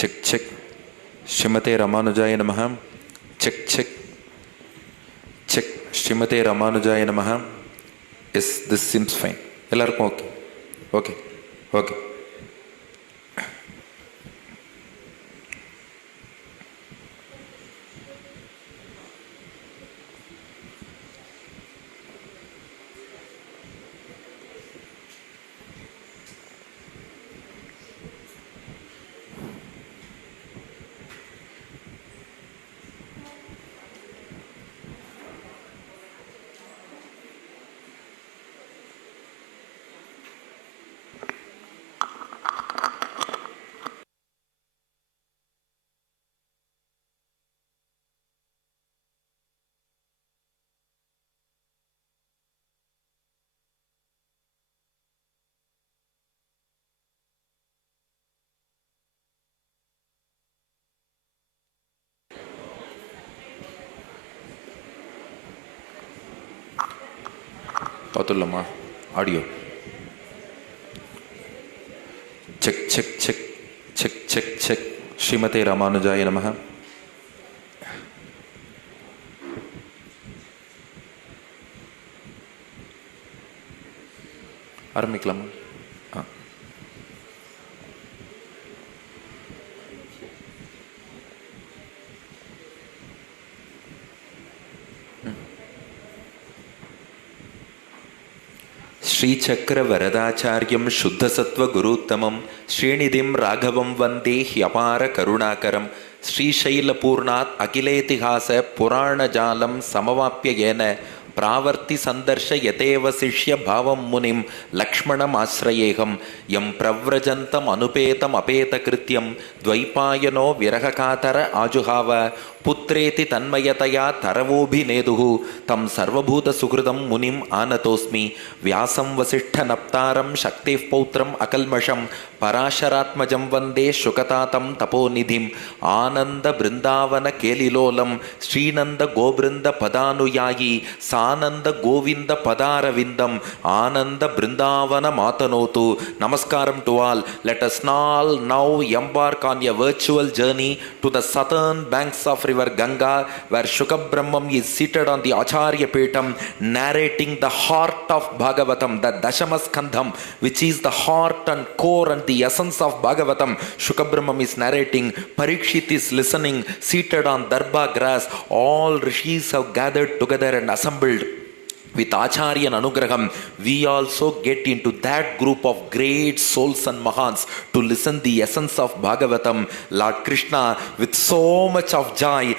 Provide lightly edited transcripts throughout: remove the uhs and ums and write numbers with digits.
Check, check. Srimate Ramanujaya Namaha. Check, check. Check. Srimate Ramanujaya Namaha. Yes, this seems fine. Ellarkum okay. Okay. Okay. Patulama, audio. Check, check, check, check, check, check. Srimate Ramanujaya Namaha. ஆரம்பிக்கலாமா? श्रीचक्र वरदाचार्यं शुद्धसत्व गुरुत्तमं श्रीनिधिं राघवं वन्दे ह्यपार करुणाकरं श्रीशैलपूर्णात् अखिलेतिहास पुराणजालं समवाप्य येन प्रावर्ति संदर्श यतेव शिष्य भावं मुनिं लक्ष्मणमाश्रयेऽहं यं प्रव्रजन्तम् अनुपेतम् अपेतकृत्यं द्वैपायनो विरहकातर आजुहाव पुत्रेति तन्मयतया तरवोभिनेदुः तं सर्वभूतसुहृदं मुनिम् आनतोऽस्मि व्यासं वसिष्ठनप्तारं शक्तेः पौत्रम् अकल्मषं पराशरात्मजं वन्दे शुकतातं तपोनिधिम् आनन्दबृन्दावनकेलिलोलं श्रीनन्दगोबृन्दपदानुयायी सानन्दगोविन्दपदारविन्दम् आनन्दबृन्दावनमातनोतु. Namaskaram to all. Let us all now embark on a virtual journey to the southern banks of river Ganga, where Shukabrahmam is seated on the Acharya Petam, narrating the heart of Bhagavatam, the Dashamaskandham, which is the heart and core and the essence of Bhagavatam. Shukabrahmam is narrating, Parikshit is listening, seated on Darba grass. All rishis have gathered together and assembled. With Acharyan Anugraham, we also get into that group of great souls and Mahans to listen the essence of Bhagavatam. Lord Krishna, with so much of joy,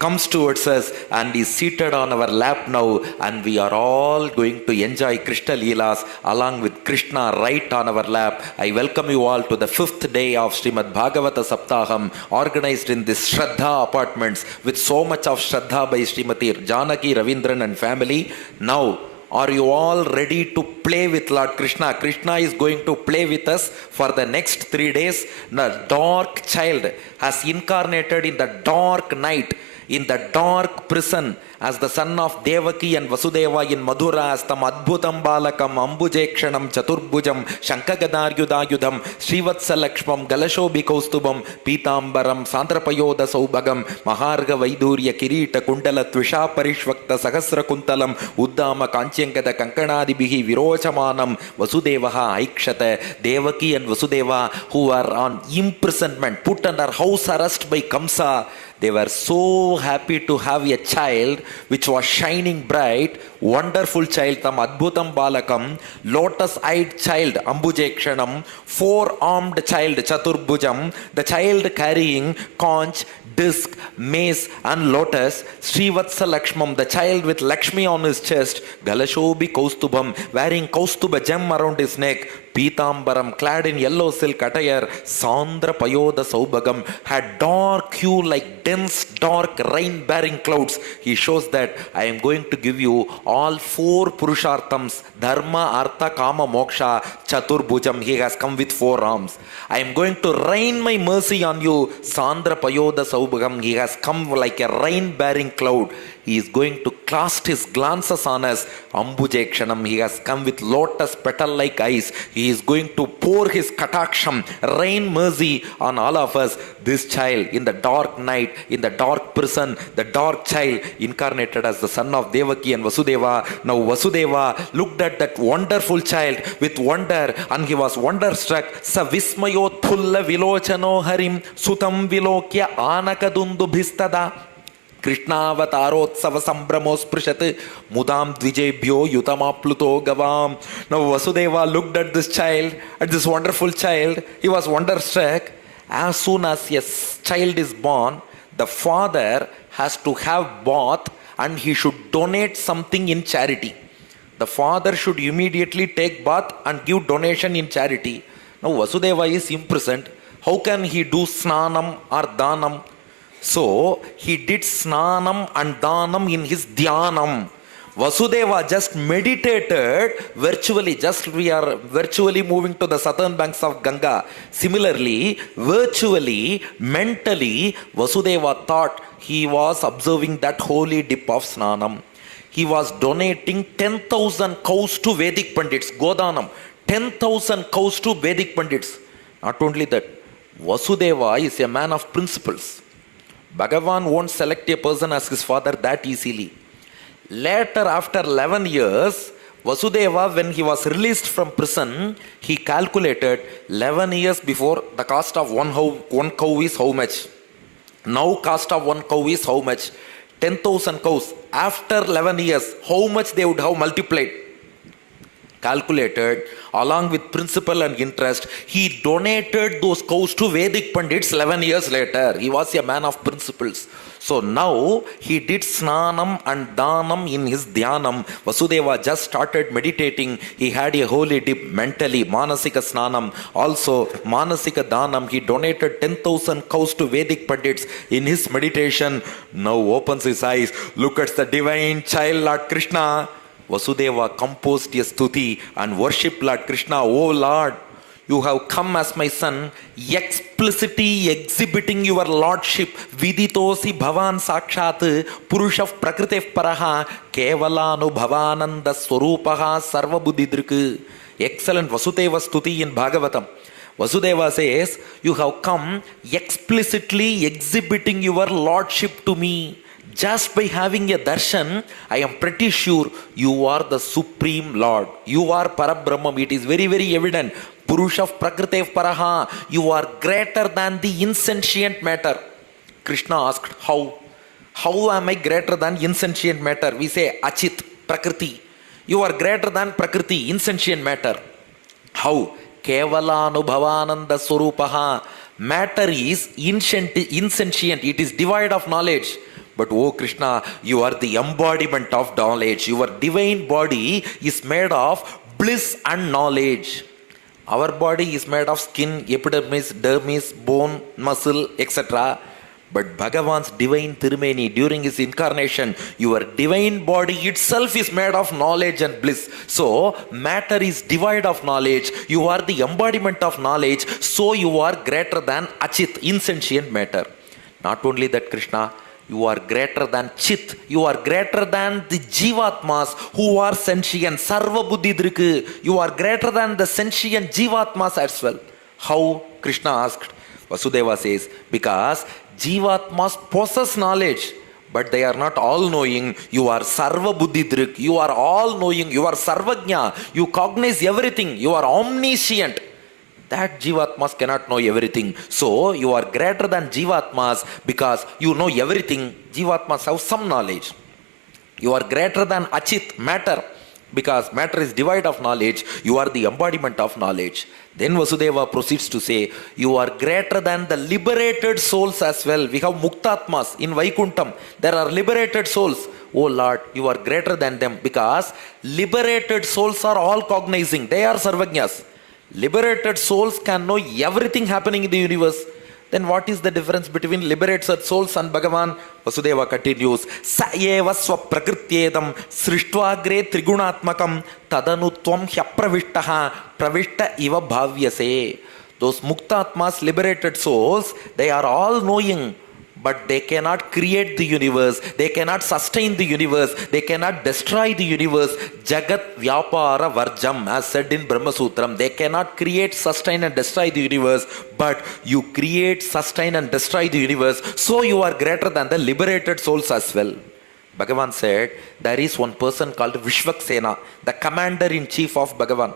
comes towards us and is seated on our lap now, and we are all going to enjoy Krishna Leelas along with Krishna right on our lap. I welcome you all to the 5th day of Srimad Bhagawatha Sapthaham, organized in this Shraddha apartments with so much of Shraddha by Smt Janaki Ravindran and family. Now, are you all ready to play with Lord Krishna? Krishna is going to play with us for the next 3 days. The dark child has incarnated in the dark night, in the dark prison, as the son of Devaki and Vasudeva in Madhura, as tam adbhutam balakam ambujekshanam chaturbhujam shankagadaryudayudham Srivatsalakshmam galashobhikaustubam pitambaram santrapayoda saubhagam maharga vaidurya kirita kundala tvisha parishvakta sahasra kuntalam uddama kanchyankada kankanadibihi virochamanam Vasudevaha aikshata. Devaki and Vasudeva, who are on imprisonment, put under house arrest by Kamsa, they were so happy to have a child which was shining bright, wonderful child, tam adbhutam balakam, lotus-eyed child, ambujekshanam, four-armed child, chaturbhujam, the child carrying conch, disc, mace and lotus, Srivatsalakshmam, the child with Lakshmi on his chest, Galashobhi Kaustubham, wearing Kaustuba gem around his neck, Pitambaram, clad in yellow silk attire, Sandra Payoda Saubhagam, had dark hue like dense, dark, rain-bearing clouds. He shows that I am going to give you all 4 Purusharthams, Dharma, Artha, Kama, Moksha, Chaturbhujam. He has come with 4 arms. I am going to rain my mercy on you, Sandra Payoda Saubhagam. He has come like a rain-bearing cloud. He is going to cast his glances on us, Ambujekshanam. He has come with lotus petal-like eyes. He He is going to pour his kataksham, rain mercy on all of us. This child in the dark night, in the dark prison, the dark child incarnated as the son of Devaki and Vasudeva. Now Vasudeva looked at that wonderful child with wonder, and he was wonderstruck. Sa vismayothulla vilochano harim sutam vilokya anakadundubhistada Krishnavatarotsava Sambramosprishat Mudam Dvijebhyo Yutamapluto Gavam. Now Vasudeva looked at this child, at this wonderful child. He was wonderstruck. As soon as a child is born, the father has to have bath and he should donate something in charity. The father should immediately take bath and give donation in charity. Now Vasudeva is imprisoned. How can he do snanam or danam? So he did snanam and danam in his dhyanam. Vasudeva just meditated virtually, just we are virtually moving to the southern banks of Ganga. Similarly, virtually, mentally, Vasudeva thought he was observing that holy dip of snanam. He was donating 10,000 cows to Vedic Pandits, Godanam, 10,000 cows to Vedic Pandits. Not only that, Vasudeva is a man of principles. Bhagavan won't select a person as his father that easily. Later, after 11 years, Vasudeva, when he was released from prison, he calculated 11 years before the cost of one cow is how much. Now cost of one cow is how much? 10,000 cows. After 11 years, how much they would have multiplied? Calculated along with principal and interest. He donated those cows to Vedic Pandits 11 years later. He was a man of principles. So now he did snanam and danam in his dhyanam. Vasudeva just started meditating. He had a holy dip mentally, manasika snanam. Also manasika danam. He donated 10,000 cows to Vedic Pandits in his meditation. Now opens his eyes, look at the divine child Lord Krishna. Vasudeva composed a stuti and worshipped Lord Krishna. Oh Lord, you have come as my son, explicitly exhibiting your lordship. Viditosi bhavan sakshat purusha prakritev paraha kevalanu bhavananda swarupaha sarva buddhidrik. Excellent Vasudeva stuti in Bhagavatam. Vasudeva says, you have come explicitly exhibiting your lordship to me. Just by having a darshan, I am pretty sure you are the Supreme Lord. You are Parabrahmam. It is very, very evident. Purusha Prakritev Paraha. You are greater than the insentient matter. Krishna asked, how? How am I greater than insentient matter? We say Achit, Prakriti. You are greater than Prakriti, insentient matter. How? Kevalanubhavananda Swarupaha. Matter is insentient. It is devoid of knowledge. But oh Krishna, you are the embodiment of knowledge. Your divine body is made of bliss and knowledge. Our body is made of skin, epidermis, dermis, bone, muscle, etc. But Bhagavan's divine Tirumeni during his incarnation, your divine body itself is made of knowledge and bliss. So matter is devoid of knowledge. You are the embodiment of knowledge. So you are greater than Achit, insentient matter. Not only that, Krishna, you are greater than Chit. You are greater than the Jivatmas who are sentient. Sarva Buddhidrik. You are greater than the sentient Jivatmas as well. How? Krishna asked. Vasudeva says, because Jivatmas possess knowledge, but they are not all knowing. You are Sarva Buddhidrik. You are all knowing. You are Sarvajna. You cognize everything. You are omniscient. That Jivatmas cannot know everything. So you are greater than Jivatmas because you know everything. Jivatmas have some knowledge. You are greater than Achit, matter, because matter is devoid of knowledge. You are the embodiment of knowledge. Then Vasudeva proceeds to say, you are greater than the liberated souls as well. We have Muktatmas in Vaikuntham. There are liberated souls. Oh Lord, you are greater than them because liberated souls are all cognizing. They are Sarvajnas. Liberated souls can know everything happening in the universe. Then what is the difference between liberated souls and Bhagavan? Vasudeva continues, Saeva swaprakrtyedam srishtvagre trigunatmakam tadanutvam hyapravishtaha pravishta iva bhavyase. Those muktatmas, liberated souls, they are all knowing. but they cannot create the universe, they cannot sustain the universe, they cannot destroy the universe. Jagat Vyapara Varjam, as said in Brahma Sutram, they cannot create, sustain and destroy the universe, but you create, sustain and destroy the universe, so you are greater than the liberated souls as well. Bhagavan said, there is one person called Vishwaksena, the commander-in-chief of Bhagavan.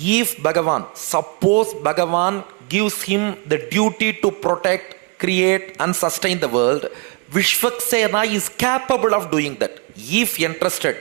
If Bhagavan, suppose Bhagavan gives him the duty to protect, create and sustain the world, Vishwaksena is capable of doing that. If interested,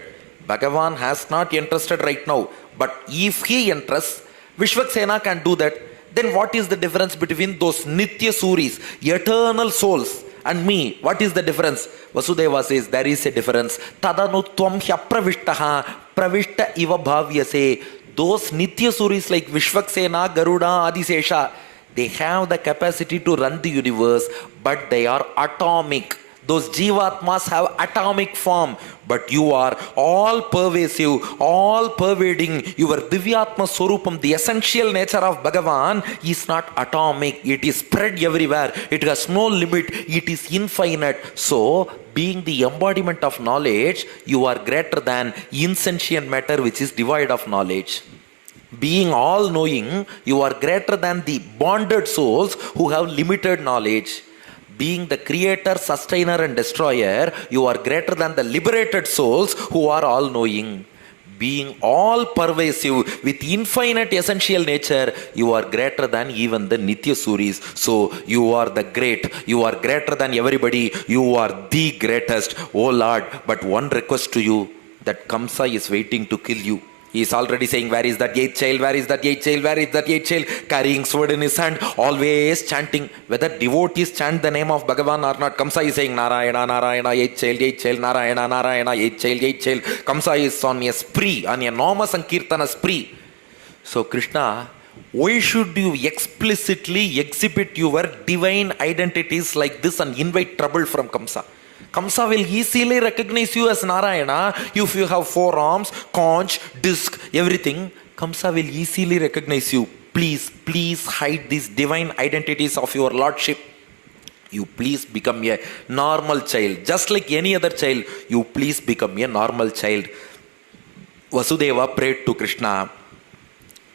Bhagavan has not interested right now, but if he interests, Vishwaksena can do that. Then what is the difference between those Nitya Suris, eternal souls, and me? What is the difference? Vasudeva says there is a difference. Tadanutvam hyapravishtaha pravishta iva bhavyase. Those Nitya Suris like Vishwaksena, Garuda, Adisesha, they have the capacity to run the universe, but they are atomic. Those Jivatmas have atomic form, but you are all pervasive, all pervading. Your Divyatma Swarupam, the essential nature of Bhagavan, is not atomic. It is spread everywhere. It has no limit. It is infinite. So, being the embodiment of knowledge, you are greater than insentient matter which is devoid of knowledge. Being all-knowing, you are greater than the bonded souls who have limited knowledge. Being the creator, sustainer and destroyer, you are greater than the liberated souls who are all-knowing. Being all-pervasive with infinite essential nature, you are greater than even the Nitya Suris. So, you are the great. You are greater than everybody. You are the greatest. Oh Lord, but one request to you, that Kamsa is waiting to kill you. He is already saying, where is that eighth child? Where is that eighth child? Where is that eighth child? Carrying sword in his hand, always chanting. Whether devotees chant the name of Bhagavan or not, Kamsa is saying, Narayana, Narayana, eighth child, Narayana, Narayana, eighth child. Kamsa is on a spree, on a Nama Sankirtana spree. So Krishna, why should you explicitly exhibit your divine identities like this and invite trouble from Kamsa? Kamsa will easily recognize you as Narayana if you have four arms, conch, disc, everything. Kamsa will easily recognize you. Please hide these divine identities of your lordship. You please become a normal child. Just like any other child, you please become a normal child. Vasudeva prayed to Krishna.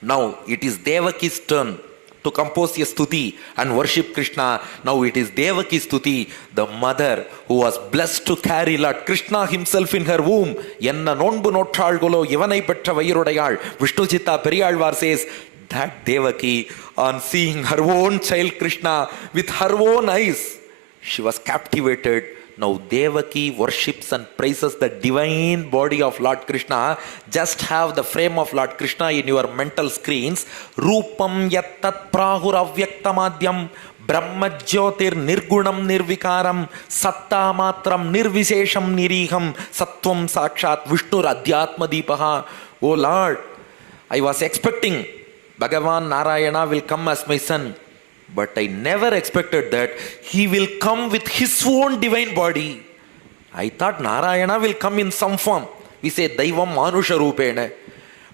Now it is Devaki's turn to compose a stuti and worship Krishna. Now it is Devaki's stuti, the mother who was blessed to carry Lord Krishna himself in her womb. Enna nonbu nottalgolo ivanai petra vayirudayal. Vishnuchitta Periyalvar says that Devaki, on seeing her own child Krishna with her own eyes, she was captivated. Now Devaki worships and praises the divine body of Lord Krishna. Just have the frame of Lord Krishna in your mental screens. Rupam yattat prahur avyaktamadhyam Brahma Jyotir Nirgunam Nirvikaram Satta Matram Nirvisesham Niriham Sattvam Sakshat Vishnur Adhyatma Deepaha. Oh Lord, I was expecting Bhagavan Narayana will come as my son. But I never expected that he will come with his own divine body. I thought Narayana will come in some form. We say Daivam Manusha Rupena.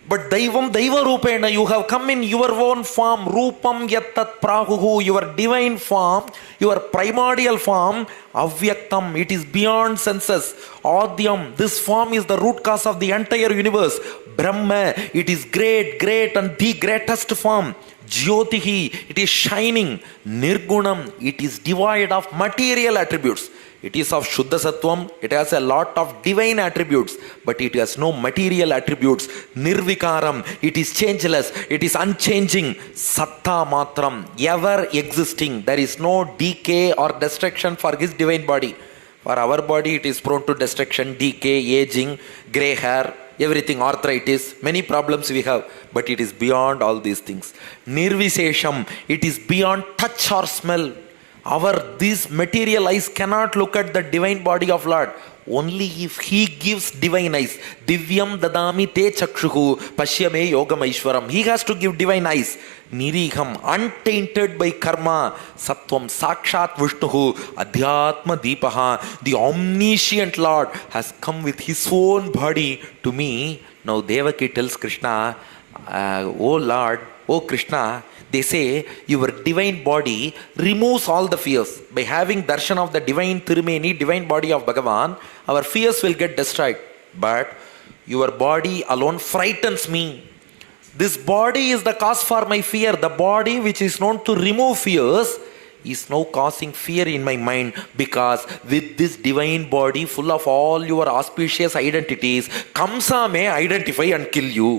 But Daivam Daiva Rupena, you have come in your own form. Rupam Yattat Prahuhu, your divine form, your primordial form, Avyaktam, it is beyond senses. Adhyam, this form is the root cause of the entire universe. Brahma, it is great and the greatest form. Jyotihi, it is shining. Nirgunam, it is devoid of material attributes. It is of Shuddha Sattvam, it has a lot of divine attributes, but it has no material attributes. Nirvikaram, it is changeless, it is unchanging. Satta Matram, ever existing. There is no decay or destruction for his divine body. For our body, it is prone to destruction, decay, aging, grey hair, everything, arthritis, many problems we have, but it is beyond all these things. Nirvisesham, it is beyond touch or smell. These material eyes cannot look at the divine body of Lord. Only if he gives divine eyes. Divyam dadami te chakshuhu pashyame yogam aishwaram. He has to give divine eyes. Niriham, untainted by karma. Sattvam sakshat vishnuhu adhyatma deepaha. The omniscient Lord has come with his own body to me. Now Devaki tells Krishna, oh Lord, oh Krishna, They say your divine body removes all the fears. By having darshan of the divine Tirumeni, divine body of Bhagavan, our fears will get destroyed. But your body alone frightens me. This body is the cause for my fear. The body which is known to remove fears is now causing fear in my mind, because with this divine body full of all your auspicious identities, Kamsa may identify and kill you.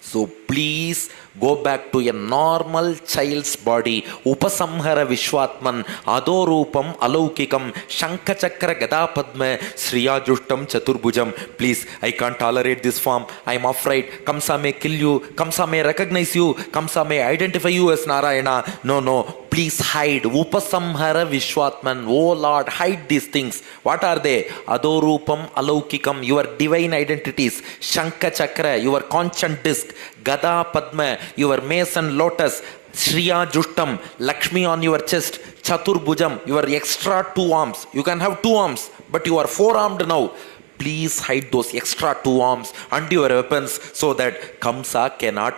So please go back to a normal child's body. Upasamhara Vishwatman Adorupam Alaukikam Shankachakra Gadapadma Sriyajustam Chaturbujam. Please, I can't tolerate this form. I am afraid. Kamsa may kill you. Kamsa may recognize you. Kamsa may identify you as Narayana. No. Please hide. Upasamhara Vishwatman. Oh Lord, hide these things. What are they? Adorupam Alaukikam, your divine identities. Shankachakra, your conscious disc. Gada Padma, your mace and lotus. Shriya Justam, Lakshmi on your chest. Chaturbujam, your extra 2 arms. You can have 2 arms, but you are 4-armed now. Please hide those extra 2 arms and your weapons so that Kamsa cannot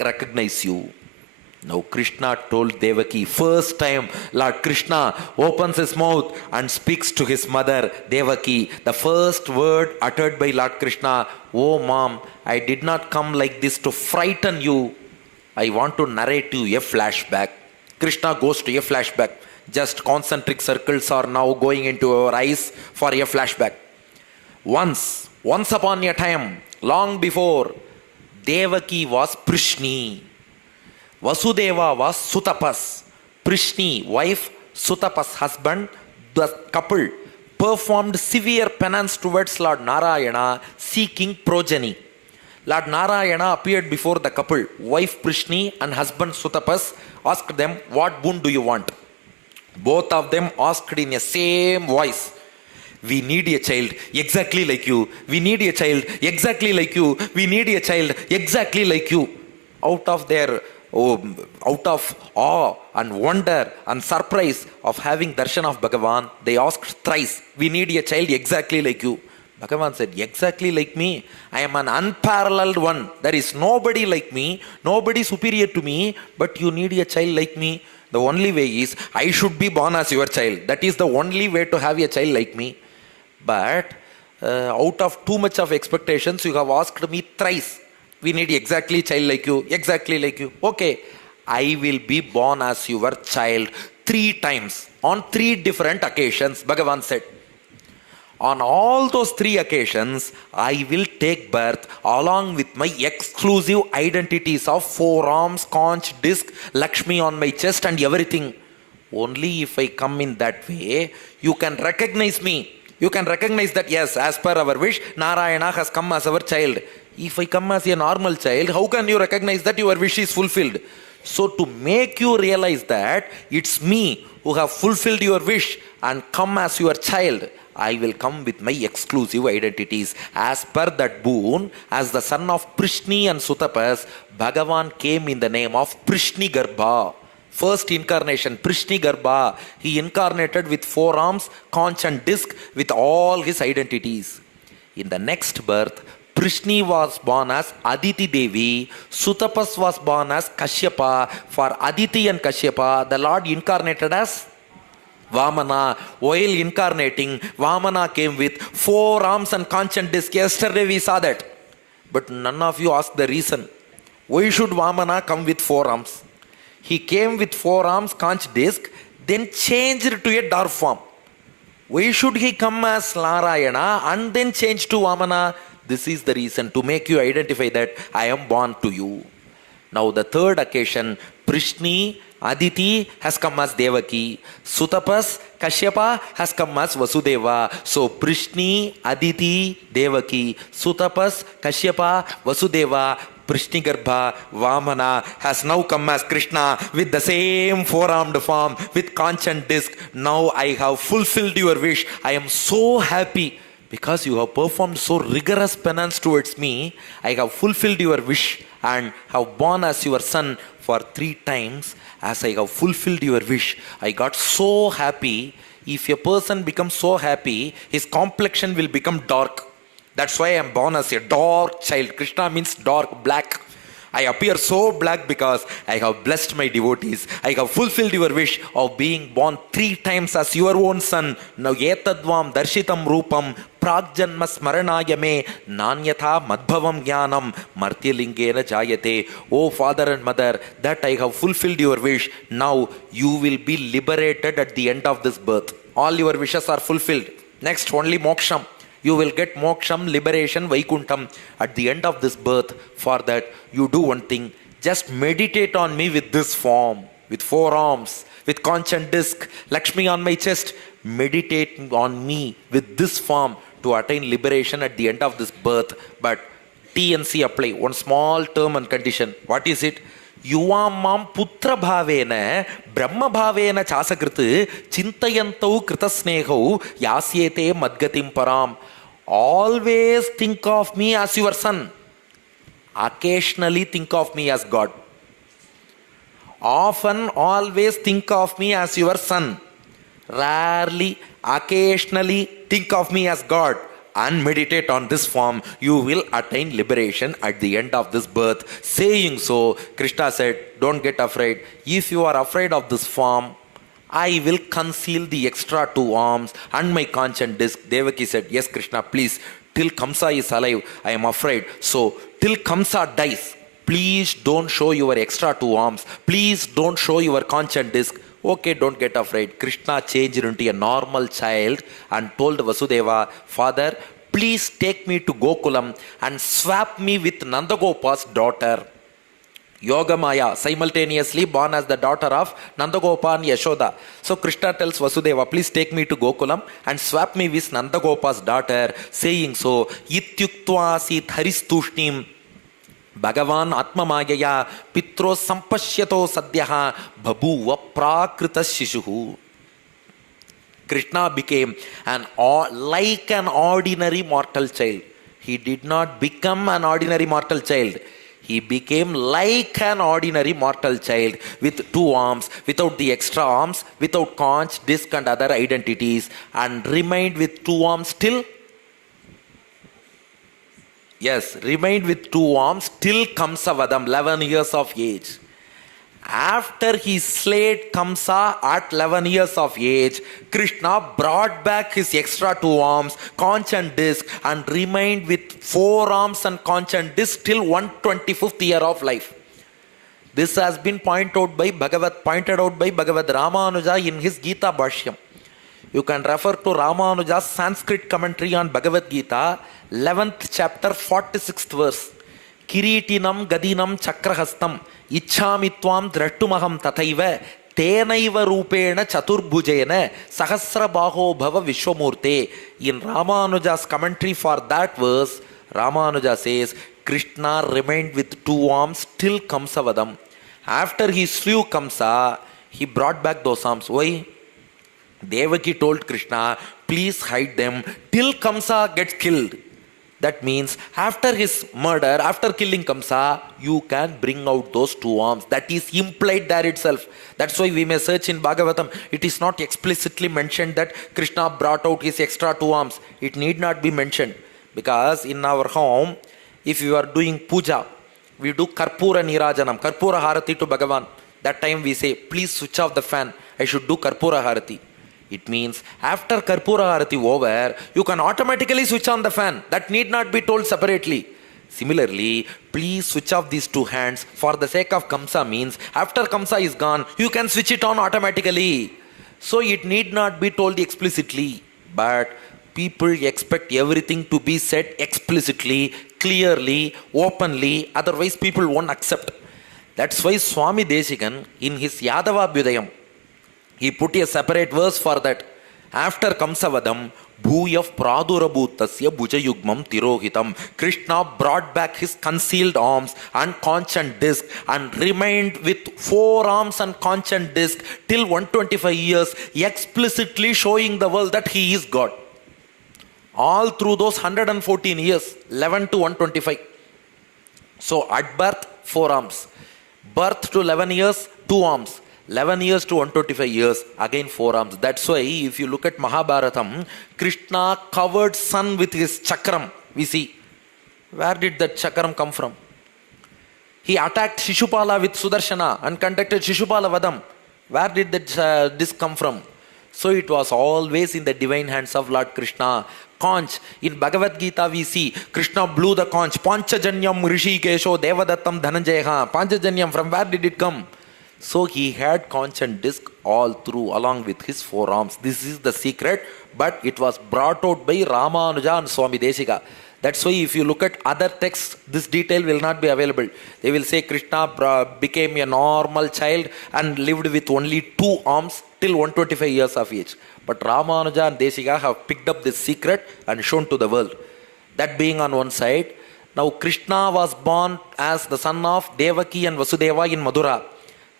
recognize you. Now Krishna told Devaki, first time Lord Krishna opens his mouth and speaks to his mother Devaki. The first word uttered by Lord Krishna, oh mom, I did not come like this to frighten you. I want to narrate you a flashback. Krishna goes to a flashback. Just concentric circles are now going into our eyes for a flashback. Once upon a time, long before, Devaki was Prishni. Vasudeva was Sutapas. Prishni, wife, Sutapas, husband. The couple performed severe penance towards Lord Narayana, seeking progeny. Lord Narayana appeared before the couple. Wife Prishni and husband Sutapas asked them, what boon do you want? Both of them asked in the same voice. We need a child exactly like you. We need a child exactly like you. We need a child exactly like you. Out of awe and wonder and surprise of having darshan of Bhagavan, they asked thrice, we need a child exactly like you. Bhagavan said, exactly like me? I am an unparalleled one. There is nobody like me, nobody superior to me, but you need a child like me. The only way is, I should be born as your child. That is the only way to have a child like me. But out of too much of expectations, you have asked me thrice. We need exactly child like you, exactly like you. Okay, I will be born as your child 3 times on 3 different occasions, Bhagavan said. On all those 3 occasions, I will take birth along with my exclusive identities of 4 arms, conch, disc, Lakshmi on my chest and everything. Only if I come in that way, you can recognize me. You can recognize that yes, as per our wish, Narayana has come as our child. If I come as a normal child, how can you recognize that your wish is fulfilled? So to make you realize that it's me who have fulfilled your wish and come as your child, I will come with my exclusive identities. As per that boon, as the son of Prishni and Sutapas, Bhagavan came in the name of Prishni Garbha. First incarnation, Prishni Garbha. He incarnated with 4 arms, conch and disc with all his identities. In the next birth, Prishni was born as Aditi Devi, Sutapas was born as Kashyapa. For Aditi and Kashyapa, the Lord incarnated as Vamana. While incarnating, Vamana came with 4 arms and conch and disc. Yesterday we saw that. But none of you asked the reason. Why should Vamana come with 4 arms? He came with 4 arms, conch, disc, then changed to a dwarf form. Why should he come as Narayana and then change to Vamana? This is the reason, to make you identify that I am born to you. Now the 3rd occasion, Prishni, Aditi has come as Devaki. Sutapas, Kashyapa has come as Vasudeva. So Prishni, Aditi, Devaki. Sutapas, Kashyapa, Vasudeva. Prishni Garbha, Vamana has now come as Krishna with the same 4-armed form with conch and disc. Now I have fulfilled your wish. I am so happy. Because you have performed so rigorous penance towards me, I have fulfilled your wish and have born as your son for 3 times. As I have fulfilled your wish, I got so happy. If a person becomes so happy, his complexion will become dark. That's why I am born as a dark child. Krishna means dark, black. I appear so black because I have blessed my devotees. I have fulfilled your wish of being born 3 times as your own son. Now etadvam darshitam rupam pragjanma smaranaya me nanyatha madbhavam jnanam martyalingena jayate. Oh father and mother, that I have fulfilled your wish. Now you will be liberated at the end of this birth. All your wishes are fulfilled. Next, only moksham. You will get moksham, liberation, vaikuntham at the end of this birth. For that, you do one thing. Just meditate on me with this form, with 4 arms, with conch and disc, Lakshmi on my chest. Meditate on me with this form to attain liberation at the end of this birth. But TNC apply. One small term and condition. What is it? युवामां पुत्र भावेन ब्रह्म भावेन चासकृत चिंतयन्तौ कृतस्नेहौ यास्येते मद्गतिं पराम. Always think of me as your son. Occasionally think of me as God. Often, always think of me as your son. Rarely, occasionally think of me as God. And meditate on this form, you will attain liberation at the end of this birth. Saying so, Krishna said, don't get afraid. If you are afraid of this form, I will conceal the extra 2 arms and my conch and disc. Devaki said, yes Krishna, please, till Kamsa is alive, I am afraid. So, till Kamsa dies, please don't show your extra 2 arms. Please don't show your conch and disc. Okay, don't get afraid. Krishna changed into a normal child and told Vasudeva, Father, please take me to Gokulam and swap me with Nandagopa's daughter. Yogamaya, simultaneously born as the daughter of Nandagopa and Yashoda. So Krishna tells Vasudeva, please take me to Gokulam and swap me with Nandagopa's daughter. Saying so, Ityuktva Haristushnim Bhagavan Atma Magaya Pitro Sampashyato Sadhyaha Bhabuva Prakrita Shishuhu. Krishna became like an ordinary mortal child. He did not become an ordinary mortal child. He became like an ordinary mortal child with 2 arms, without the extra arms, without conch, disc and other identities, and remained with 2 arms till remained with 2 arms till Kamsavadam, 11 years of age. After he slayed Kamsa at 11 years of age, Krishna brought back his extra 2 arms, conch and disc, and remained with 4 arms and conch and disc till 125th year of life. This has been pointed out by Bhagavad Ramanuja in his Gita Bhashyam. You can refer to Ramanuja's Sanskrit commentary on Bhagavad Gita, 11th chapter, 46th verse. Kiritinam gadinam chakrahastam ichhamitvam drattumaham tathaiva tenaiva rupena chaturbhujena sahasrabaho bhava vishwamurte. In Ramanuja's commentary for that verse, Ramanuja says, Krishna remained with 2 arms till Kamsavadam. After he slew Kamsa, he brought back those arms. Why? Devaki told Krishna, please hide them till Kamsa gets killed. That means after his murder, after killing Kamsa, you can bring out those 2 arms. That is implied there itself. That's why we may search in Bhagavatam. It is not explicitly mentioned that Krishna brought out his extra 2 arms. It need not be mentioned. Because in our home, if you are doing puja, we do Karpura Nirajanam, Karpura Harati to Bhagavan. That time we say, please switch off the fan. I should do Karpura Harati. It means after Karpura Harati over, you can automatically switch on the fan. That need not be told separately. Similarly, please switch off these 2 hands for the sake of Kamsa means after Kamsa is gone, you can switch it on automatically. So it need not be told explicitly. But people expect everything to be said explicitly, clearly, openly. Otherwise people won't accept. That's why Swami Deshikan in his Yadava Abhyudayam, he put a separate verse for that. After Kamsavadam, Bhuyav Pradurabhutasya Bhujayugmam Tirohitam. Krishna brought back his concealed arms and conch and disc and remained with 4 arms and conch and disc till 125 years, explicitly showing the world that he is God. All through those 114 years, 11 to 125. So at birth, 4 arms. Birth to 11 years, 2 arms. 11 years to 125 years, again 4 arms. That's why if you look at Mahabharatam, Krishna covered sun with his chakram. We see, where did that chakram come from? He attacked Shishupala with Sudarshana and conducted Shishupala Vadam. Where did this come from? So it was always in the divine hands of Lord Krishna. Conch. In Bhagavad Gita we see Krishna blew the conch. Panchajanyam Rishikesho Devadattam Dhananjayaha. Panchajanyam, from where did it come? So he had conch and disc all through along with his forearms. This is the secret, but it was brought out by Ramanuja and Swami Deshika. That's why if you look at other texts, this detail will not be available. They will say Krishna became a normal child and lived with only 2 arms till 125 years of age. But Ramanuja and Deshika have picked up this secret and shown to the world. That being on one side, now Krishna was born as the son of Devaki and Vasudeva in Madura.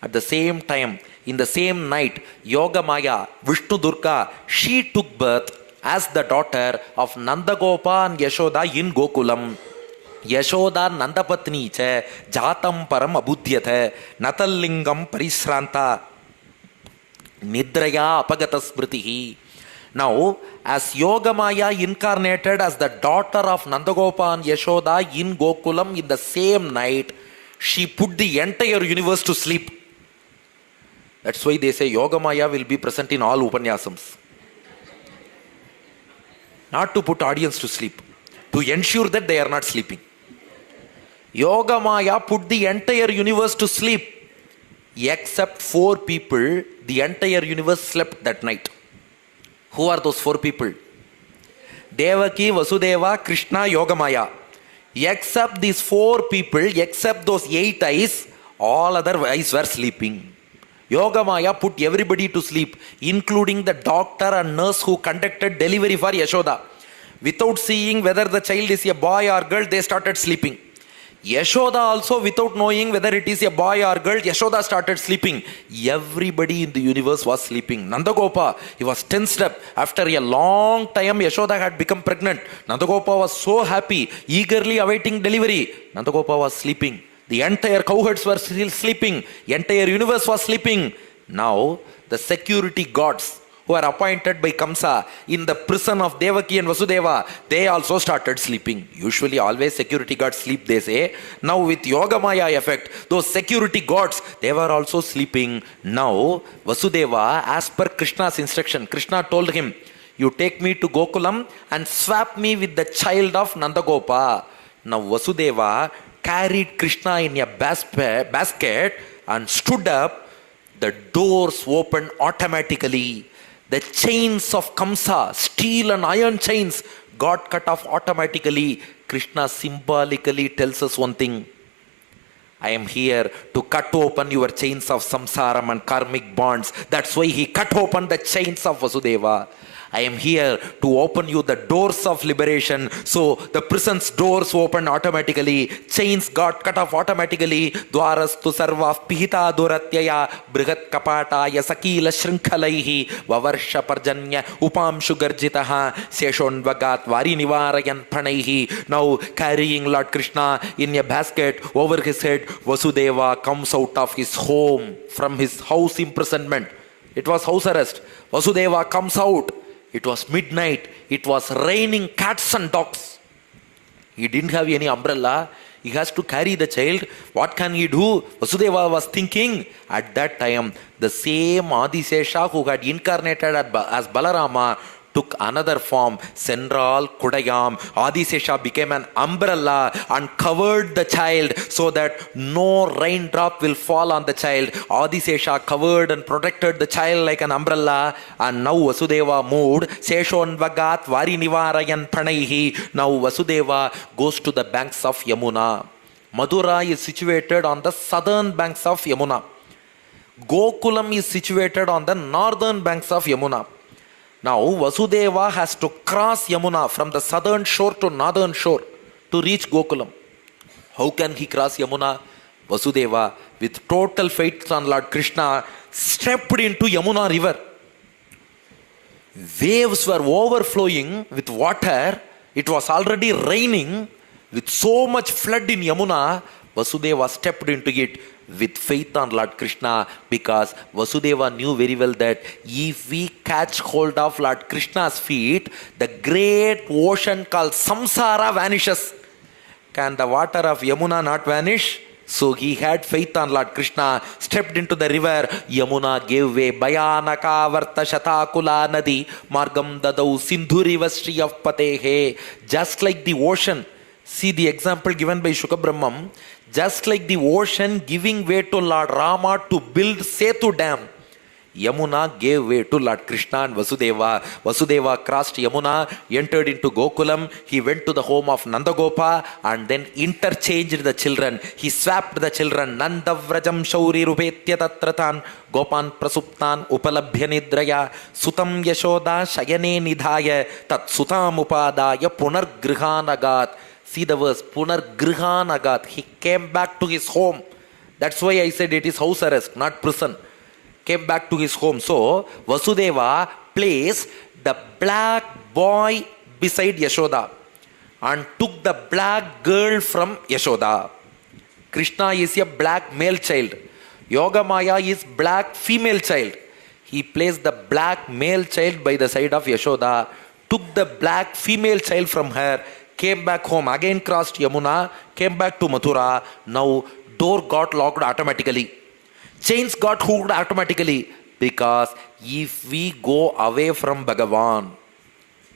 At the same time, in the same night, Yoga Maya, Vishnu Durga, she took birth as the daughter of Nandagopa and Yashoda in Gokulam. Yashoda Nandapatni cha jatam param abudhyate natallingam parishranta nidraya apagata smritihi. Now, as Yogamaya incarnated as the daughter of Nandagopa and Yashoda in Gokulam in the same night, she put the entire universe to sleep. That's why they say Yogamaya will be present in all Upanyasams. Not to put audience to sleep, to ensure that they are not sleeping. Yogamaya put the entire universe to sleep. Except 4 people, the entire universe slept that night. Who are those 4 people? Devaki, Vasudeva, Krishna, Yogamaya. Except these 4 people, except those 8 eyes, all other eyes were sleeping. Yogamaya put everybody to sleep, including the doctor and nurse who conducted delivery for Yashoda. Without seeing whether the child is a boy or girl, they started sleeping. Yashoda also, without knowing whether it is a boy or girl, Yashoda started sleeping. Everybody in the universe was sleeping. Nandagopa, he was tensed up. After a long time, Yashoda had become pregnant. Nandagopa was so happy, eagerly awaiting delivery. Nandagopa was sleeping. The entire cowherds were still sleeping. The entire universe was sleeping. Now, the security guards who are appointed by Kamsa in the prison of Devaki and Vasudeva, they also started sleeping. Usually always security guards sleep, they say. Now with Yogamaya effect, those security guards, they were also sleeping. Now, Vasudeva, as per Krishna's instruction, Krishna told him, you take me to Gokulam and swap me with the child of Nandagopa. Now Vasudeva carried Krishna in a basket and stood up. The doors opened automatically. The chains of Kamsa, steel and iron chains, got cut off automatically. Krishna symbolically tells us one thing. I am here to cut open your chains of samsaram and karmic bonds. That's why he cut open the chains of Vasudeva. I am here to open you the doors of liberation. So the prison's doors opened automatically. Chains got cut off automatically. Dwarastu sarva pihita duratyaya brihat kapataya sakila shrinkhalaihi vavarsha parjanya upamshu garjitaha seshonvagat vari nivarayan pranaihi. Now carrying Lord Krishna in a basket over his head, Vasudeva comes out of his home from his house imprisonment. It was house arrest. Vasudeva comes out. It was midnight. It was raining cats and dogs. He didn't have any umbrella. He has to carry the child. What can he do? Vasudeva was thinking. At that time, the same Adisesha who had incarnated as Balarama took another form, Central Kudayam. Adisesha became an umbrella and covered the child so that no raindrop will fall on the child. Adisesha covered and protected the child like an umbrella. And now Vasudeva moved. Seshon Vagat Vari Nivarayan Pranaihi. Now Vasudeva goes to the banks of Yamuna. Madura is situated on the southern banks of Yamuna. Gokulam is situated on the northern banks of Yamuna. Now Vasudeva has to cross Yamuna from the southern shore to northern shore to reach Gokulam. How can he cross Yamuna? Vasudeva, with total faith on Lord Krishna, stepped into Yamuna river. Waves were overflowing with water. It was already raining. With so much flood in Yamuna, Vasudeva stepped into it with faith on Lord Krishna, because Vasudeva knew very well that if we catch hold of Lord Krishna's feet, the great ocean called Samsara vanishes. Can the water of Yamuna not vanish? So he had faith on Lord Krishna, stepped into the river. Yamuna gave way. Bayanaka varta shatakula nadi margam dadau sindhuriva of patehe. Just like the ocean. See the example given by Shuka Brahmam. Just like the ocean giving way to Lord Rama to build Setu Dam. Yamuna gave way to Lord Krishna and Vasudeva. Vasudeva crossed Yamuna, entered into Gokulam. He went to the home of Nandagopa and then interchanged the children. He swapped the children. Nandavrajam Shauri Rupetya Tatratan Gopan Prasuptan Upalabhya Nidraya Sutam Yashoda Shayane Nidhaya Tat Sutam Upadaya Punargrihanagat. See the verse, Punargrihanagat. He came back to his home. That's why I said it is house arrest, not prison. Came back to his home. So, Vasudeva placed the black boy beside Yashoda and took the black girl from Yashoda. Krishna is a black male child. Yogamaya is black female child. He placed the black male child by the side of Yashoda, took the black female child from her, came back home, again crossed Yamuna, came back to Mathura. Now, door got locked automatically. Chains got hooked automatically, because if we go away from Bhagavan,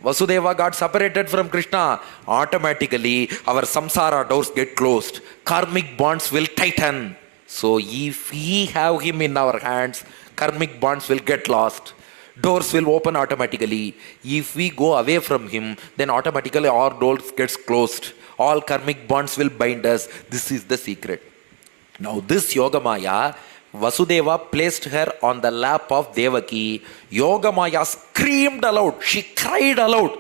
Vasudeva got separated from Krishna, automatically our samsara doors get closed. Karmic bonds will tighten. So if we have him in our hands, karmic bonds will get lost. Doors will open automatically. If we go away from him, then automatically our doors gets closed. All karmic bonds will bind us. This is the secret. Now this Yogamaya, Vasudeva placed her on the lap of Devaki. Yogamaya screamed aloud. She cried aloud.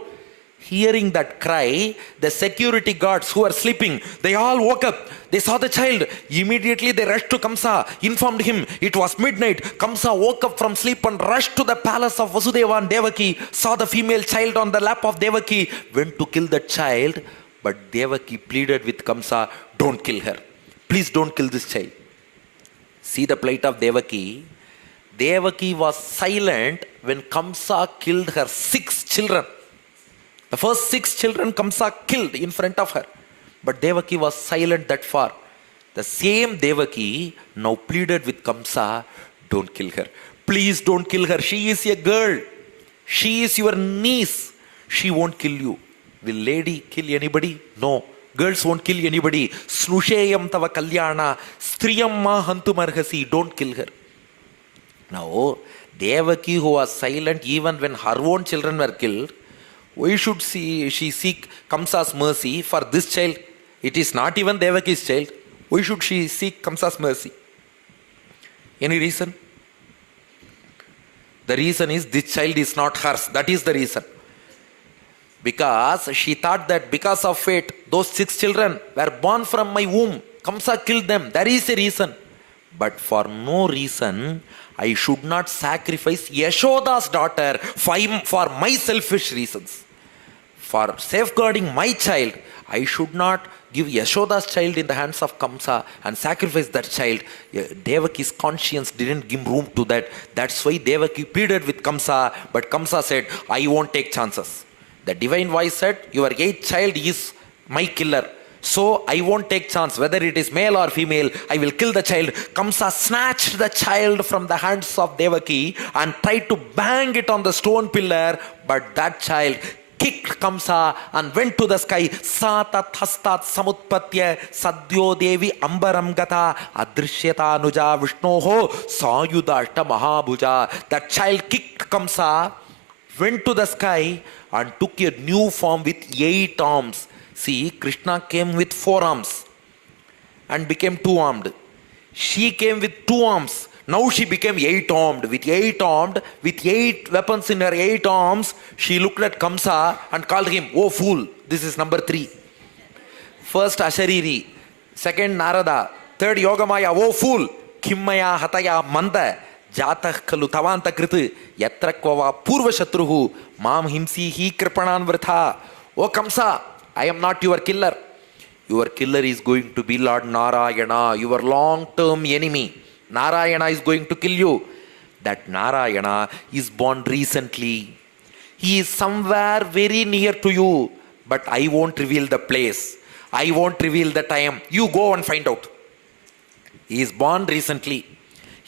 Hearing that cry, the security guards who were sleeping, they all woke up. They saw the child. Immediately they rushed to Kamsa, informed him it was midnight. Kamsa woke up from sleep and rushed to the palace of Vasudeva and Devaki, saw the female child on the lap of Devaki, went to kill the child. But Devaki pleaded with Kamsa, don't kill her. Please don't kill this child. See the plight of Devaki. Devaki was silent when Kamsa killed her 6 children. The first 6 children Kamsa killed in front of her. But Devaki was silent that far. The same Devaki now pleaded with Kamsa, don't kill her. Please don't kill her. She is a girl. She is your niece. She won't kill you. Will lady kill anybody? No. Girls won't kill anybody. Snusheyam tava kalyana. Striyam ma hantu marhasi. Don't kill her. Now, Devaki, who was silent even when her own children were killed, why should she seek Kamsa's mercy for this child? It is not even Devaki's child. Why should she seek Kamsa's mercy? Any reason? The reason is this child is not hers. That is the reason. Because she thought that because of fate, those 6 children were born from my womb. Kamsa killed them. There is a reason. But for no reason, I should not sacrifice Yashoda's daughter for my selfish reasons. For safeguarding my child, I should not give Yashoda's child in the hands of Kamsa and sacrifice that child. Devaki's conscience didn't give room to that. That's why Devaki pleaded with Kamsa. But Kamsa said, I won't take chances. The divine voice said, your 8th child is my killer. So I won't take chance. Whether it is male or female, I will kill the child. Kamsa snatched the child from the hands of Devaki and tried to bang it on the stone pillar. But that child kicked Kamsa and went to the sky. Satat hastat samutpatya sadyo devi ambaram gata adrishyata anuja vishnoho sayudashta mahabhuja. That child kicked Kamsa, went to the sky and took a new form with 8 arms. See, Krishna came with 4 arms and became 2-armed. She came with 2 arms. Now she became 8-armed. With 8 weapons in her 8 arms, she looked at Kamsa and called him, oh fool. This is number 3. First Ashariri, second Narada, third Yogamaya, oh fool. Kimmaya hataya manda. Jatah kalu tavanta kriti yatrakvava purva shatruhu mam himsi hi kripanan vritha. O Kamsa, I am not your killer. Your killer is going to be Lord Narayana, your long-term enemy. Narayana is going to kill you. That Narayana is born recently. He is somewhere very near to you, but I won't reveal the place. I won't reveal the time. You go and find out. He is born recently.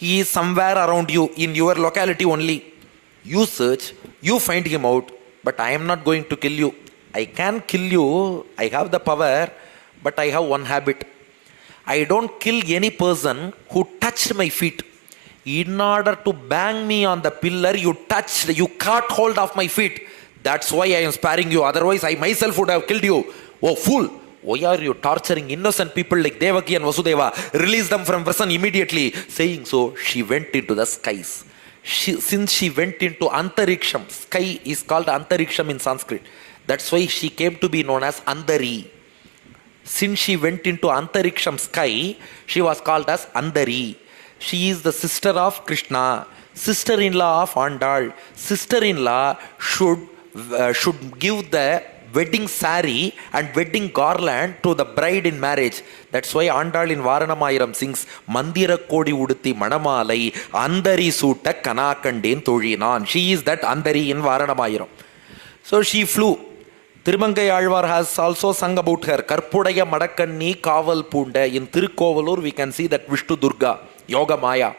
He is somewhere around you, in your locality only. You search, you find him out, but I am not going to kill you. I can kill you, I have the power, but I have one habit. I don't kill any person who touched my feet. In order to bang me on the pillar, you caught hold of my feet. That's why I am sparing you. Otherwise, I myself would have killed you. Oh, fool! Why are you torturing innocent people like Devaki and Vasudeva? Release them from prison immediately. Saying so, she went into the skies. Since she went into Antariksham, sky is called Antariksham in Sanskrit. That's why she came to be known as Andari. Since she went into Antariksham sky, she was called as Andari. She is the sister of Krishna, sister-in-law of Andal. Sister-in-law should give the wedding saree and wedding garland to the bride in marriage. That's why Andal in Varanamayiram sings, Mandira Kodi Uduthi Manamalai Andari Sutta Kanakanden Tholinan. She is that Andari in Varanamayiram. So she flew. Thirumangai Alvar has also sung about her. Karpudaya Madakanni Kaval Punda. In Tirukovalur we can see that Vishnu Durga, Yoga Maya.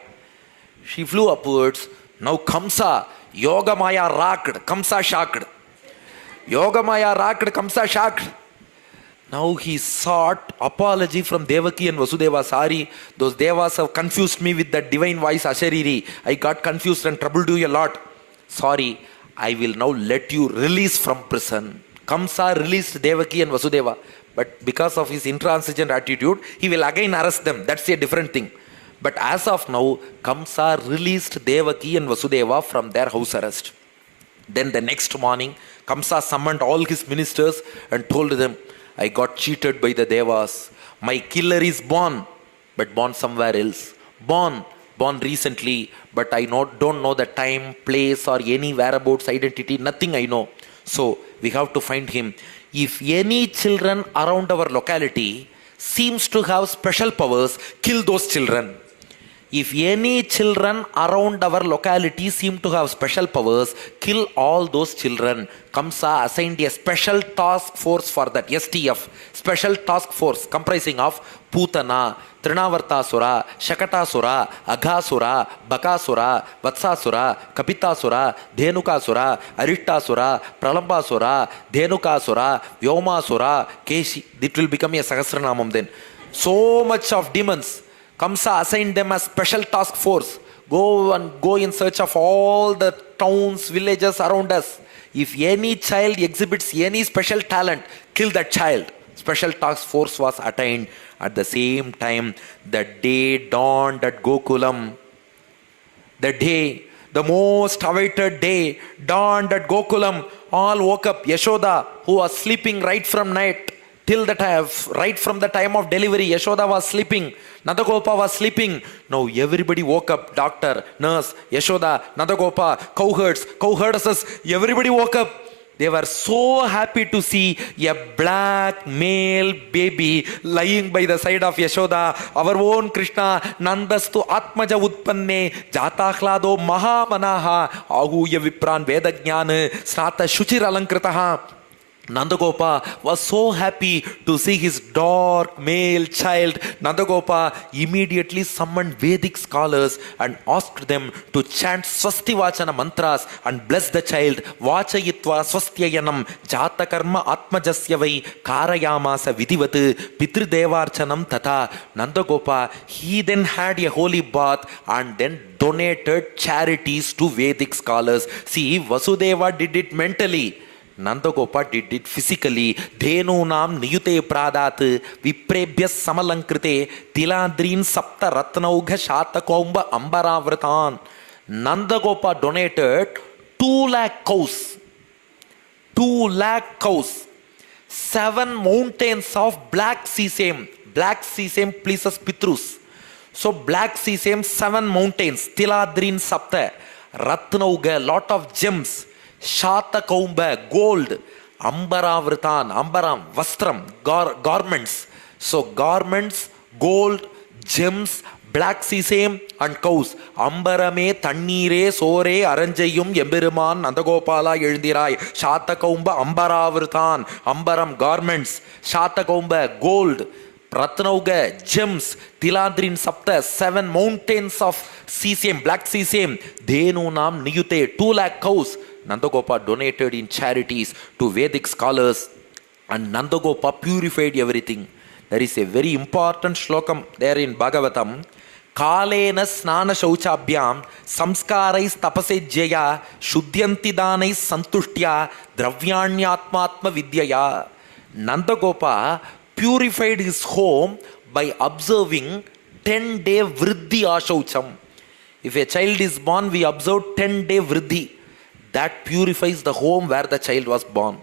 She flew upwards. Now Kamsa, Yoga Maya rocked, Kamsa shocked. Yoga Maya rocked, Kamsa shocked. Now he sought apology from Devaki and Vasudeva. Sorry, those devas have confused me with that divine voice Ashariri. I got confused and troubled you a lot. Sorry, I will now let you release from prison. Kamsa released Devaki and Vasudeva. But because of his intransigent attitude, he will again arrest them. That's a different thing. But as of now, Kamsa released Devaki and Vasudeva from their house arrest. Then the next morning, Kamsa summoned all his ministers and told them, I got cheated by the devas. My killer is born, but born somewhere else. Born recently, but I don't know the time, place, or any whereabouts, identity, nothing I know. So we have to find him. If any children around our locality seems to have special powers, kill those children. If any children around our locality seem to have special powers, kill all those children. Kamsa assigned a special task force for that, STF, special task force comprising of Putana, Trinavartasura, Shakatasura, Aghasura, Bakasura, Vatsasura, Kapitasura, Dhenukasura, Arittasura, Pralambasura, Dhenukasura, Vyomasura, Keshi. It will become a Sahasranamam then. So much of demons. Kamsa assigned them as special task force. Go in search of all the towns, villages around us. If any child exhibits any special talent, kill that child. Special task force was attained. At the same time, the day dawned at Gokulam. The day, the most awaited day, dawned at Gokulam. All woke up. Yashoda, who was sleeping right from night, till the time, right from the time of delivery, Yashoda was sleeping. Nandagopa was sleeping. Now everybody woke up. Doctor, nurse, Yashoda, Nandagopa, cowherdesses, everybody woke up. They were so happy to see a black male baby lying by the side of Yashoda. Our own Krishna, Nandastu Atmaja Utpanne, Jatahlado Mahamanaha, Ahuya Vipran Vedajnana, Srata Shuchir Alankritaha. Nandagopa was so happy to see his dark male child. Nandagopa immediately summoned Vedic scholars and asked them to chant Swastivachana mantras and bless the child. Vachayitva swastyayanam jatakarma atmajasyavai karayamasa vidivat pitrudevarchanam tata. Nandagopa, he then had a holy bath and then donated charities to Vedic scholars. See, Vasudeva did it mentally. Nandagopa did it physically. Dhenunam niyute pradat viprebhyas samalankrite tiladrin sapta ratnaugha shatakomba ambaravratan. Nandagopa donated 2 lakh cows. 2 lakh cows. 7 mountains of black sesame. Black sesame pleases Pitrus. So black sesame, 7 mountains. Tiladrin sapta. Ratnauga, lot of gems. Shata Kaumba, gold, Ambaravratan, Ambaram, Vastram, garments. So garments, gold, gems, black sesame and cows. Ambarame, Tannire, Sore, Aranjayum, Yemberiman, Nandagopala, Yeldirai, Shata Kaumba, Ambaravratan, Ambaram, garments, Shata Kaumba, gold, Ratnauga, gems, Tiladrin Sapta, 7 mountains of CCM, black CCM, Dhenunam Niyute, 2 lakh cows. Nandagopa donated in charities to Vedic scholars, and Nandagopa purified everything. There is a very important shlokam there in Bhagavatam. Kalena snana shauchabhyam samskarais tapasejjaya shuddhyanti danais santushtya dravyanyatmatma vidyaya. Nandagopa purified his home by observing 10-day vriddhi ashaucham. If a child is born, we observe 10-day vriddhi. That purifies the home where the child was born.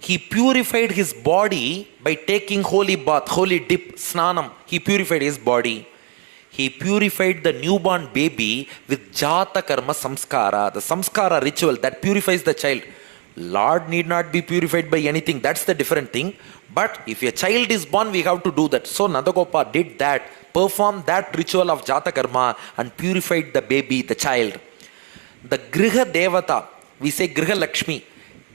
He purified his body by taking holy bath, holy dip, snanam. He purified his body. He purified the newborn baby with jata karma samskara, the samskara ritual that purifies the child. Lord need not be purified by anything. That's the different thing. But if a child is born, we have to do that. So Nandagopa did that, performed that ritual of jata karma and purified the baby, the child. The Griha Devata, we say Griha Lakshmi.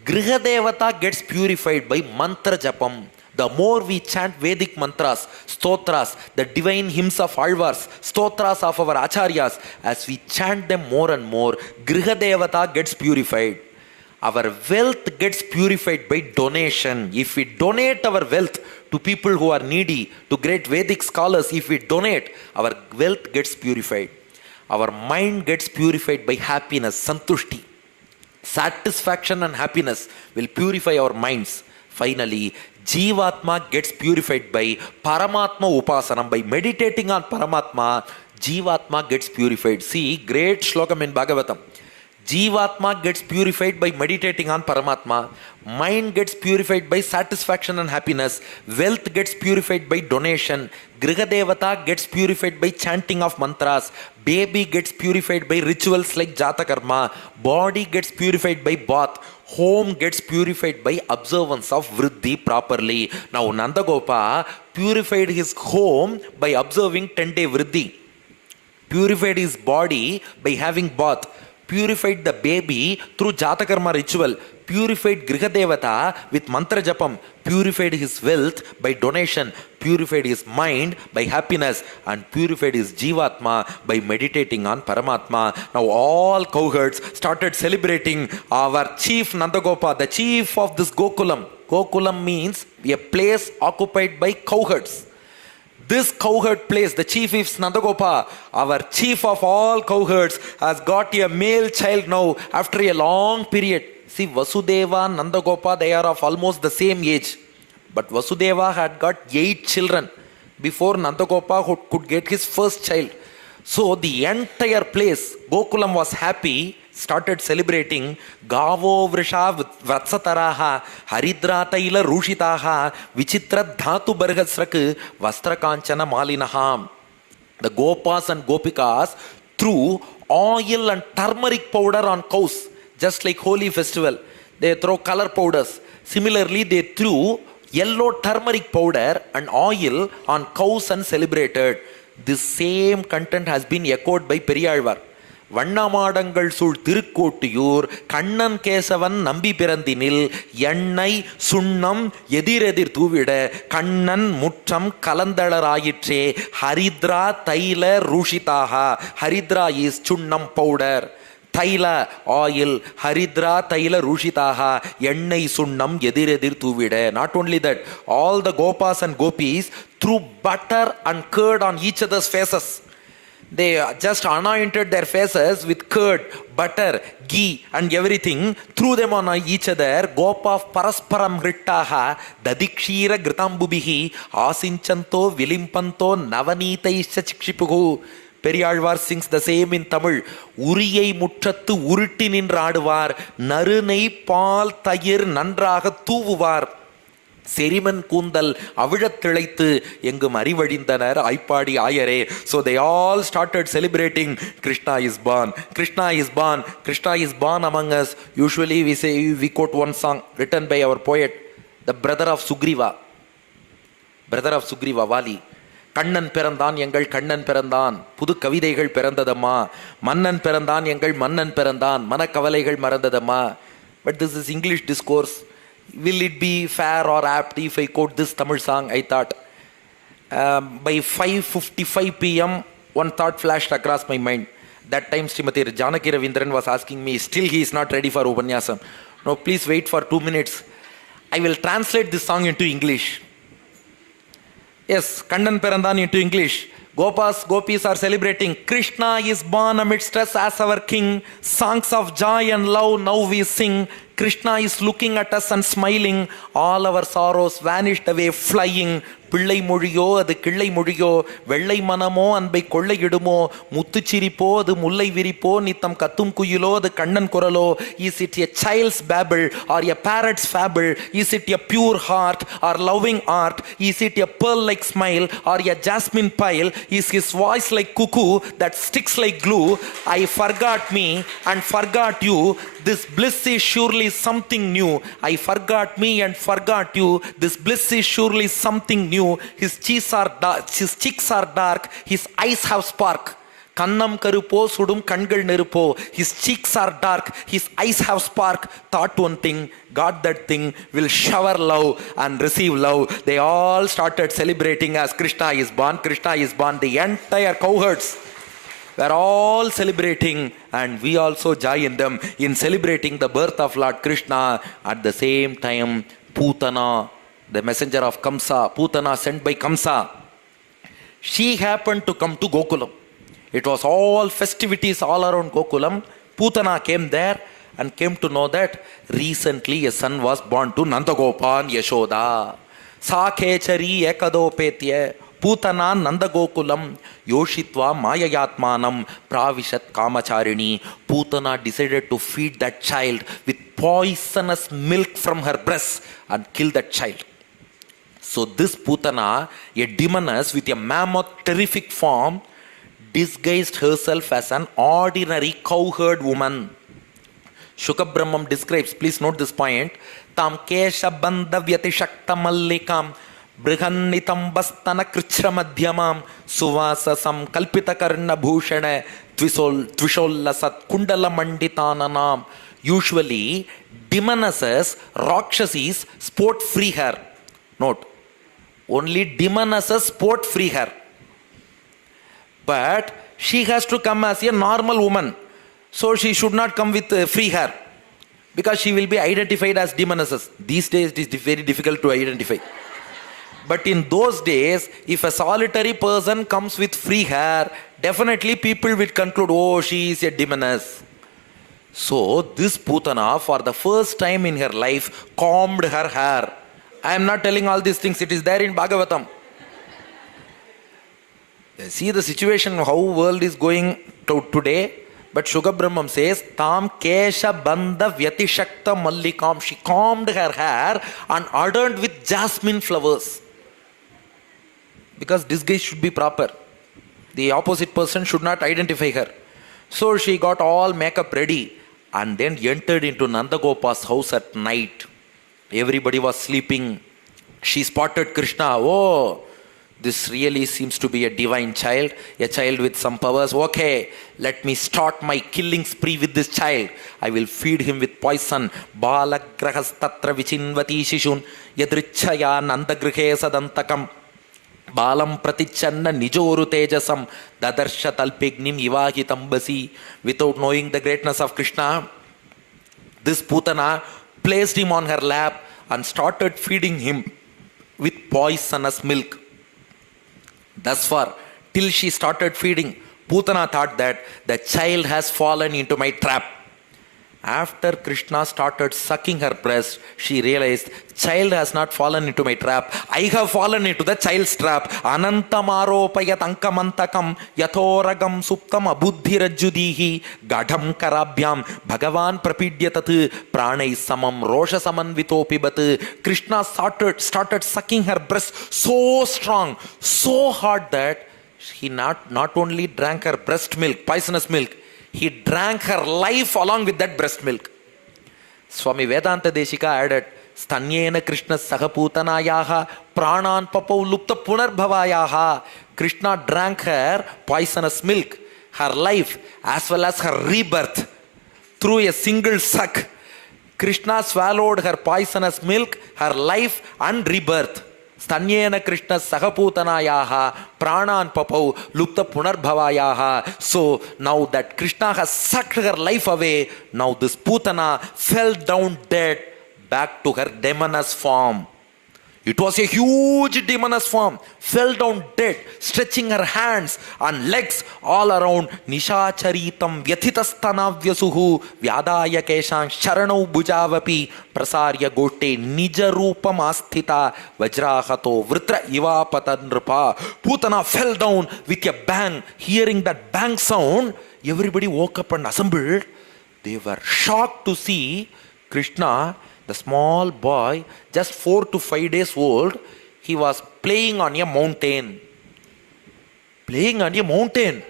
Griha Devata gets purified by mantra japam. The more we chant Vedic mantras, stotras, the divine hymns of Alvars, stotras of our acharyas, as we chant them more and more, Griha Devata gets purified. Our wealth gets purified by donation. If we donate our wealth to people who are needy, to great Vedic scholars, if we donate, our wealth gets purified. Our mind gets purified by happiness, santushti. Satisfaction and happiness will purify our minds. Finally, Jivatma gets purified by Paramatma Upasanam. By meditating on Paramatma, Jivatma gets purified. See, great shlokam in Bhagavatam. Jivatma gets purified by meditating on Paramatma. Mind gets purified by satisfaction and happiness. Wealth gets purified by donation. Griha gets purified by chanting of mantras. Baby gets purified by rituals like Jata Karma. Body gets purified by bath. Home gets purified by observance of Vriddhi properly. Now Nandagopa purified his home by observing 10-day Vriddhi. Purified his body by having bath. Purified the baby through Jatakarma ritual, purified Griha with mantra japam, purified his wealth by donation, purified his mind by happiness, and purified his Jivatma by meditating on Paramatma. Now all cowherds started celebrating our chief Nandagopa, the chief of this Gokulam. Gokulam means a place occupied by cowherds. This cowherd place, the chief is Nandagopa, our chief of all cowherds, has got a male child now after a long period. See, Vasudeva and Nandagopa, they are of almost the same age. But Vasudeva had got 8 children before Nandagopa could get his first child. So the entire place, Gokulam was happy, started celebrating Gavo Vrisha Vatsataraha Haridra Taila Rushitaha Vichitra Dhatu Bargasrak Vastrakanchana Malinaham. The Gopas and Gopikas threw oil and turmeric powder on cows, just like holy festival. They throw color powders. Similarly, they threw yellow turmeric powder and oil on cows and celebrated. This same content has been echoed by Periyalvar. வண்ணமாடங்கள் சூழ் திருக்கோட்டியூர் கண்ணன் கேசவன் நம்பி பிறந்தினில் எண்ணெய் சுண்ணம் எதிரெதிர் தூவிட கண்ணன் முற்றம் கலந்தளராயிற்றே ஹரித்ரா தைல ரூஷிதாக. ஹரித்ரா is சுண்ணம் powder, தைல oil, ஹரித்ரா தைல ரூஷிதாக, எண்ணெய் சுண்ணம் எதிரெதிர் தூவிட. Not only that, all the gopas and gopis threw butter and curd on each other's faces. They just anointed their faces with curd, butter, ghee and everything, threw them on each other. Gopa parasparam rittaha dadikshira gritambubihi asinchanto vilimpanto navanitaischa chikshipugu. Periyalvar sings the same in Tamil. Uriyai முற்றத்து உருட்டி நின்றாடுவார், நறுநெய் பால் தயிர் நன்றாக தூவுவார், ceremony கூந்தல் அவிழத் திளைத்து எங்கும் அறிவழிந்தனர் ஐப்பாடி ஆயரே. So they all started celebrating Krishna is born, Krishna is born, Krishna is born among us. Usually we quote one song written by our poet, the brother of Sugriva, Vali. Kannan பிறந்தான் எங்கள் கண்ணன் பிறந்தான், புது கவிதைகள் பிறந்ததம்மா, மன்னன் பிறந்தான் எங்கள் மன்னன் பிறந்தான், மனக்கவலைகள் மறந்ததம்மா. But this is English discourse. Will it be fair or apt if I quote this Tamil song? I thought. By 5:55 p.m., one thought flashed across my mind. That time Smt Janaki Ravindran was asking me, still he is not ready for Upanyasam. No, please wait for 2 minutes. I will translate this song into English. Yes, Kandan Perandan into English. Gopis are celebrating. Krishna is born amidst us as our king. Songs of joy and love now we sing. Krishna is looking at us and smiling. All our sorrows vanished away flying. பிள்ளை மொழியோ அது கிள்ளை மொழியோ, வெள்ளை மனமோ அன்பை கொள்ளையிடுமோ, முத்துச்சிரிப்போ அது முல்லை விரிப்போ, நித்தம் கத்தும் குயிலோ அது Kannan குரலோ. Is it a child's babble or a parrot's fable? Is it a pure heart or loving art? Is it a pearl-like smile or a jasmine pile? Is his voice like cuckoo that sticks like glue? I forgot me and forgot you. This bliss is surely something new. I forgot me and forgot you. This bliss is surely something new. His cheeks are dark, his eyes have spark. Kannam karupo sudum kangal nerupo. His cheeks are dark, his eyes have spark. Thought one thing, got that thing, will shower love and receive love. They all started celebrating as Krishna is born. Krishna is born. The entire cowherds were all celebrating, and we also join them in celebrating the birth of Lord Krishna. At the same time, Putana, the messenger of Kamsa, Putana sent by Kamsa, she happened to come to Gokulam. It was all festivities all around Gokulam. Putana came there and came to know that recently a son was born to Nandagopan Yashoda. Sakechari ekadopetye Putana Nandagokulam Yoshitva Mayayatmanam Pravishat Kamacharini. Putana decided to feed that child with poisonous milk from her breast and kill that child. So this Putana, a demoness with a mammoth terrific form, disguised herself as an ordinary cowherd woman. Shukabrahmam describes, please note this point, Tam Kesha Bandha Vyatishakta Mallikam Brihannitam Bastana Krichra Madhyamam Suvasasam Kalpita Karna Bhushana Tvishollasat Kundala Manditananam. Usually, demonesses, Rakshasis sport free hair. Note, only demonesses sport free hair. But she has to come as a normal woman. So she should not come with free hair, because she will be identified as demonesses. These days it is very difficult to identify. But in those days, if a solitary person comes with free hair, definitely people will conclude, oh, she is a demoness. So this Putana, for the first time in her life, combed her hair. I am not telling all these things, it is there in Bhagavatam. See the situation, how world is going today. But Shukabrahmam says, Tam Kesha Bandha Vyatishakta Mallikam. She combed her hair and adorned with jasmine flowers. Because disguise should be proper. The opposite person should not identify her. So she got all makeup ready and then entered into Nandagopa's house at night. Everybody was sleeping. She spotted Krishna. Oh, this really seems to be a divine child, a child with some powers. Okay, let me start my killing spree with this child. I will feed him with poison. Balagrahas tatra vichinvati shishun yadrichaya nandagrihe sadantakam. Balam pratichanna nijoru tejasam dadarsha talpignim ivahitambasi. Without knowing the greatness of Krishna, this Putana placed him on her lap and started feeding him with poisonous milk. Thus far, till she started feeding, Putana thought that the child has fallen into my trap. After Krishna started sucking her breast, she realized, child has not fallen into my trap. I have fallen into the child's trap. Anantamaropayat ankamantakam yathoragam suptam abuddhirajjudihi gadham karabhyam Bhagavan prapidyatat pranai samam rosha samanvitopibat. Krishna started sucking her breast so strong, so hard that he not only drank her breast milk, poisonous milk, he drank her life along with that breast milk. Swami Vedanta Deshika added, Stanyena Krishna Sahaputanayaha Pranan Papau Lupta Punarbhavayaha. Krishna drank her poisonous milk, her life, as well as her rebirth through a single suck. Krishna swallowed her poisonous milk, her life and rebirth. Stanyena Krishna Sahaputanayaha Pranan Papau Lupta Punarbhavayaha. So now that Krishna has sucked her life away, now this Putana fell down dead back to her demoness form. It was a huge demoness form, fell down dead, stretching her hands and legs all around. Nishacharitam Vyatitastanavyasuhu Vyadaya Keshan Sharanau Bujavapi Prasarya Gote Nijarupam Asthita Vajrahato Vritra Ivapatanrapa. Putana fell down with a bang. Hearing that bang sound, everybody woke up and assembled. They were shocked to see Krishna, the small boy, just 4 to 5 days old. He was playing on a mountain. Playing on a mountain.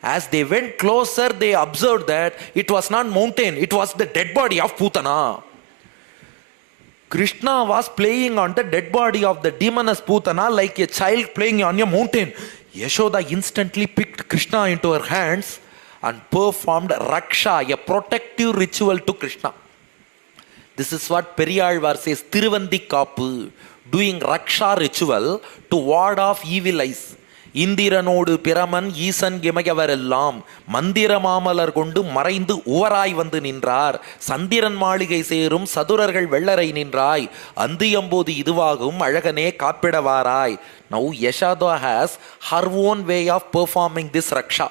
As they went closer, they observed that it was not mountain, it was the dead body of Putana. Krishna was playing on the dead body of the demoness Putana like a child playing on a mountain. Yashoda instantly picked Krishna into her hands and performed Raksha, a protective ritual to Krishna. This is what Periyalvar says, Tiruvandi Kappu, doing Raksha ritual to ward off evil eyes. Indiranodu Piraman Isan Gemagavarellam, Mandira Mamalar Gundu Maraindu Uvarai Vandu Nindrar, Sandiran Maligai Serum, Sadurargal Vellarai Nindrai, Andiyambodi Iduvagum, Alagane Kapidavarai. Now Yashoda has her own way of performing this Raksha.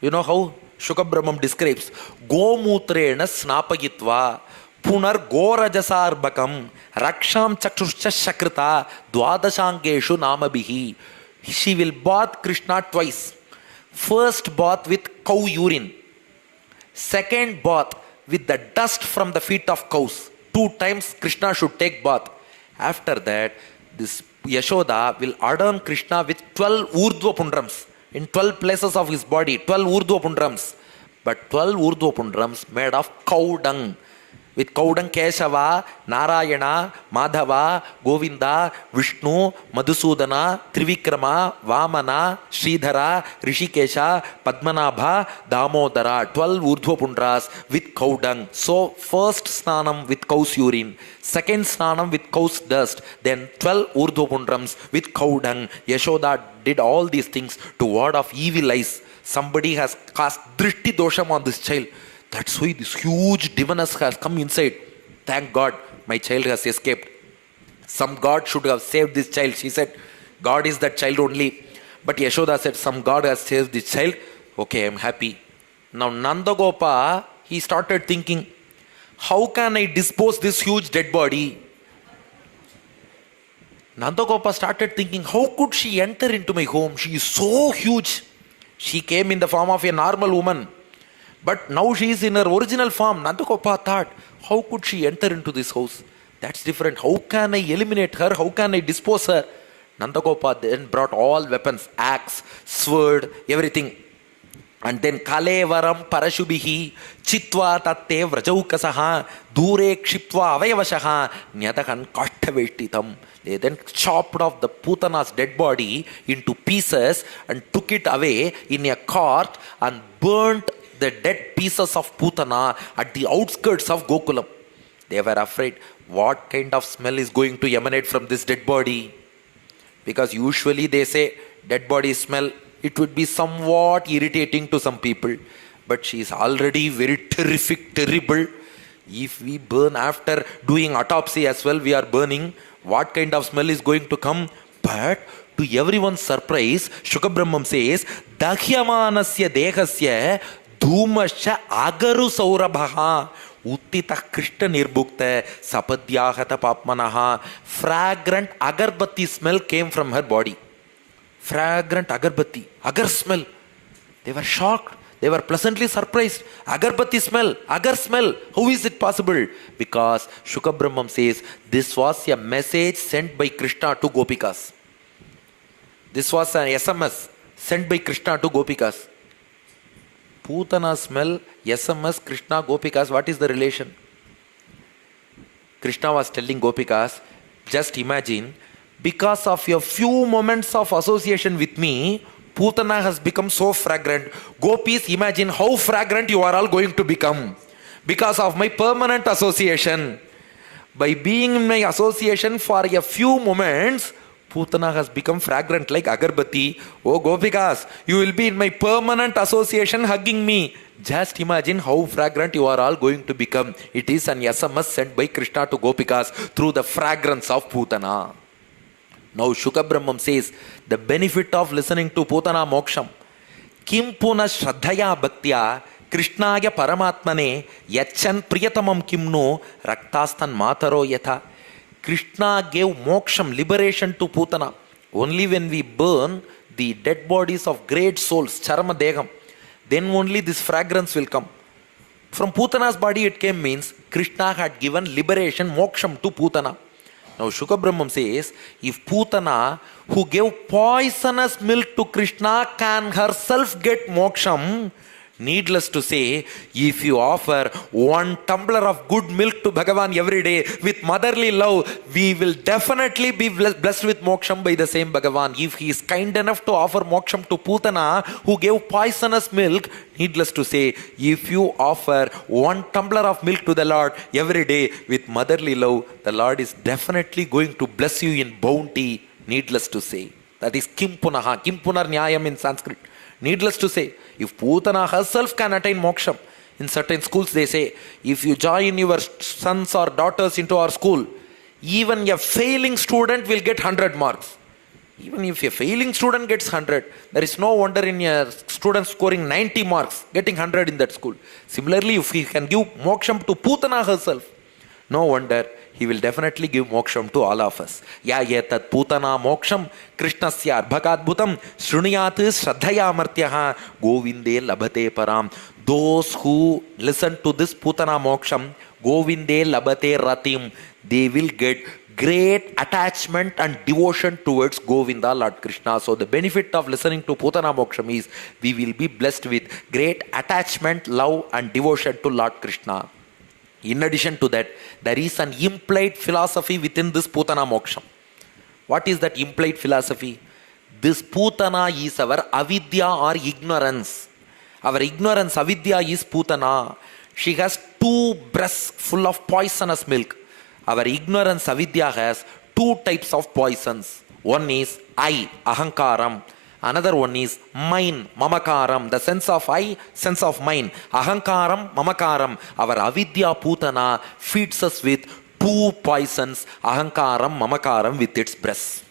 You know how Shukabramam describes, Gomutrena Snapagitva. Punar Gorajasarbakam Raksham Chakshuscha Shakrita Dwadashangeshu Namabihi. She will bath Krishna twice. First bath with cow urine. Second bath with the dust from the feet of cows. 2 times Krishna should take bath. After that, this Yashoda will adorn Krishna with 12 Urdhva Pundrams. In 12 places of his body, 12 Urdhva Pundrams. But 12 Urdhva Pundrams made of cow dung. With Kaudan Keshava, Narayana, Madhava, Govinda, Vishnu, Madhusudana, Trivikrama, Vamana, Sridhara, Rishikesha, Padmanabha, Damodara. 12 Urdhva Pundras with Kaudang. So first Snanam with cow's urine, second Snanam with cow's dust, then 12 Urdhva Pundrams with Kaudang. Yashoda did all these things to ward off evil eyes. Somebody has cast Drishti Dosham on this child. That's why this huge demoness has come inside. Thank God, my child has escaped. Some God should have saved this child. She said, God is that child only. But Yashoda said, some God has saved this child. Okay, I'm happy. Now Nandagopa, he started thinking, how can I dispose this huge dead body? Nandagopa started thinking, how could she enter into my home? She is so huge. She came in the form of a normal woman. But now she is in her original form. Nandagopa thought, how could she enter into this house? That's different. How can I eliminate her? How can I dispose her? Nandagopa then brought all weapons, axe, sword, everything. And then Kalevaram Parashubihi Chitva Tatte Vrajaukasaha Dure Kshiptva Avayavashaha Nyadakan Kattavetitam. They then chopped off the Putana's dead body into pieces and took it away in a cart and burnt the dead pieces of Putana at the outskirts of Gokulam. They were afraid, what kind of smell is going to emanate from this dead body? Because usually they say, dead body smell, it would be somewhat irritating to some people. But she is already very terrific, terrible. If we burn after doing autopsy as well, we are burning. What kind of smell is going to come? But to everyone's surprise, Shukabrahmam says, Dakyamanasya dehasya Dhumascha agaru saurabhaha uttita krishna nirbukta sapadyahata papmanaha. Fragrant agarbatti smell came from her body. Fragrant agarbatti, agar smell. They were shocked. They were pleasantly surprised. Agarbatti smell, agar smell. How is it possible? Because Shukabrahmam says this was a message sent by Krishna to Gopikas. This was an SMS sent by Krishna to Gopikas. Putana smell, SMS, Krishna, Gopikas, what is the relation? Krishna was telling Gopikas, just imagine, because of a few moments of association with me, Putana has become so fragrant. Gopis, imagine how fragrant you are all going to become. Because of my permanent association. By being in my association for a few moments, Putana has become fragrant like agarbatti. Oh Gopikas, you will be in my permanent association hugging me. Just imagine how fragrant you are all going to become. It is an SMS sent by Krishna to Gopikas through the fragrance of Putana. Now Shuka Brahmam says, the benefit of listening to Putana Moksham. Kim puna shraddhaya bhaktya Krishnaya Paramatmane yachan priyatamam kimno raktastan mataro yatha. Krishna gave moksham, liberation to Putana. Only when we burn the dead bodies of great souls, charama degam, then only this fragrance will come. From Putana's body it came means Krishna had given liberation, moksham to Putana. Now Shuka Brahmam says, if Putana, who gave poisonous milk to Krishna, can herself get moksham, needless to say, if you offer 1 tumbler of good milk to Bhagavan every day with motherly love, we will definitely be blessed with moksham by the same Bhagavan. If he is kind enough to offer moksham to Putana, who gave poisonous milk, needless to say, if you offer 1 tumbler of milk to the Lord every day with motherly love, the Lord is definitely going to bless you in bounty, needless to say. That is Kim Punaha, Kim Punar Nyayam in Sanskrit. Needless to say, if Putana herself can attain moksham, in certain schools they say, if you join your sons or daughters into our school, even a failing student will get 100 marks. Even if a failing student gets 100, there is no wonder in a student scoring 90 marks, getting 100 in that school. Similarly, if he can give moksham to Putana herself, no wonder he will definitely give moksham to all of us. Ya yetat Putana moksham Krishnasya arbhakadbhutam shruniyat shraddhaya martyaha govinde labhate param. Those who listen to this Putana moksham, govinde labhate ratim, they will get great attachment and devotion towards Govinda, Lord Krishna. So the benefit of listening to Putana moksham is we will be blessed with great attachment, love and devotion to Lord Krishna. In addition to that, there is an implied philosophy within this Putana moksham. What is that implied philosophy? This Putana is our avidya or ignorance. Our ignorance, avidya, is Putana. She has 2 breasts full of poisonous milk. Our ignorance, avidya, has 2 types of poisons. One is I, ahankaram. Another one is mine, mamakaram, the sense of I, sense of mine. Ahankaram, mamakaram. Our avidya Putana feeds us with 2 poisons, ahankaram, mamakaram, with its breasts.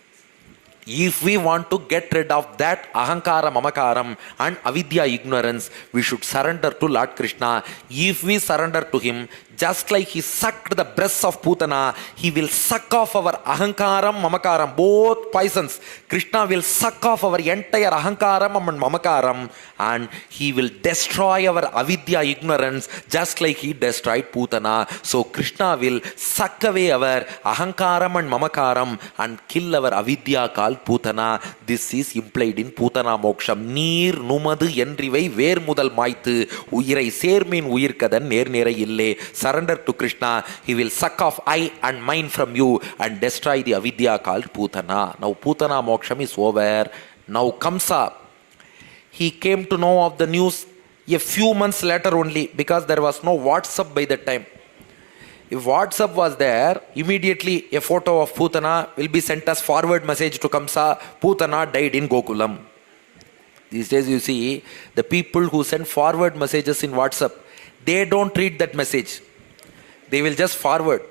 If we want to get rid of that ahankara, mamakaram and avidya, ignorance, we should surrender to Lord Krishna. If we surrender to him, just like he sucked the breasts of Putana, he will suck off our ahankaram, mamakaram, both poisons. Krishna will suck off our entire ahankaram and mamakaram, and he will destroy our avidya, ignorance, just like he destroyed Putana. So Krishna will suck away our ahankaram and mamakaram and kill our avidya called Putana. This is implied in Putana moksham. Neer numadu enrivai ver mudal maithu uyirai sermin uyirkadan ner nera ille. Surrender to Krishna, he will suck off I and mine from you and destroy the avidya called Putana. Now Putana moksham is over. Now Kamsa, he came to know of the news a few months later only, because there was no WhatsApp by that time. If WhatsApp was there, immediately a photo of Putana will be sent as forward message to Kamsa. Putana died in Gokulam. These days you see, the people who send forward messages in WhatsApp, they don't read that message. They will just forward.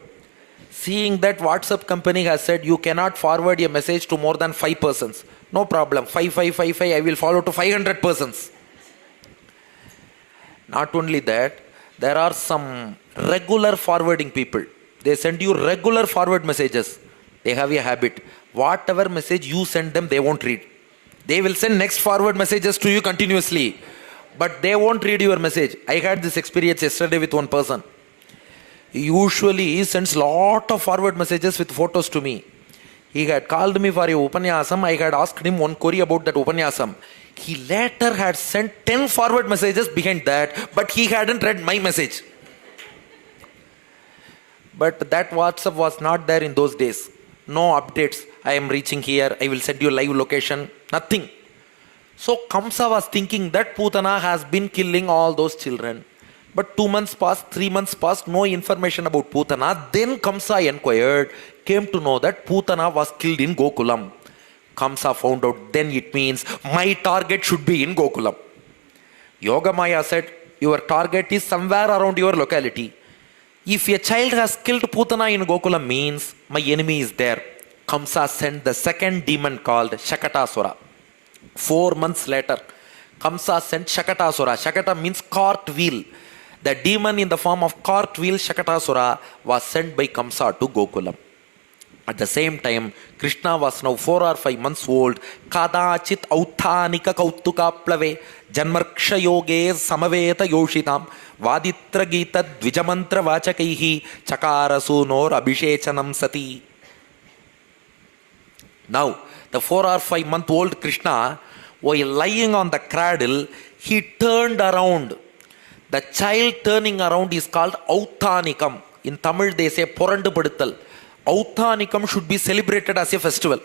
Seeing that WhatsApp company has said you cannot forward a message to more than 5 persons. No problem. 5, I will follow to 500 persons. Not only that, there are some regular forwarding people. They send you regular forward messages. They have a habit. Whatever message you send them, they won't read. They will send next forward messages to you continuously, but they won't read your message. I had this experience yesterday with one person. Usually he sends lot of forward messages with photos to me. He had called me for a Upanyasam. I had asked him one query about that Upanyasam. He later had sent 10 forward messages behind that, but he hadn't read my message. But that WhatsApp was not there in those days. No updates. I am reaching here. I will send you live location. Nothing. So Kamsa was thinking that Putana has been killing all those children. But 2 months passed, 3 months passed, no information about Putana. Then Kamsa inquired, came to know that Putana was killed in Gokulam. Kamsa found out, then it means my target should be in Gokulam. Yogamaya said, your target is somewhere around your locality. If a child has killed Putana in Gokulam means my enemy is there. Kamsa sent the second demon called Shakatasura. 4 months later, Kamsa sent Shakatasura. Shakata means cartwheel. The demon in the form of cartwheel Shakatasura was sent by Kamsa to Gokulam. At the same time, Krishna was now 4 or 5 months old. Kadachit authanika kautuka plave janmarksha yoge samaveta yoshitam vaditra gita dvijamantra vachakaihi chakara sunor abhishechanam sati. Now, the 4 or 5 month old Krishna, while lying on the cradle, he turned around. The child turning around is called Authanikam. In Tamil they say Porandu Paduttal. Authanikam should be celebrated as a festival.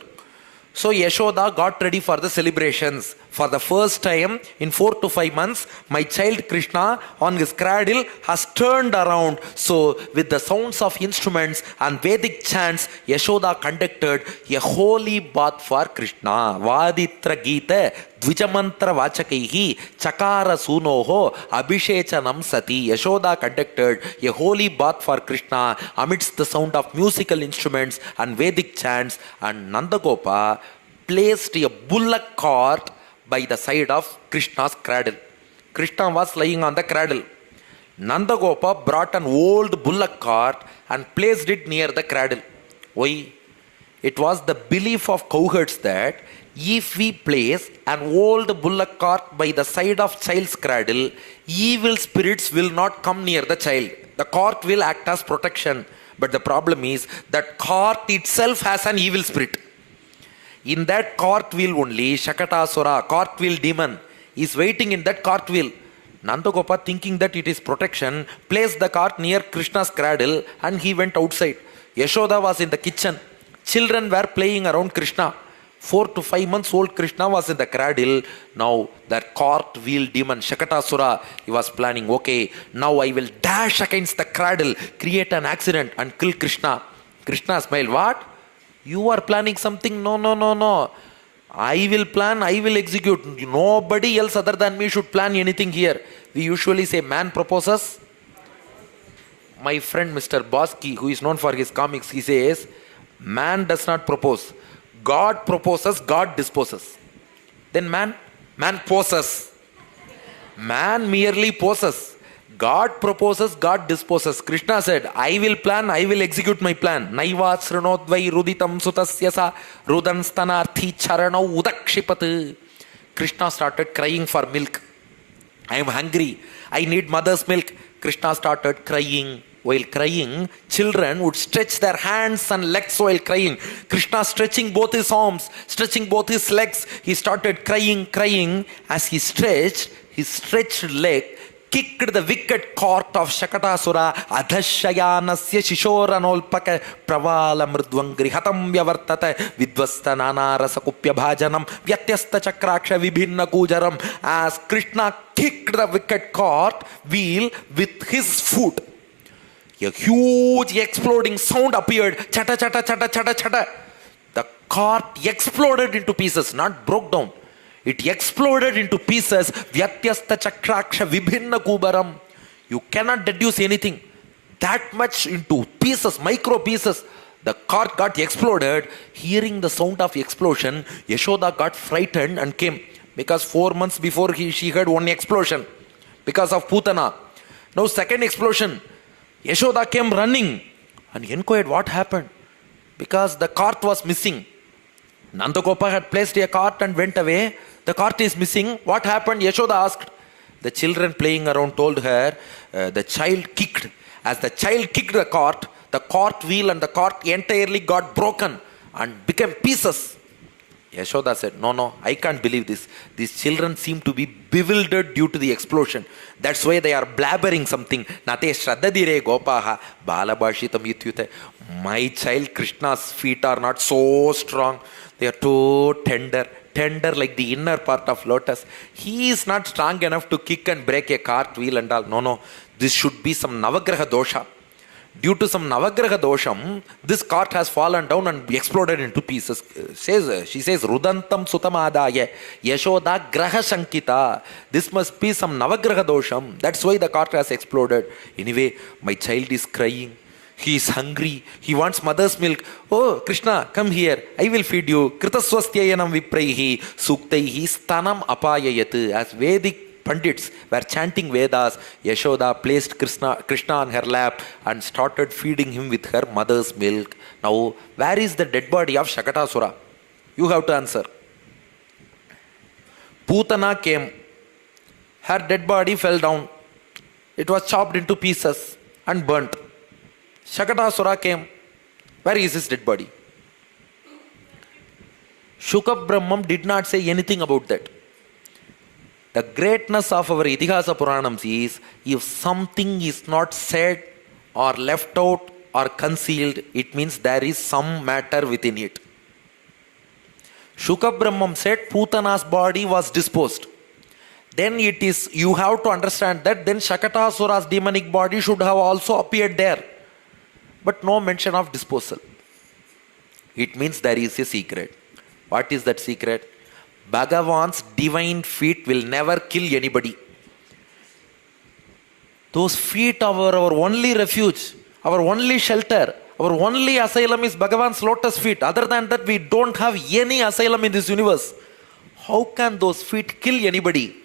So Yashoda got ready for the celebrations. For the first time in 4 to 5 months, my child Krishna on his cradle has turned around. So with the sounds of instruments and Vedic chants, Yashoda conducted a holy bath for Krishna. Vaditra Gita Dvijamantra Vachakaihi Chakara Sunoho Abhishechanam Sati. Yashoda conducted a holy bath for Krishna amidst the sound of musical instruments and Vedic chants, and Nandagopa placed a bullock cart by the side of Krishna's cradle. Krishna was lying on the cradle. Nandagopa brought an old bullock cart and placed it near the cradle. Why? It was the belief of cowherds that if we place an old bullock cart by the side of child's cradle, evil spirits will not come near the child. The cart will act as protection. But the problem is that cart itself has an evil spirit. In that cartwheel only, Shakatasura, cartwheel demon, is waiting in that cartwheel. Nandagopa, thinking that it is protection, placed the cart near Krishna's cradle and he went outside. Yashoda was in the kitchen. Children were playing around Krishna. 4 to 5 months old Krishna was in the cradle. Now that cartwheel demon, Shakatasura, he was planning, okay, now I will dash against the cradle, create an accident and kill Krishna. Krishna smiled, what? You are planning something? No. I will plan, I will execute. Nobody else other than me should plan anything here. We usually say man proposes. My friend Mr. Bosky, who is known for his comics, he says, man does not propose. God proposes, God disposes. Then man poses. Man merely poses. God proposes, God disposes. Krishna said, I will plan, I will execute my plan. Naiva srinodvai ruditam sutasyasa rudan stanarthi charanau udakshipat. Krishna started crying for milk. I am hungry. I need mother's milk. Krishna started crying. While crying, children would stretch their hands and legs while crying. Krishna stretching both his arms, stretching both his legs. He started crying. As he stretched, his stretched leg kicked the wicked cart of Shakatasura. Adhashayanasya shishoranolpaka pravala mridvangri hatam vyavartata vidvasta nanarasa kupya bhajanam vyatyasta chakraksha vibhinna kujaram. As Krishna kicked the wicked cart wheel with his foot, a huge exploding sound appeared. Chata, chata, chata, chata, chata. The cart exploded into pieces, not broke down. It exploded into pieces. Vyatyasta chakraksha vibhinna kubaram. You cannot deduce anything. That much into pieces, micro pieces. The cart got exploded. Hearing the sound of explosion, Yashoda got frightened and came. Because 4 months before she heard one explosion. Because of Putana. Now second explosion. Yashoda came running and inquired what happened. Because the cart was missing. Nandagopa had placed a cart and went away. The cart is missing. What happened? Yashoda asked. The children playing around told her, the child kicked. As the child kicked the cart wheel and the cart entirely got broken and became pieces. Yashoda said, no, I can't believe this. These children seem to be bewildered due to the explosion. That's why they are blabbering something. Nate shraddadire gopaha balabhashitam yutyute. My child Krishna's feet are not so strong. They are too tender like the inner part of lotus. He is not strong enough to kick and break a cart wheel and all. No. This should be some Navagraha dosha. Due to some Navagraha dosham, this cart has fallen down and exploded into pieces. She says, Rudantam Sutamadaya, Yashoda Graha Shankita. This must be some Navagraha dosham. That's why the cart has exploded. Anyway, my child is crying. He is hungry. He wants mother's milk. Oh, Krishna, come here. I will feed you. Kritaswastyayanam vipraihi suktaihi stanam apayayat. As Vedic Pandits were chanting Vedas, Yashoda placed Krishna on her lap and started feeding him with her mother's milk. Now, where is the dead body of Shakatasura? You have to answer. Putana came. Her dead body fell down. It was chopped into pieces and burnt. Shakatasura came. Where is his dead body? Shuka Brahmam did not say anything about that. The greatness of our Itihasa Puranams is, if something is not said or left out or concealed, it means there is some matter within it. Shuka Brahmam said Putana's body was disposed. Then it is, you have to understand that then Shakatasura's demonic body should have also appeared there. But no mention of disposal. It means there is a secret. What is that secret? Bhagavan's divine feet will never kill anybody. Those feet are our only refuge, our only shelter, our only asylum is Bhagavan's lotus feet. Other than that, we don't have any asylum in this universe. How can those feet kill anybody?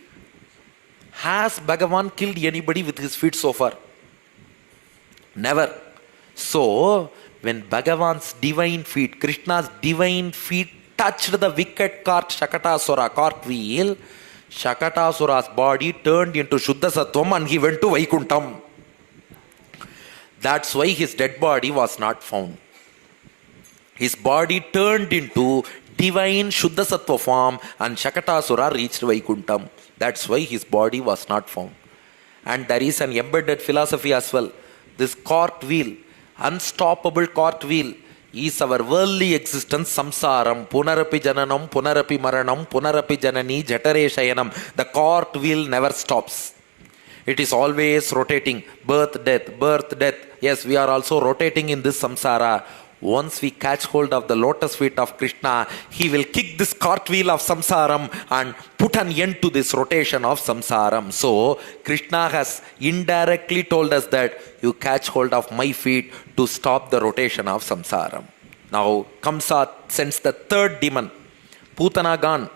Has Bhagavan killed anybody with his feet so far? Never. So, when Bhagavan's divine feet, Krishna's divine feet touched the wicked cart Shakatasura, cartwheel, Shakatasura's body turned into Shuddha Sattvam and he went to Vaikuntham. That's why his dead body was not found. His body turned into divine Shuddha Sattva form and Shakatasura reached Vaikuntham. That's why his body was not found. And there is an embedded philosophy as well. This cartwheel, unstoppable cartwheel, is our worldly existence samsaram, punarapi jananam, punarapi maranam, punarapi janani, jatare shayanam. The cartwheel never stops. It is always rotating. Birth, death, birth, death. Yes, we are also rotating in this samsara. Once we catch hold of the lotus feet of Krishna, he will kick this cartwheel of samsaram and put an end to this rotation of samsaram. So, Krishna has indirectly told us that you catch hold of my feet to stop the rotation of samsaram. Now, Kamsa sends the third demon. Putana gone.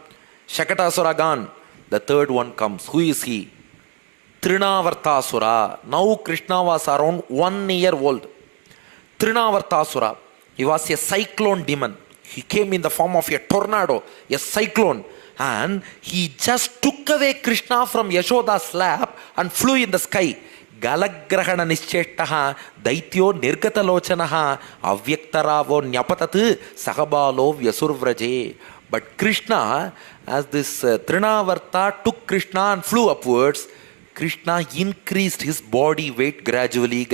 Shakatasura gone. The third one comes. Who is he? Trinavartasura. Now, Krishna was around 1 year old. Trinavartasura. He was a cyclone demon. He came in the form of a tornado, a cyclone. And he just took away Krishna from Yashoda's lap and flew in the sky. Galagrahana nischetaha, daityo nirgatalochanaha, avyaktaravo nyapatat, sahabalo vyasurvraje. But Krishna, as this Trinavarta took Krishna and flew upwards, Krishna increased his body weight gradually.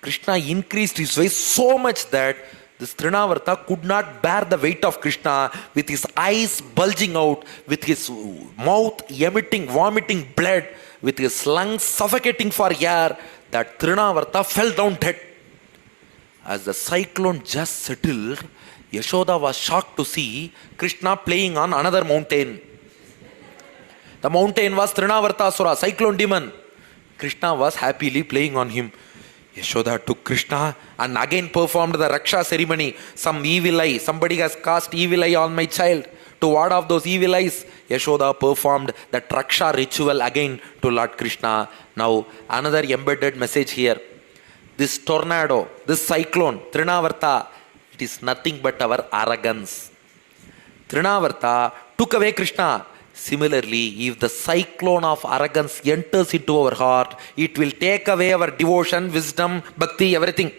Krishna increased his weight so much that this Trinavarta could not bear the weight of Krishna, with his eyes bulging out, with his mouth emitting, vomiting blood, with his lungs suffocating for air. That Trinavarta fell down dead. As the cyclone just settled, Yashoda was shocked to see Krishna playing on another mountain. The mountain was Trinavartasura, cyclone demon. Krishna was happily playing on him. Yashoda took Krishna and again performed the Raksha ceremony. Some evil eye, somebody has cast evil eye on my child. To ward off those evil eyes, Yashoda performed that Raksha ritual again to Lord Krishna. Now, another embedded message here. This tornado, this cyclone, Trinavarta, it is nothing but our arrogance. Trinavarta took away Krishna. Similarly, if the cyclone of arrogance enters into our heart, it will take away our devotion, wisdom, bhakti, everything.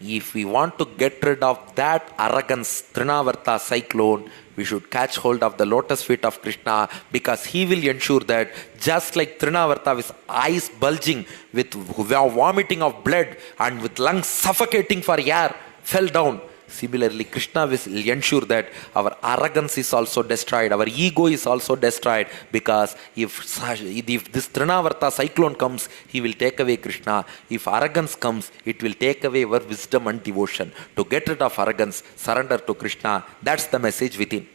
If we want to get rid of that arrogance, Trinavarta cyclone, we should catch hold of the lotus feet of Krishna, because he will ensure that just like Trinavarta with eyes bulging, with vomiting of blood and with lungs suffocating for air, fell down. Similarly, Krishna will ensure that our arrogance is also destroyed, our ego is also destroyed, because if this Trinavarta cyclone comes, he will take away Krishna. If arrogance comes, it will take away our wisdom and devotion. To get rid of arrogance, surrender to Krishna. That's the message within.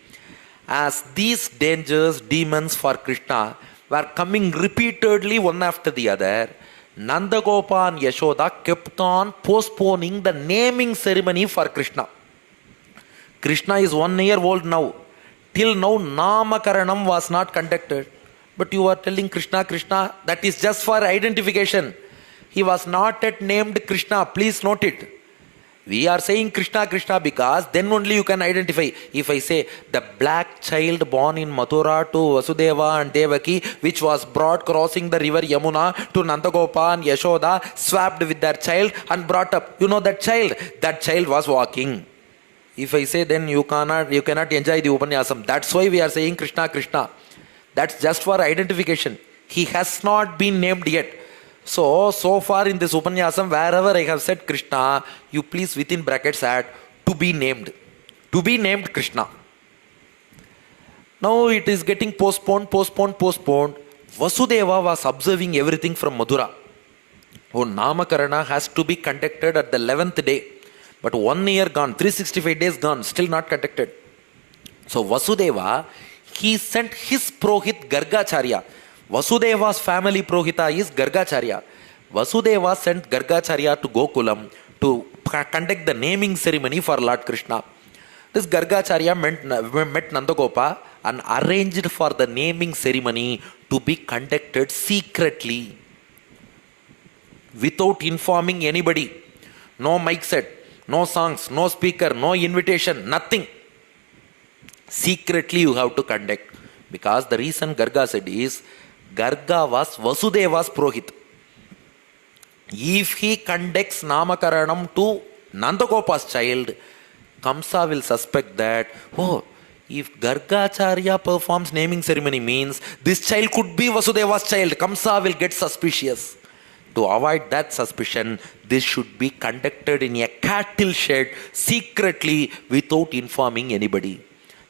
As these dangers, demons for Krishna were coming repeatedly one after the other, Nandagopa and Yashoda kept on postponing the naming ceremony for Krishna. Krishna is 1 year old now. Till now, Namakaranam was not conducted. But you are telling Krishna, Krishna, that is just for identification. He was not yet named Krishna. Please note it. We are saying Krishna, Krishna because then only you can identify. If I say the black child born in Mathura to Vasudeva and Devaki, which was brought crossing the river Yamuna to Nandagopa and Yashoda, swapped with their child and brought up. You know that child was walking. If I say, then you cannot enjoy the Upanyasam. That's why we are saying Krishna, Krishna. That's just for identification. He has not been named yet. So far in this Upanyasam, wherever I have said Krishna, you please within brackets add to be named. To be named Krishna. Now it is getting postponed. Vasudeva was observing everything from Madhura. Oh, Namakarana has to be conducted at the 11th day. But 1 year gone, 365 days gone, still not conducted. So Vasudeva, he sent his Prohit Gargacharya. Vasudeva's family Prohita is Gargacharya. Vasudeva sent Gargacharya to Gokulam to conduct the naming ceremony for Lord Krishna. This Gargacharya met Nandagopa and arranged for the naming ceremony to be conducted secretly, without informing anybody. No mic set, no songs, no speaker, no invitation, nothing. Secretly you have to conduct. Because the reason Garga said is, Garga was Vasudeva's Prohit. If he conducts Namakaranam to Nandagopa's child, Kamsa will suspect that, oh, if Gargacharya performs naming ceremony means this child could be Vasudeva's child. Kamsa will get suspicious. To avoid that suspicion, this should be conducted in a cattle shed secretly without informing anybody.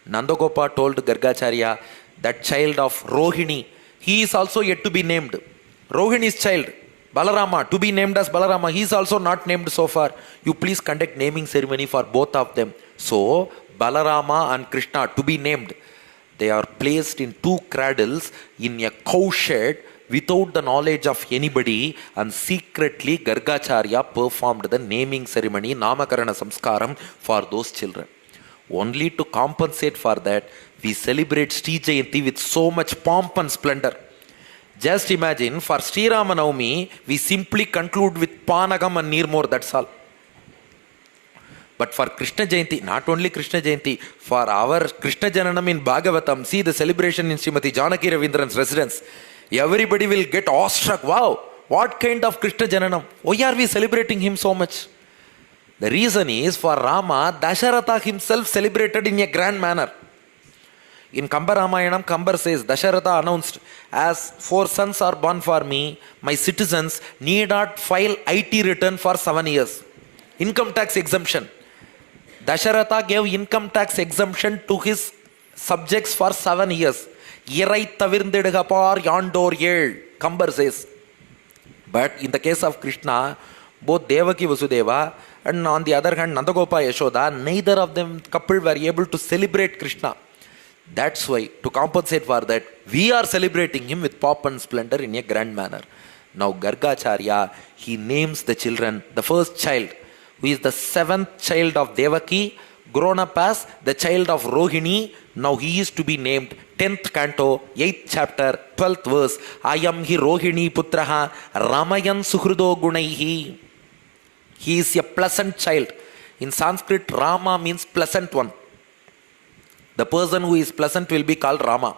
Nandagopa told Gargacharya, that child of Rohini, he is also yet to be named. Rohini's child, Balarama, to be named as Balarama, he is also not named so far. You please conduct naming ceremony for both of them. So, Balarama and Krishna to be named. They are placed in 2 cradles in a cow shed without the knowledge of anybody, and secretly Gargacharya performed the naming ceremony, Namakarana Samskaram, for those children. Only to compensate for that, we celebrate Sri Jayanti with so much pomp and splendor. Just imagine, for Sri Rama Navami, we simply conclude with Panagam and Nirmor, that's all. But for Krishna Jayanti, not only Krishna Jayanti, for our Krishna Jananam in Bhagavatam, see the celebration in Smt Janaki Ravindran's residence. Everybody will get awestruck. Wow, what kind of Krishna Jananam? Why are we celebrating him so much? The reason is, for Rama, Dasharatha himself celebrated in a grand manner. In Kamba Ramayanam, Kambar says, Dasharatha announced, as 4 sons are born for me, my citizens need not file IT return for 7 years. Income tax exemption. Dasharatha gave income tax exemption to his subjects for 7 years. Irai tavirndidagapar yandor yel, Kambar says. But in the case of Krishna, both Devaki Vasudeva and on the other hand Nandagopa Yashoda, neither of them couple were able to celebrate Krishna. That's why, to compensate for that, we are celebrating him with pomp and splendor in a grand manner. Now Gargacharya, he names the children, the first child, who is the 7th child of Devaki, grown up as the child of Rohini. Now he is to be named 10th canto, 8th chapter, 12th verse. Ayam hi Rohini putraha Ramayan suhrudo gunaihi. He is a pleasant child. In Sanskrit, Rama means pleasant one. The person who is pleasant will be called Rama.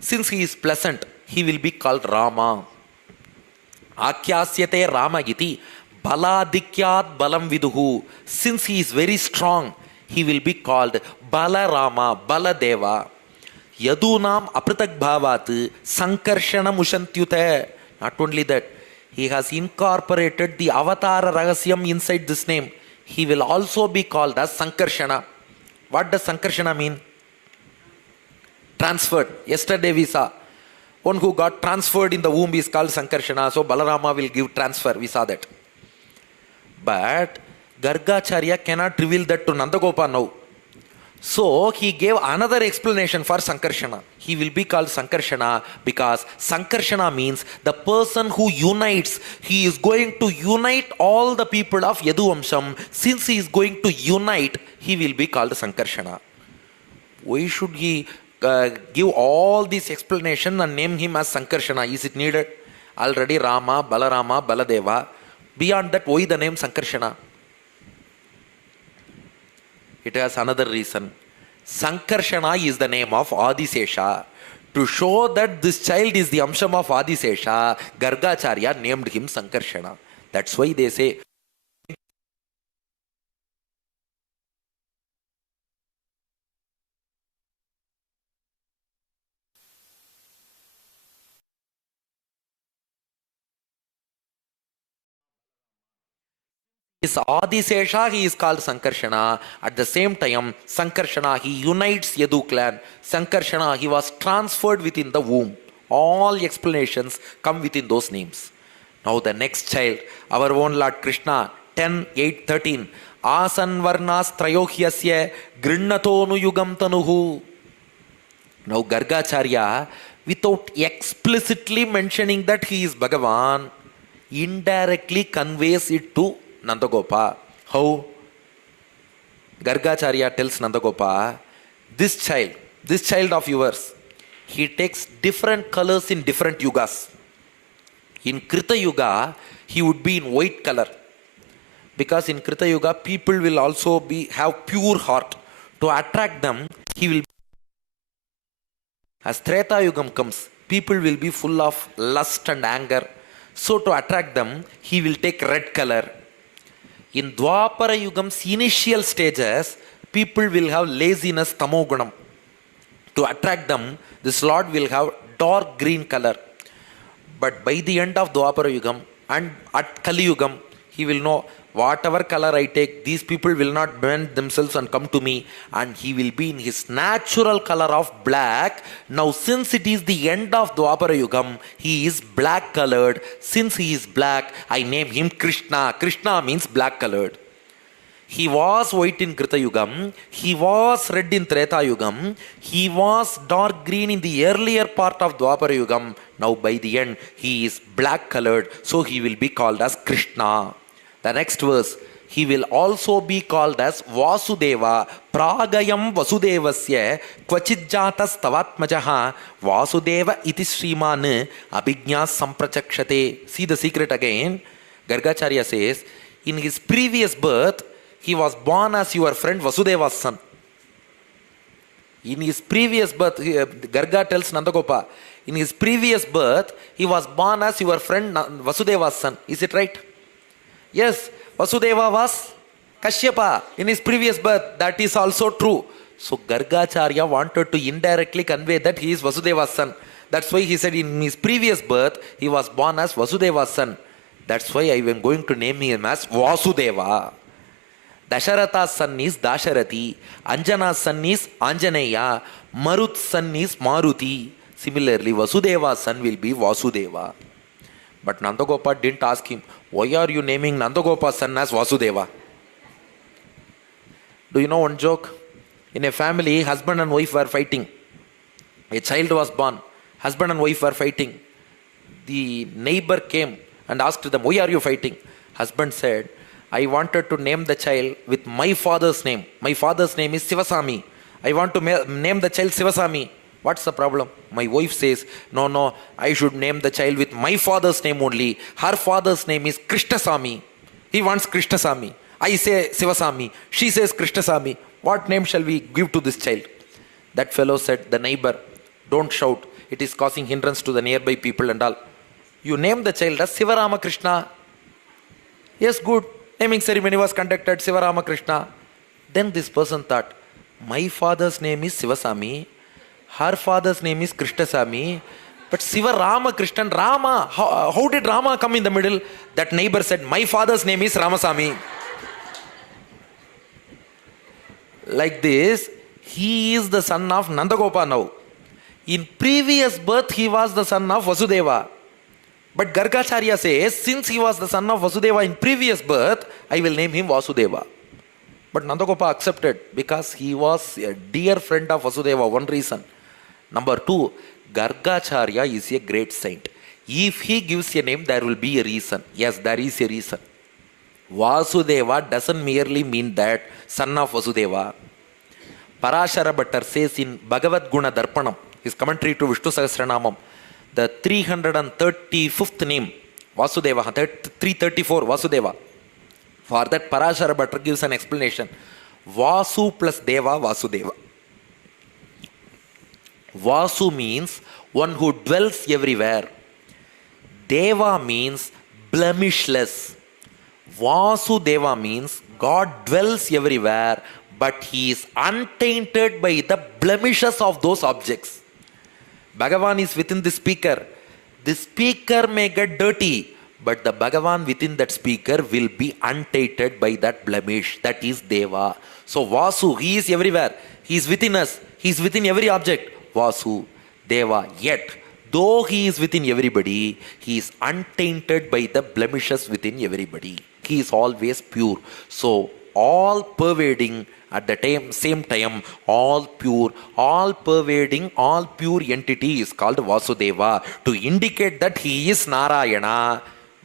Since he is pleasant, he will be called Rama. Akyasyate Rama iti baladikyat balam viduhu. Since he is very strong, he will be called Balarama, Baladeva. Yadunam apratak bhavat sankarshana mushantyute. Not only that, he has incorporated the Avatara Rahasyam inside this name. he will also be called as Sankarshana. What does Sankarshana mean? Transferred. Yesterday we saw one who got transferred in the womb is called Sankarshana. So Balarama will give transfer. We saw that. But Gargacharya cannot reveal that to Nandagopa now. So he gave another explanation for Sankarshana. He will be called Sankarshana because Sankarshana means the person who unites. He is going to unite all the people of Yaduvamsham. Since he is going to unite, he will be called Sankarshana. Why should he give all this explanation and name him as Sankarshana? Is it needed? Already Rama, Balarama, Baladeva. Beyond that, why the name Sankarshana? It has another reason. Sankarshana is the name of Adisesha. To show that this child is the Amsham of Adisesha, Gargacharya named him Sankarshana. That's why they say is Adisesha, he is called Sankarshana. At the same time, Sankarshana, he unites Yadu clan. Sankarshana, he was transferred within the womb. All explanations come within those names. Now the next child, our own Lord Krishna, 10, 8, 13. Asan varnas trayohyasya grinnatonu yugam tanuhu. Now Gargacharya, without explicitly mentioning that he is Bhagavan, indirectly conveys it to Nandagopa. How? Gargacharya tells Nandagopa, this child of yours, he takes different colors in different yugas. In Krita Yuga, he would be in white color. Because in Krita Yuga, people will also have pure heart. To attract them, he will. As Treta Yugam comes, people will be full of lust and anger. So to attract them, he will take red color. In Dwapara Yugam's initial stages, people will have laziness, tamogunam. To attract them, this Lord will have dark green color. But by the end of Dwapara Yugam and at Kali Yugam, he will know whatever color I take, these people will not bend themselves and come to me, and he will be in his natural color of black. Now since it is the end of Dwapara Yugam, he is black colored. Since he is black, I name him Krishna. Krishna means black colored. He was white in Krita Yugam, he was red in Treta Yugam, he was dark green in the earlier part of Dwapara Yugam. Now by the end, he is black colored, so he will be called as Krishna. The next verse, he will also be called as Vasudeva. Pragayam Vasudevasya Kvachidjatas Tavatmajaha Vasudeva iti Sriman Abhijñas Samprachakshate. See the secret again. Gargacharya says, in his previous birth, he was born as your friend Vasudeva's son. In his previous birth, Garga tells Nandagopa, in his previous birth, he was born as your friend Vasudeva's son. Is it right? Yes, Vasudeva was Kashyapa in his previous birth. That is also true. So Gargacharya wanted to indirectly convey that he is Vasudeva's son. That's why he said in his previous birth, he was born as Vasudeva's son. That's why I am going to name him as Vasudeva. Dasharatha's son is Dasharati. Anjana's son is Anjaneya. Marut's son is Maruti. Similarly, Vasudeva's son will be Vasudeva. But Nandagopa didn't ask him, why are you naming Nandagopa's son as Vasudeva? Do you know one joke? In a family, husband and wife were fighting. A child was born. Husband and wife were fighting. The neighbor came and asked them, why are you fighting? Husband said, I wanted to name the child with my father's name. My father's name is Sivasami. I want to name the child Sivasami. What's the problem? My wife says, no, I should name the child with my father's name only. Her father's name is Krishnasamy. He wants Krishnasamy. I say Sivasamy. She says Krishnasamy. What name shall we give to this child? That fellow said, the neighbor, don't shout. It is causing hindrance to the nearby people and all. You name the child as Sivarama Krishna. Yes, good. Naming ceremony was conducted, Sivarama Krishna. Then this person thought, my father's name is Sivasamy. Her father's name is Krishnasamy, but Siva Rama Krishnan, Rama, how did Rama come in the middle? That neighbor said, my father's name is Ramasamy. Like this, he is the son of Nandagopa now. In previous birth, he was the son of Vasudeva. But Gargacharya says, since he was the son of Vasudeva in previous birth, I will name him Vasudeva. But Nandagopa accepted because he was a dear friend of Vasudeva, one reason. Number two, Gargacharya is a great saint. If he gives a name, there will be a reason. Yes, there is a reason. Vasudeva doesn't merely mean that son of Vasudeva. Parashara Bhattar says in Bhagavad Guna Darpanam, his commentary to Vishnu Sahasranamam, the 335th name, Vasudeva, 334, Vasudeva. For that, Parashara Bhattar gives an explanation. Vasu plus Deva, Vasudeva. Vasu means one who dwells everywhere. Deva means blemishless. Vasudeva means God dwells everywhere, but he is untainted by the blemishes of those objects. Bhagavan is within the speaker. The speaker may get dirty, but the Bhagavan within that speaker will be untainted by that blemish. That is Deva. So Vasu, he is everywhere. He is within us. He is within every object. Vasu, Deva. Yet, though he is within everybody, he is untainted by the blemishes within everybody. He is always pure. So, all pervading at the same time, all pure, all pervading, all pure entity is called Vasudeva. To indicate that he is Narayana,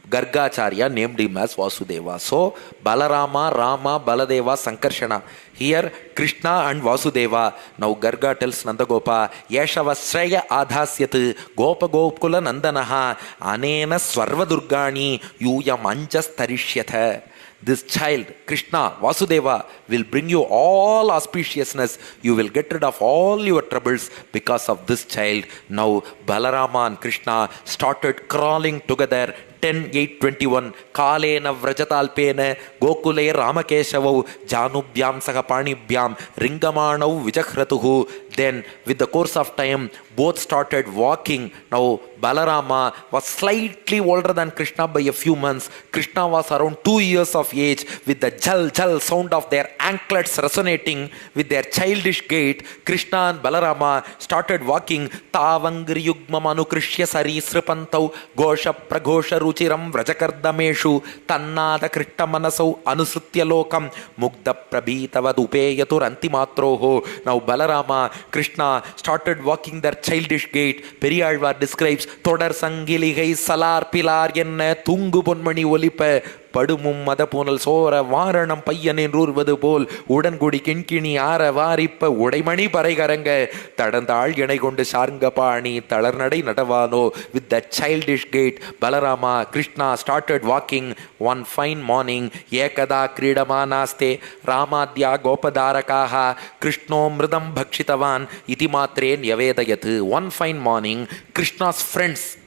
Gargacharya named him as Vasudeva. So, Balarama, Rama, Baladeva, Sankarshana. Here, Krishna and Vasudeva. Now, Garga tells Nandagopa, Yeshava Shraya Adhasyat, Gopa Gopkula Nandanaha, Anena Swarvadurgani, Yuyam Anjas Tarishyatha. This child, Krishna, Vasudeva, will bring you all auspiciousness. You will get rid of all your troubles because of this child. Now, Balarama and Krishna started crawling together. 10:8:21 Kalena Vrajatalpena Gokule Ramakeshavau Janubhyam Sakapanibhyam Ringamanau Vijakratuhu. Then, with the course of time, both started walking. Now, Balarama was slightly older than Krishna by a few months. Krishna was around 2 years of age. With the jal sound of their anklets resonating with their childish gait, Krishna and Balarama started walking. Tavangri Yugmamanu Krishya Sari Sripantau Gosha Pragosha Ruchiram Vrajakardameshu Tannada Krishna Manasau Anusritya Lokam Mugda Prabhitavad Upeyatur Antimatroho. Now, Balarama, Krishna started walking their childish gait. Periyalvar describes Todar Sangiligai Salar Pilar Yenna Tungu Ponmani Olipa Padumum Madapunal Sora Varanam Payanin Rurvadu Pol Udangudi Kinkini Ara Varipa Udaimani Paraigaranga Tadandal Yanaigonda Sharngapani Talarnadi Natavano. With that childish gait, Balarama, Krishna started walking. One fine morning, Ekada Kridamanaste Ramadhya Gopadarakaha Krishno Mridam Bhakshitavan Itimatre Nyavedayat. One fine morning, Krishna's friends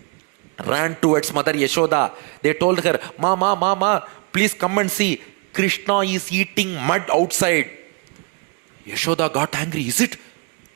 ran towards Mother Yashoda. They told her, Mama, please come and see. Krishna is eating mud outside. Yashoda got angry. Is it?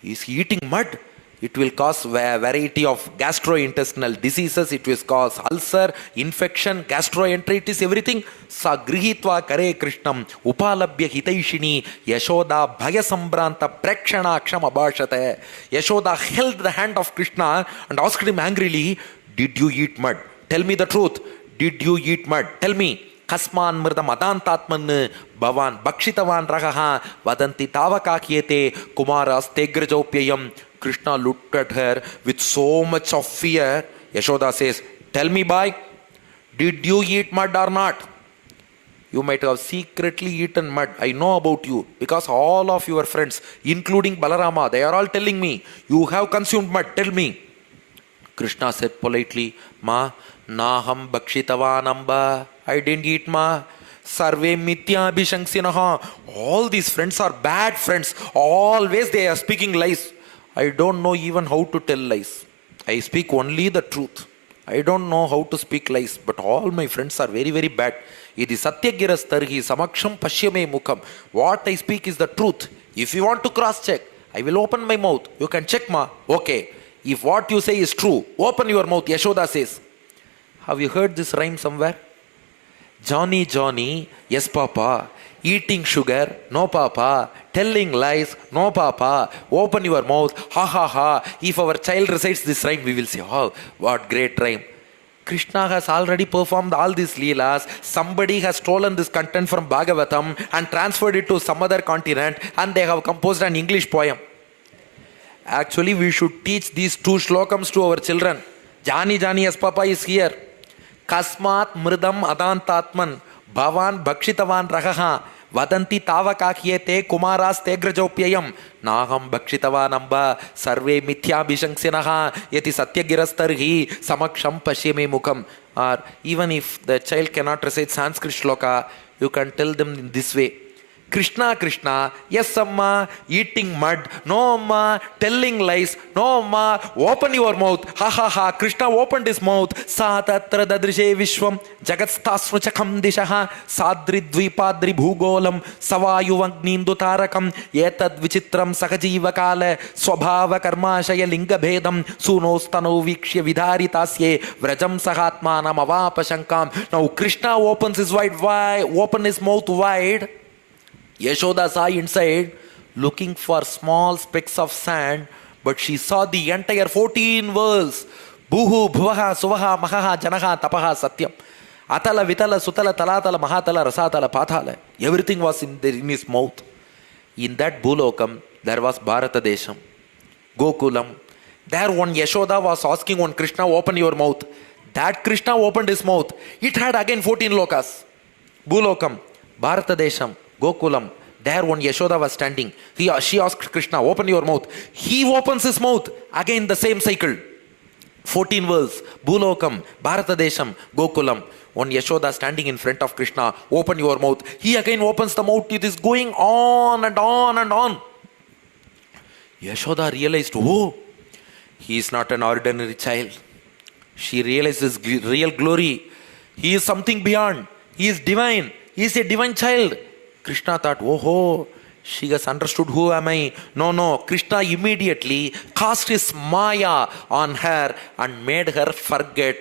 Is he eating mud? It will cause a variety of gastrointestinal diseases. It will cause ulcer, infection, gastroenteritis, everything. Sagrihitva kare Krishnam upalabhya hitaishini Yashoda bhaya sambranta prekshana aksham abhashate. Yashoda held the hand of Krishna and asked him angrily, did you eat mud? Tell me the truth. Did you eat mud? Tell me. Kasman mridam adantatman bhavan bhakshitavan ragaha vadanti tavakakyete kumaras tegrajopyayam. Krishna looked at her with so much of fear. Yashoda says, tell me, boy, did you eat mud or not? You might have secretly eaten mud. I know about you because all of your friends, including Balarama, they are all telling me, you have consumed mud. Tell me. Krishna said politely, Ma, naham bhakshitavanamba. I didn't eat, Ma. Sarve mitya abhishangsinaha. All these friends are bad friends. Always they are speaking lies. I don't know even how to tell lies. I speak only the truth. I don't know how to speak lies, but all my friends are very, very bad. Idi satyagiras tarhi samaksham pashyame mukham. What I speak is the truth. If you want to cross-check, I will open my mouth. You can check, Ma. Okay. If what you say is true, open your mouth, Yashoda says. Have you heard this rhyme somewhere? Johnny, Johnny, yes, Papa. Eating sugar, no papa. Telling lies, no papa. Open your mouth, ha ha ha. If our child recites this rhyme, we will say, oh, what great rhyme. Krishna has already performed all these leelas. Somebody has stolen this content from Bhagavatam and transferred it to some other continent, and they have composed an English poem. Actually, we should teach these two shlokams to our children. Jani Jani as Papa is here. Kasmat mridam adantatman bhavan bhakshitavan rahaha vadanti tavakakyete kumaras tegrajopyayam naham bhakshitavan amba sarve mithyabhishangsinaha yati satyagirastarhi samaksham pashyame mukham. Or even if the child cannot recite Sanskrit shloka, you can tell them in this way. Krishna, Krishna, yes amma, eating mud, no amma, telling lies, no amma, open your mouth, ha ha ha, Krishna opened his mouth, sa tatra dadrishe vishwam, jagatstasnuchakam dishaha, sadri dvipadri bhugolam, savayuvagnindu tarakam, yetad vichitram sakajiva kala, swabhava karmashaya linga bhedam, sunostano vikshya vidharitasye, vrajam sahatmanam avapashankam. Now Krishna opens his mouth wide. Yashoda saw inside, looking for small specks of sand, but she saw the entire 14 worlds. Bhuhu, Bhuvaha, Suvaha, Mahaha, Janaha, Tapaha, Satyam. Atala, Vitala, Sutala, Talatala, Mahatala, Rasatala, Pathala. Everything was in his mouth. In that Bhulokam, there was Bharata Desham, Gokulam. There one Yashoda was asking one Krishna, open your mouth. That Krishna opened his mouth. It had again 14 lokas. Bhulokam, Bharata Desham, Gokulam. There one Yashoda was standing. She asked Krishna, open your mouth. He opens his mouth. Again the same cycle. 14 worlds. Bhulokam, Bharata Desham, Gokulam. One Yashoda standing in front of Krishna. Open your mouth. He again opens the mouth. It is going on and on and on. Yashoda realized, oh, he is not an ordinary child. She realized his real glory. He is something beyond. He is divine. He is a divine child. Krishna thought, oh, she has understood who am I. No. Krishna immediately cast his Maya on her and made her forget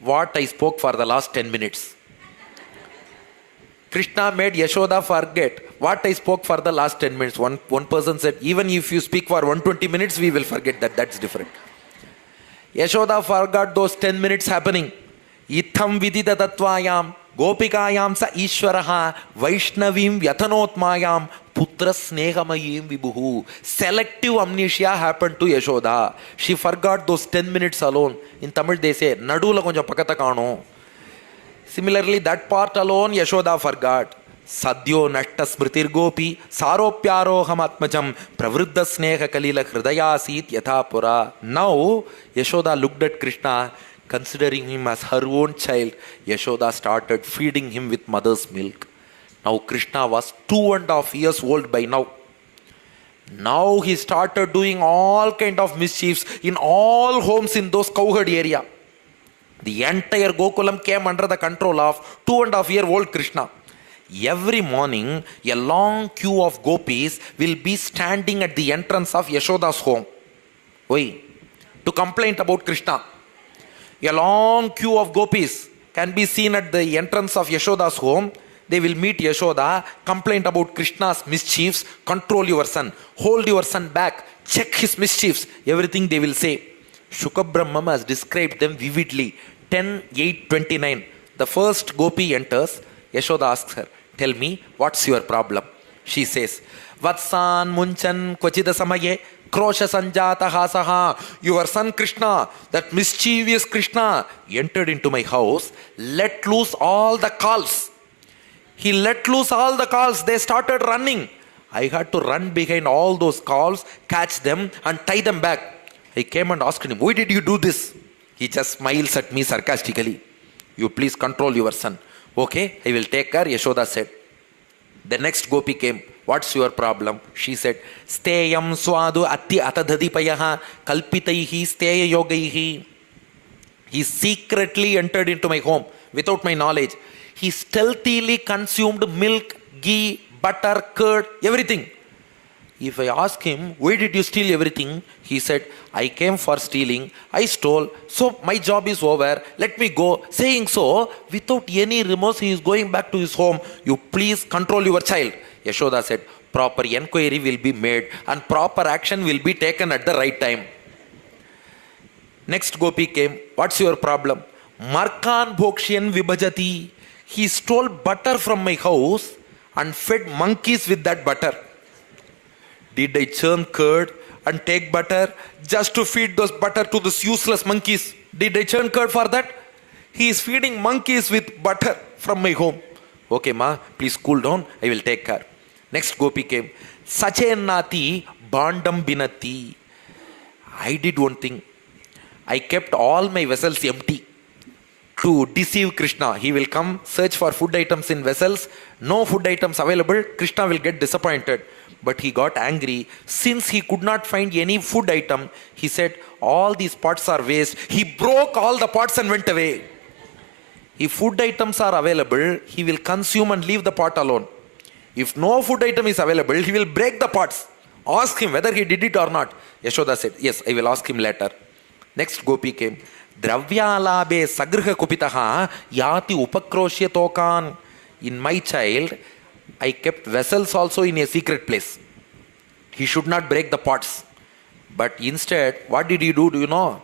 what I spoke for the last 10 minutes. Krishna made Yashoda forget what I spoke for the last 10 minutes. One person said, even if you speak for 120 minutes, we will forget that. That's different. Yashoda forgot those 10 minutes happening. Itham vidita tattvayam Gopikayam sa Ishwaraha Vaishnavim Vyatanotmayam Putra Snehamayim Vibhuhu. Selective amnesia happened to Yashoda. She forgot those 10 minutes alone. In Tamil they say, Nadula konjam pakata kaano. Similarly, that part alone Yashoda forgot. Sadhyo Nashta Smritir Gopi Saropyaroham Atmajam Pravruddha Sneha Kalila Hridaya Sit Yathapura. Now Yashoda looked at Krishna. Considering him as her own child, Yashoda started feeding him with mother's milk. Now Krishna was 2.5 years old by now. Now he started doing all kind of mischiefs in all homes in those cowherd area. The entire Gokulam came under the control of 2.5-year-old Krishna. Every morning, a long queue of gopis will be standing at the entrance of Yashoda's home. Why? To complain about Krishna. A long queue of gopis can be seen at the entrance of Yashoda's home. They will meet Yashoda, complain about Krishna's mischiefs, control your son, hold your son back, check his mischiefs, everything they will say. Shuka Brahmam has described them vividly. 10:8:29. The first gopi enters. Yashoda asks her, tell me, what's your problem? She says, Vatsan Munchan Kwachida Samaye Krosha Sanjata Hasaha. Your son Krishna, that mischievous Krishna, entered into my house, let loose all the calves. He let loose all the calves. They started running. I had to run behind all those calves, catch them and tie them back. I came and asked him, why did you do this? He just smiles at me sarcastically. You please control your son. Okay, I will take care, Yashoda said. The next gopi came. What's your problem? She said, Steyam swadu atti atadhadipayaha kalpitaihi steya yogaihi. He secretly entered into my home without my knowledge. He stealthily consumed milk, ghee, butter, curd, everything. If I ask him, why did you steal everything? He said, I came for stealing, I stole, so my job is over, let me go. Saying so, without any remorse, he is going back to his home. You please control your child. Yashoda said, proper enquiry will be made and proper action will be taken at the right time. Next gopi came, what's your problem? Markan Bhokshian Vibhajati. He stole butter from my house and fed monkeys with that butter. Did I churn curd and take butter just to feed those butter to those useless monkeys? Did I churn curd for that? He is feeding monkeys with butter from my home. Okay, ma, please cool down. I will take care. Next gopi came. Sachenati bandam binati. I did one thing. I kept all my vessels empty to deceive Krishna. He will come search for food items in vessels. No food items available. Krishna will get disappointed. But he got angry. Since he could not find any food item, he said, all these pots are waste. He broke all the pots and went away. If food items are available, he will consume and leave the pot alone. If no food item is available, he will break the pots. Ask him whether he did it or not. Yashoda said, yes, I will ask him later. Next gopi came. Dravyalabe sagriha kupitaha yati upakroshya tokan. In my child, I kept vessels also in a secret place. He should not break the pots. But instead, what did he do? Do you know?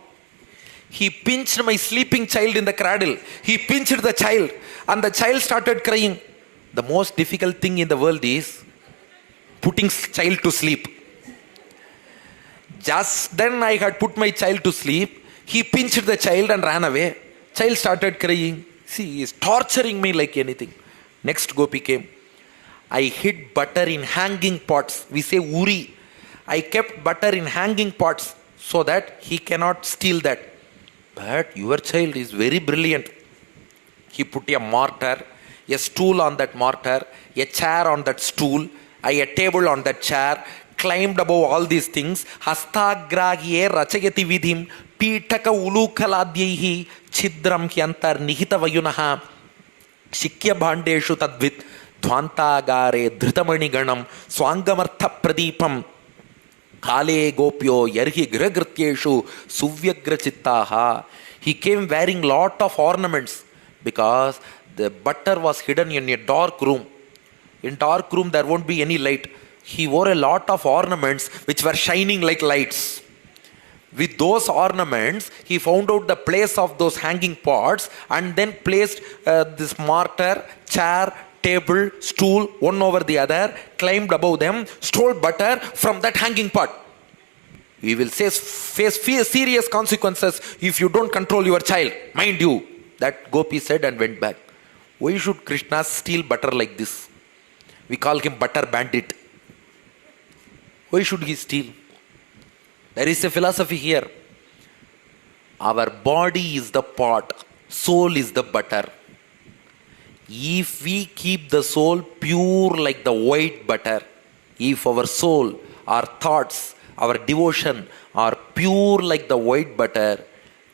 He pinched my sleeping child in the cradle. He pinched the child and the child started crying. The most difficult thing in the world is putting child to sleep. Just then I had put my child to sleep. He pinched the child and ran away. Child started crying. See, he is torturing me like anything. Next gopi came. I hid butter in hanging pots. We say uri. I kept butter in hanging pots so that he cannot steal that. But your child is very brilliant. He put a mortar, a stool on that mortar, a chair on that stool, a table on that chair, climbed above all these things. Hastagrahye rachayati vidhim pitaka ulukaladyehi chidram hyantar nihita vayunaha shikya bhandeshu tadvit Dhvantagare dhritamani ganam swangamartha pradipam kale gopyo yarhi gragrityeshu suvyagra chittaha. He came wearing lot of ornaments because the butter was hidden in a dark room. In dark room there won't be any light. He wore a lot of ornaments which were shining like lights. With those ornaments, he found out the place of those hanging pots and then placed this mortar, chair, table, stool, one over the other, climbed above them, stole butter from that hanging pot. We will face serious consequences if you don't control your child. Mind you, that gopi said and went back. Why should Krishna steal butter like this? We call him butter bandit. Why should he steal? There is a philosophy here. Our body is the pot, soul is the butter. If we keep the soul pure like the white butter, if our soul, our thoughts, our devotion are pure like the white butter,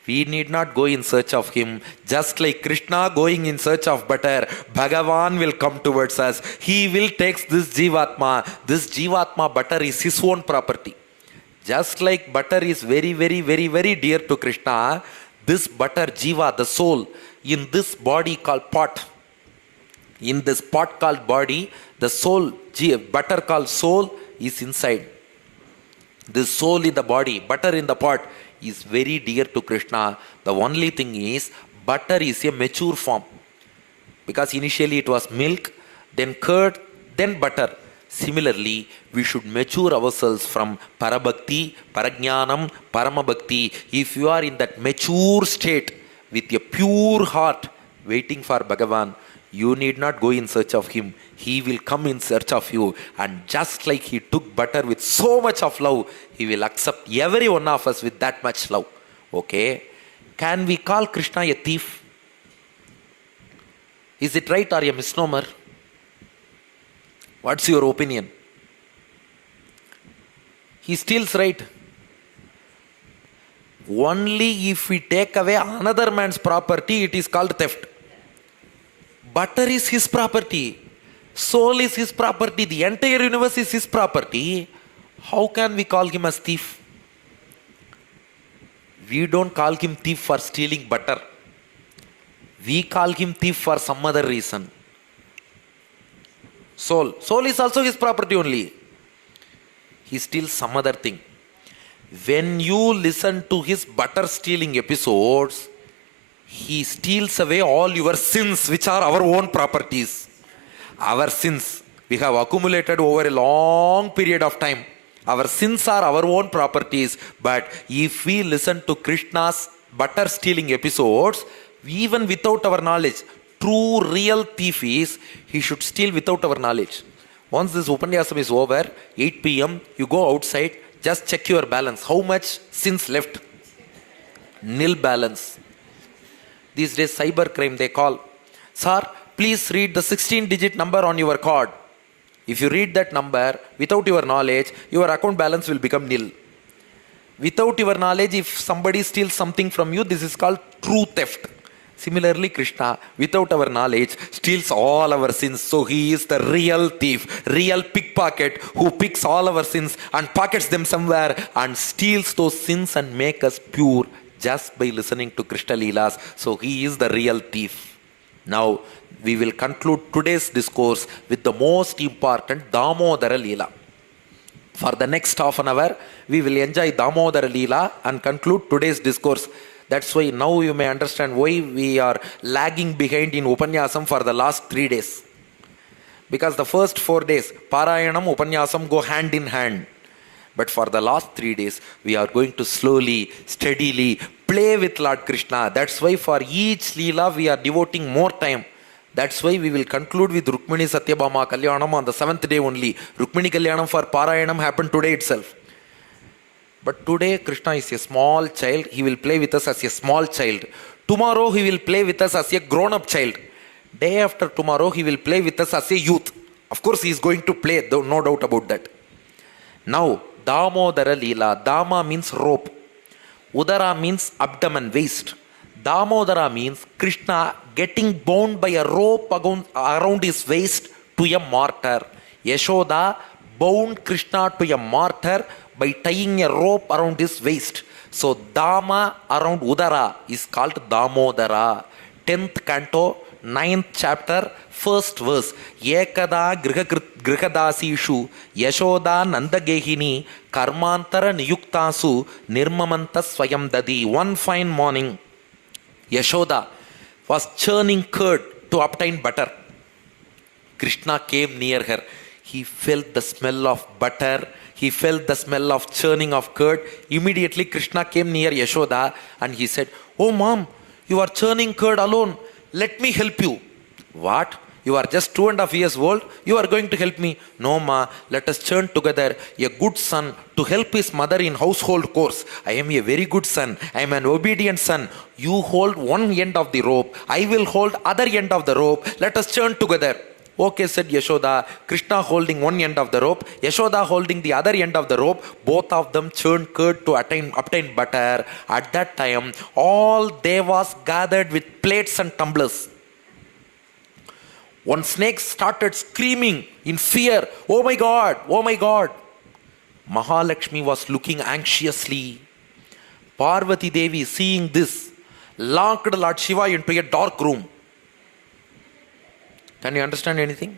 we need not go in search of him. Just like Krishna going in search of butter, Bhagavan will come towards us. He will take this Jivatma. This Jivatma butter is his own property. Just like butter is very, very, very, very dear to Krishna, this butter, Jiva, the soul, in this body called pot, in this pot called body, the soul, butter called soul is inside. This soul in the body, butter in the pot is very dear to Krishna. The only thing is, butter is a mature form. Because initially it was milk, then curd, then butter. Similarly, we should mature ourselves from Parabhakti, Parajnanam, Paramabhakti. If you are in that mature state with a pure heart waiting for Bhagavan, you need not go in search of him. He will come in search of you. And just like he took butter with so much of love, he will accept every one of us with that much love. Okay? Can we call Krishna a thief? Is it right or a misnomer? What's your opinion? He steals, right? Only if we take away another man's property, it is called theft. Butter is his property. Soul is his property. The entire universe is his property. How can we call him as thief? We don't call him thief for stealing butter. We call him thief for some other reason. Soul. Soul is also his property only. He steals some other thing. When you listen to his butter stealing episodes, he steals away all your sins, which are our own properties. Our sins, we have accumulated over a long period of time. Our sins are our own properties. But if we listen to Krishna's butter stealing episodes, even without our knowledge, true real thief is, he should steal without our knowledge. Once this Upanyasam is over, 8 p.m., you go outside, just check your balance. How much sins left? Nil balance. These days, cyber crime, they call. Sir, please read the 16-digit number on your card. If you read that number without your knowledge, your account balance will become nil. Without your knowledge, if somebody steals something from you, this is called true theft. Similarly, Krishna, without our knowledge, steals all our sins. So he is the real thief, real pickpocket who picks all our sins and pockets them somewhere and steals those sins and make us pure just by listening to Krishna Leelas. So he is the real thief. Now, we will conclude today's discourse with the most important Damodara Leela. For the next half an hour, we will enjoy Damodara Leela and conclude today's discourse. That's why now you may understand why we are lagging behind in Upanyasam for the last 3 days. Because the first 4 days, Parayanam, Upanyasam go hand in hand. But for the last 3 days, we are going to slowly, steadily play with Lord Krishna. That's why for each Leela, we are devoting more time. That's why we will conclude with Rukmini Satyabhama Kalyanam on the 7th day only. Rukmini Kalyanam for Parayanam happened today itself. But today Krishna is a small child. He will play with us as a small child. Tomorrow he will play with us as a grown-up child. Day after tomorrow he will play with us as a youth. Of course he is going to play, no doubt about that. Now, Damodara Leela. Dama means rope. Udara means abdomen, waist. Damodara means Krishna getting bound by a rope around his waist to a martyr. Yashoda bound Krishna to a martyr by tying a rope around his waist. So Dama around Udara is called Damodara. 10th canto, 9th chapter, 1st verse. Ekada grihadasishu Yashoda nandagehini karmantara niyuktasu nirmamanta swayam dadi. One fine morning, Yashoda was churning curd to obtain butter. Krishna came near her. He felt the smell of butter. He felt the smell of churning of curd. Immediately Krishna came near Yashoda and he said, "Oh mom, you are churning curd alone. Let me help you." "What? You are just 2.5 years old. You are going to help me?" "No ma, let us churn together. A good son to help his mother in household chores. I am a very good son. I am an obedient son. You hold one end of the rope. I will hold other end of the rope. Let us churn together." "Okay," said Yashoda. Krishna holding one end of the rope, Yashoda holding the other end of the rope. Both of them churned curd to obtain butter. At that time, all devas gathered with plates and tumblers. One snake started screaming in fear, "Oh my God, oh my God." Mahalakshmi was looking anxiously. Parvati Devi, seeing this, locked Lord Shiva into a dark room. Can you understand anything?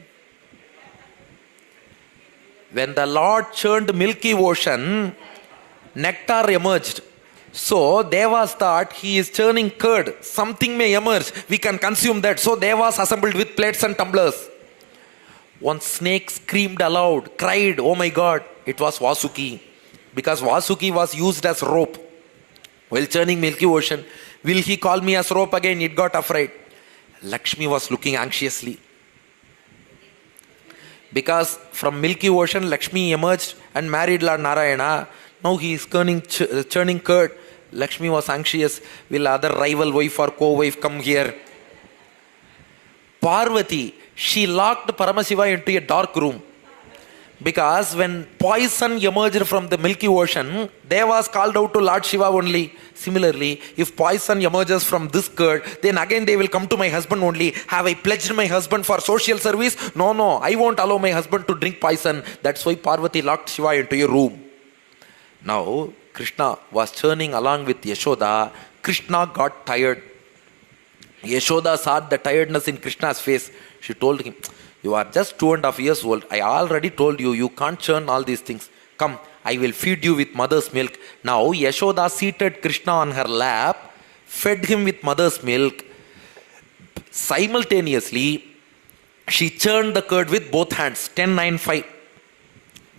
When the Lord churned milky ocean, nectar emerged. So Devas thought he is churning curd. Something may emerge. We can consume that. So Devas assembled with plates and tumblers. One snake screamed aloud, cried, "Oh my God." It was Vasuki. Because Vasuki was used as rope while churning milky ocean. "Will he call me as rope again?" It got afraid. Lakshmi was looking anxiously. Because from milky ocean, Lakshmi emerged and married Lord Narayana. Now he is churning curd. Lakshmi was anxious. Will other rival wife or co-wife come here? Parvati, she locked Paramashiva into a dark room. Because when poison emerged from the Milky Ocean, Devas called out to Lord Shiva only. Similarly, if poison emerges from this curd, then again they will come to my husband only. Have I pledged my husband for social service? No, I won't allow my husband to drink poison. That's why Parvati locked Shiva into a room. Now, Krishna was churning along with Yashoda. Krishna got tired. Yashoda saw the tiredness in Krishna's face. She told him, you are just 2.5 years old. I already told you, you can't churn all these things. Come, I will feed you with mother's milk. Now Yashoda seated Krishna on her lap, fed him with mother's milk. Simultaneously, she churned the curd with both hands. 10:9:5.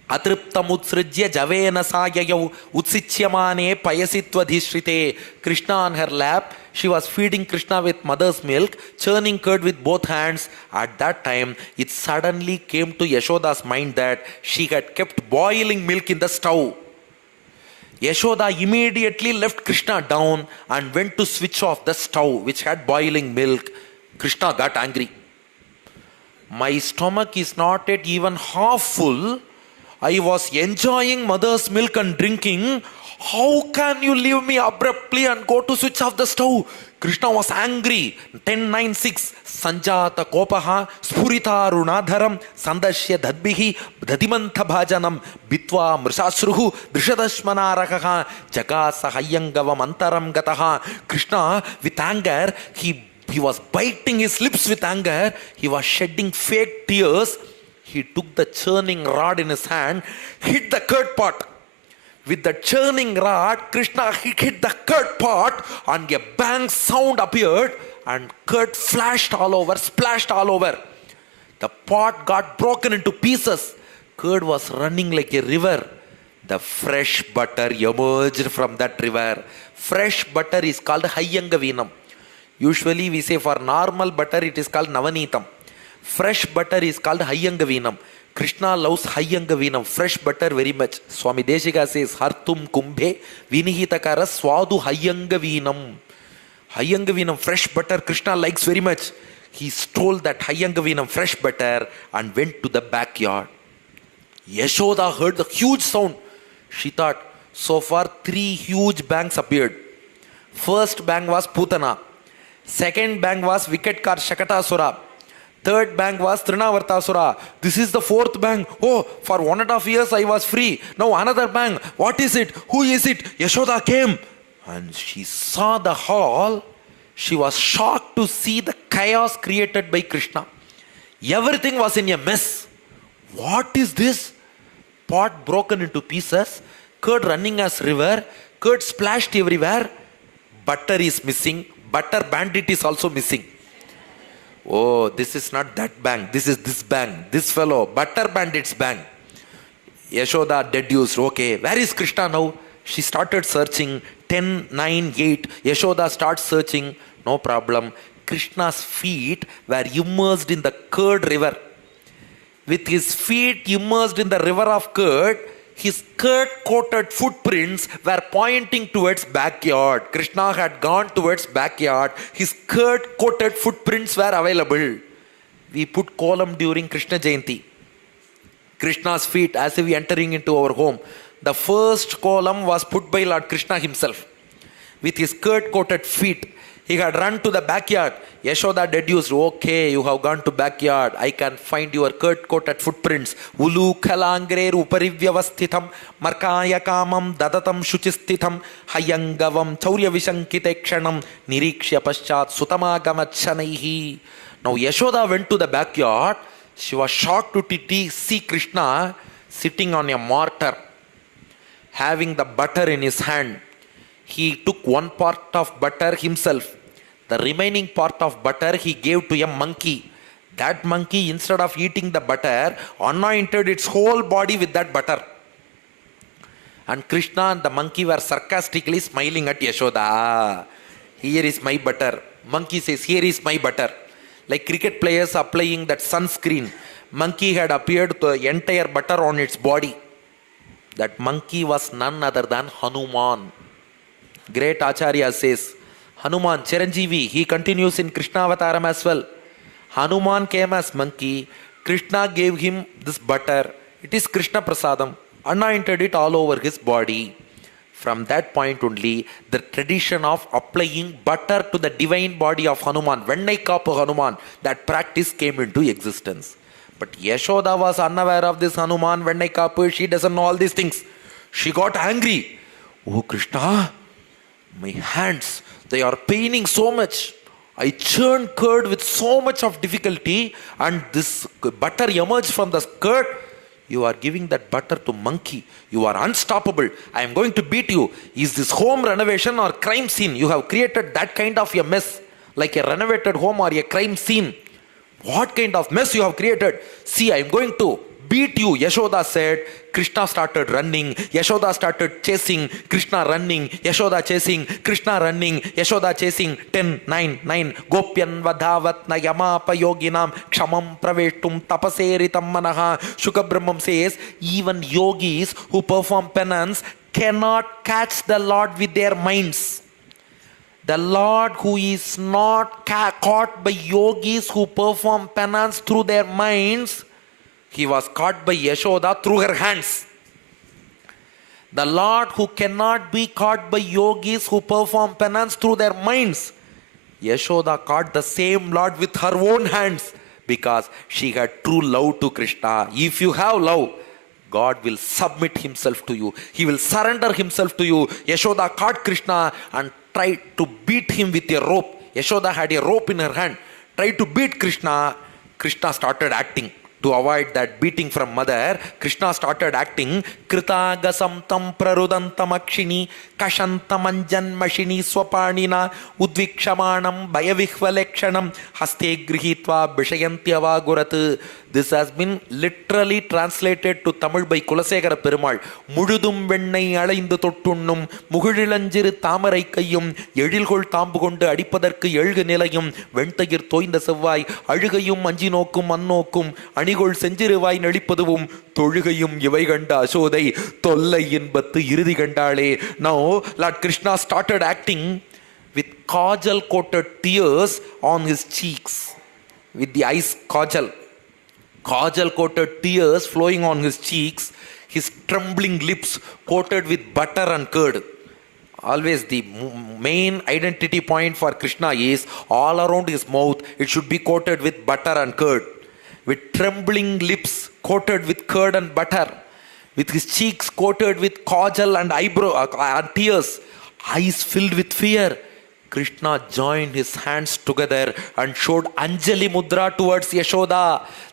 Atriptamutsrijya javena sayayau utsichyamane payasitvadhishrite. Krishna on her lap. She was feeding Krishna with mother's milk, churning curd with both hands. At that time, it suddenly came to Yashoda's mind that she had kept boiling milk in the stove. Yashoda immediately left Krishna down and went to switch off the stove which had boiling milk. Krishna got angry. My stomach is not yet even half full. I was enjoying mother's milk and drinking. How can you leave me abruptly and go to switch off the stove? Krishna was angry. 10:9:6. Sanjata kopaha spurita runadharam sandashya dadbihi dadimantha bhajanam bitva mrishasruhu drishadashmanarakaha jagasa hayyangavam antaram gataha. Krishna, with anger, he was biting his lips with anger. He was shedding fake tears. He took the churning rod in his hand, hit the curd pot. With the churning rod, Krishna hit the curd pot and a bang sound appeared and curd flashed all over, splashed all over. The pot got broken into pieces. Curd was running like a river. The fresh butter emerged from that river. Fresh butter is called Hayyangavinam. Usually we say for normal butter it is called Navanitam. Fresh butter is called Hayyangavinam. Krishna loves Hayyangavinam, fresh butter, very much. Swami Deshika says, Hartum kumbhe vinihitakara swadu Hayyangavinam. Hayyangavinam, fresh butter, Krishna likes very much. He stole that Hayyangavinam, fresh butter, and went to the backyard. Yashoda heard the huge sound. She thought, so far 3 huge bangs appeared. First bang was Putana. Second bang was Viketkar Shakatasura. Third bang was Trinavartasura. This is the 4th bang. Oh, for 1.5 years I was free. Now another bang. What is it? Who is it? Yashoda came. And she saw the hall. She was shocked to see the chaos created by Krishna. Everything was in a mess. What is this? Pot broken into pieces. Curd running as river. Curd splashed everywhere. Butter is missing. Butter bandit is also missing. Oh, this is not that bang. This is this bang. This fellow, butter bandit's bang. Yashoda deduced, okay, where is Krishna now? She started searching. 10:9:8. Yashoda starts searching. No problem. Krishna's feet were immersed in the curd river. With his feet immersed in the river of curd, his curd-coated footprints were pointing towards backyard. Krishna had gone towards backyard. His curd-coated footprints were available. We put kolam during Krishna Jayanti. Krishna's feet as if entering into our home. The first kolam was put by Lord Krishna himself. With his curd-coated feet, he had run to the backyard. Yashoda deduced, okay, you have gone to backyard. I can find your curd-coated footprints. Ulu kalangre ruparivyavasthitam markaya kamam dadatam shuchisthitam hayangavam chaurya vishankitekshanam nirikshya paschat sutamagamachanaihi. Now Yashoda went to the backyard. She was shocked to see Krishna sitting on a mortar, having the butter in his hand. He took one part of butter himself. The remaining part of butter he gave to a monkey. That monkey, instead of eating the butter, anointed its whole body with that butter. And Krishna and the monkey were sarcastically smiling at Yashoda. Here is my butter. Monkey says, here is my butter. Like cricket players applying that sunscreen. Monkey had appeared the entire butter on its body. That monkey was none other than Hanuman. Great Acharya says, Hanuman, Chiranjeevi, he continues in Krishna Avataram as well. Hanuman came as monkey. Krishna gave him this butter. it is Krishna Prasadam, anointed it all over his body. From that point only, the tradition of applying butter to the divine body of Hanuman, Vennai Kapu Hanuman, that practice came into existence. But Yashoda was unaware of this Hanuman, Vennai Kapu, she doesn't know all these things. She got angry. Oh Krishna, my hands, they are paining so much. I churn curd with so much of difficulty and this butter emerged from the curd. You are giving that butter to monkey. You are unstoppable. I am going to beat you. Is this home renovation or crime scene? You have created that kind of a mess, like a renovated home or a crime scene. What kind of mess you have created? See, I am going to beat you. Yashoda said. Krishna started running. Yashoda started chasing. Krishna running. Yashoda chasing. Krishna running. Yashoda chasing. 10, 9, 9. Gopyan vadhavat nayama payoginam kshamam praveshtum tapaseritam manaha. Shuka Brahmam says, even yogis who perform penance cannot catch the Lord with their minds. The Lord who is not caught by yogis who perform penance through their minds, he was caught by Yashoda through her hands. The Lord who cannot be caught by yogis who perform penance through their minds, Yashoda caught the same Lord with her own hands because she had true love to Krishna. If you have love, God will submit himself to you. He will surrender himself to you. Yashoda caught Krishna and tried to beat him with a rope. Yashoda had a rope in her hand. Tried to beat Krishna. Krishna started acting. To avoid that beating from mother, Krishna started acting. Kritagasam tam prarudantamakshini kashantamanjanmashini swapanina udvikshamanam bayavihvalekshanam haste grihitva bishayantyava gurat. This has been literally translated to Tamil by Kulasekara Perumal. Mududum vennai alaindu tottunnum mugilanjiru tamarai kayyum edilgol taambu kondu adipadarku elgu nilayum ventayir thoinda sevvai alugayum anji nokkum annokkum anigol senjiruvaai nalipaduvum தொழுகையும் இவை கண்ட அசோதை தொல்லை என்பத்து இறுதி கண்டாளே. Now Lord Krishna started acting with kajal coated tears on his cheeks, with the eyes kajal coated tears flowing on his cheeks, his trembling lips coated with butter and curd. Always the main identity point for Krishna is all around his mouth it should be coated with butter and curd, with trembling lips coated with curd and butter, with his cheeks coated with kajal and eyebrow and tears, eyes filled with fear. Krishna joined his hands together and showed Anjali Mudra towards Yashoda,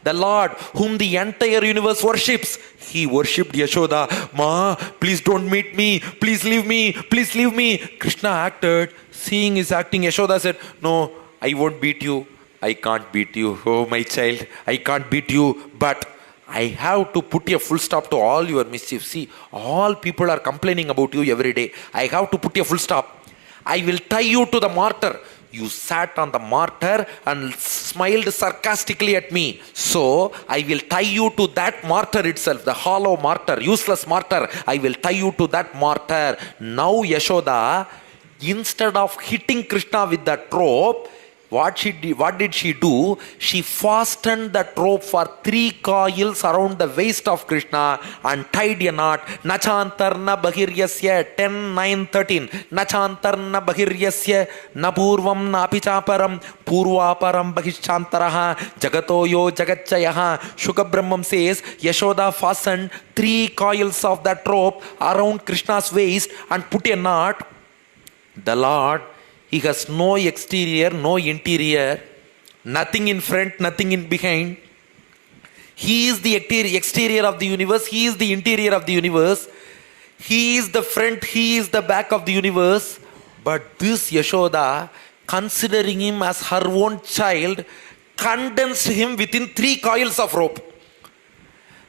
the Lord whom the entire universe worships. He worshipped Yashoda. Ma, please don't meet me. Please leave me. Please leave me. Krishna acted. Seeing his acting, Yashoda said, no, I won't beat you. I can't beat you. Oh, my child, I can't beat you. But I have to put a full stop to all your mischief. See, all people are complaining about you every day. I have to put a full stop. I will tie you to the mortar. You sat on the mortar and smiled sarcastically at me. So, I will tie you to that mortar itself, the hollow mortar, useless mortar. I will tie you to that mortar. Now, Yashoda, instead of hitting Krishna with that rope, what did she do? She fastened that rope for 3 coils around the waist of Krishna and tied a knot. Nachantarna bahiryasya 10, 9, 13. Nachantarna bahiryasya napurvam napichaparam purvaparam bahishchantaraha jagatoyo jagatchayaha. Shuka Brahmam says Yashoda fastened 3 coils of that rope around Krishna's waist and put a knot. The Lord, he has no exterior, no interior, nothing in front, nothing in behind. He is the exterior of the universe. He is the interior of the universe. He is the front, he is the back of the universe. But this Yashoda, considering him as her own child, condensed him within 3 coils of rope.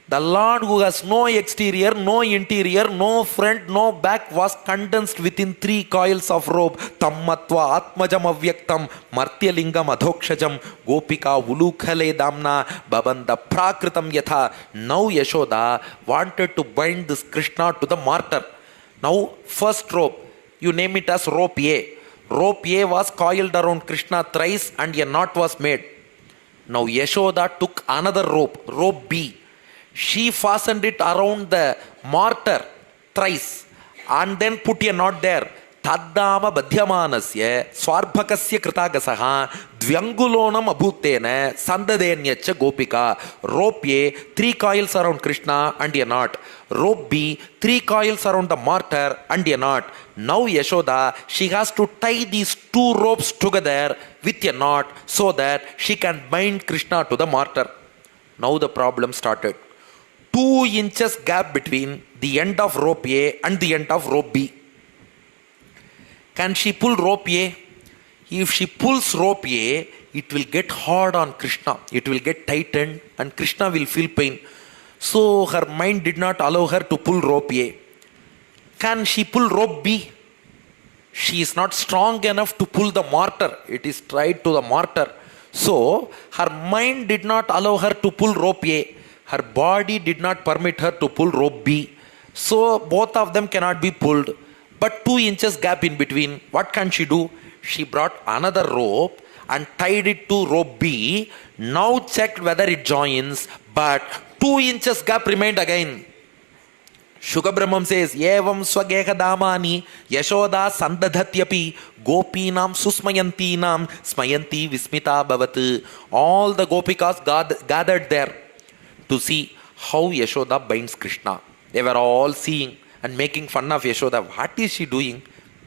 The Lord who has no exterior, no interior, no front, no back was condensed within 3 coils of rope. Tammatva atmajam avyaktam martyalingam adhokshajam gopika ulukhale damna babanda prakritam yatha. Now Yashoda wanted to bind this Krishna to the mortar. Now first rope, you name it as rope A. Rope A was coiled around Krishna thrice and a knot was made. Now Yashoda took another rope, rope B. She fastened it around the mortar thrice and then put a knot there. Taddama badhyamanasya swarbhakasya kritagasaha dvyangulonam abhutena sandadenyacha gopika. Rope A, 3 coils around Krishna and a knot. Rope B, 3 coils around the mortar and a knot. Now Yashoda, she has to tie these 2 ropes together with a knot so that she can bind Krishna to the mortar. Now the problem started. 2 inches gap between the end of rope A and the end of rope B. Can she pull rope A? If she pulls rope A, it will get hard on Krishna. It will get tightened and Krishna will feel pain. So her mind did not allow her to pull rope A. Can she pull rope B? She is not strong enough to pull the mortar. It is tied to the mortar. So her mind did not allow her to pull rope A. Her body did not permit her to pull rope B. So both of them cannot be pulled. But 2 inches gap in between. What can she do? She brought another rope and tied it to rope B. Now checked whether it joins. But 2 inches gap remained again. Shukabrahmam says, Evam swageha damani yashoda sandadhatyapi gopinam susmayantinam smayanti vismita bhavat. All the gopikas gathered there to see how Yashoda binds Krishna. They were all seeing and making fun of Yashoda. What is she doing?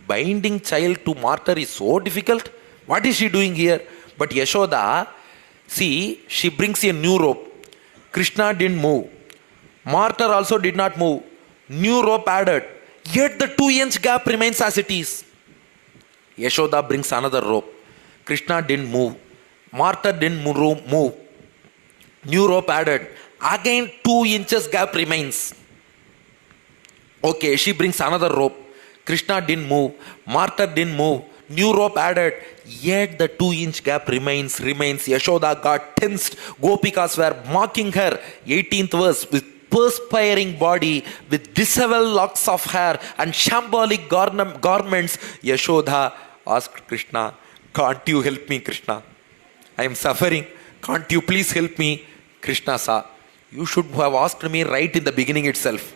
Binding child to mortar is so difficult. What is she doing here? But Yashoda, see, she brings a new rope. Krishna didn't move. Mortar also did not move. New rope added. Yet the 2-inch gap remains as it is. Yashoda brings another rope. Krishna didn't move. Mortar didn't move. New rope added. Again 2 inches gap remains. Okay, she brings another rope. Krishna didn't move. Martha didn't move. New rope added. Yet the 2-inch gap remains. Yashoda got tensed. Gopikas were mocking her. 18th verse. With perspiring body, with disheveled locks of hair and shambolic garments, Yashoda asked Krishna, can't you help me, Krishna? I am suffering. Can't you please help me? Krishna saw. You should have asked me right in the beginning itself.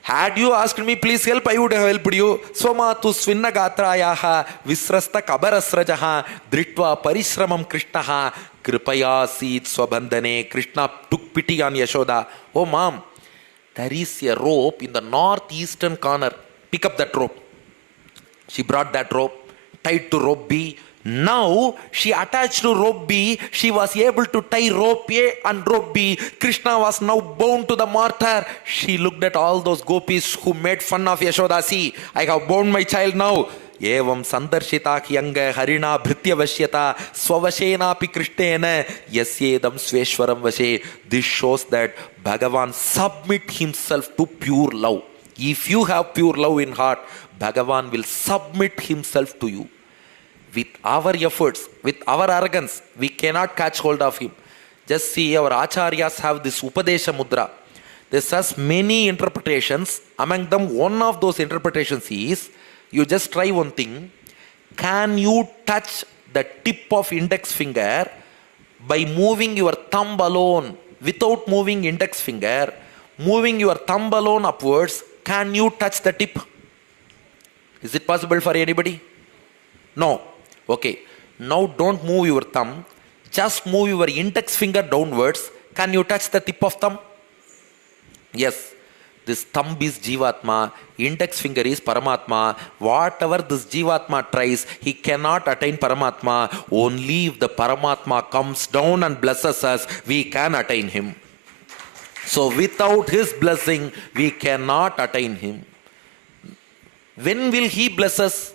Had you asked me, please help, I would have helped you. Swamatu svinnagatrayaha visrasta kabarasrajaha dritva parishramam Krishnaha kripaya seet swabandhane. Krishna took pity on Yashoda. Oh mom, there is a rope in the northeastern corner. Pick up that rope. She brought that rope, tied to rope B. Now she attached to rope B. She was able to tie rope A and rope B. Krishna was now bound to the mortar. She looked at all those gopis who made fun of Yashoda. See, I have bound my child now. Evam sandarshita hyanga harina bhritya vashyata swavashena pi krishnena yasyedam sveshwaram vashe. This shows that Bhagavan submit himself to pure love. If you have pure love in heart, Bhagavan will submit himself to you. With our efforts, with our arrogance, we cannot catch hold of him. Just see, our acharyas have this Upadesha Mudra. This has many interpretations. Among them, one of those interpretations is, you just try one thing. Can you touch the tip of index finger by moving your thumb alone, without moving index finger, moving your thumb alone upwards? Can you touch the tip? Is it possible for anybody? No. Okay, now don't move your thumb, just move your index finger downwards. Can you touch the tip of thumb? Yes, this thumb is Jivatma, index finger is Paramatma. Whatever this Jivatma tries, he cannot attain Paramatma. Only if the Paramatma comes down and blesses us, we can attain him. So without his blessing, we cannot attain him. When will he bless us?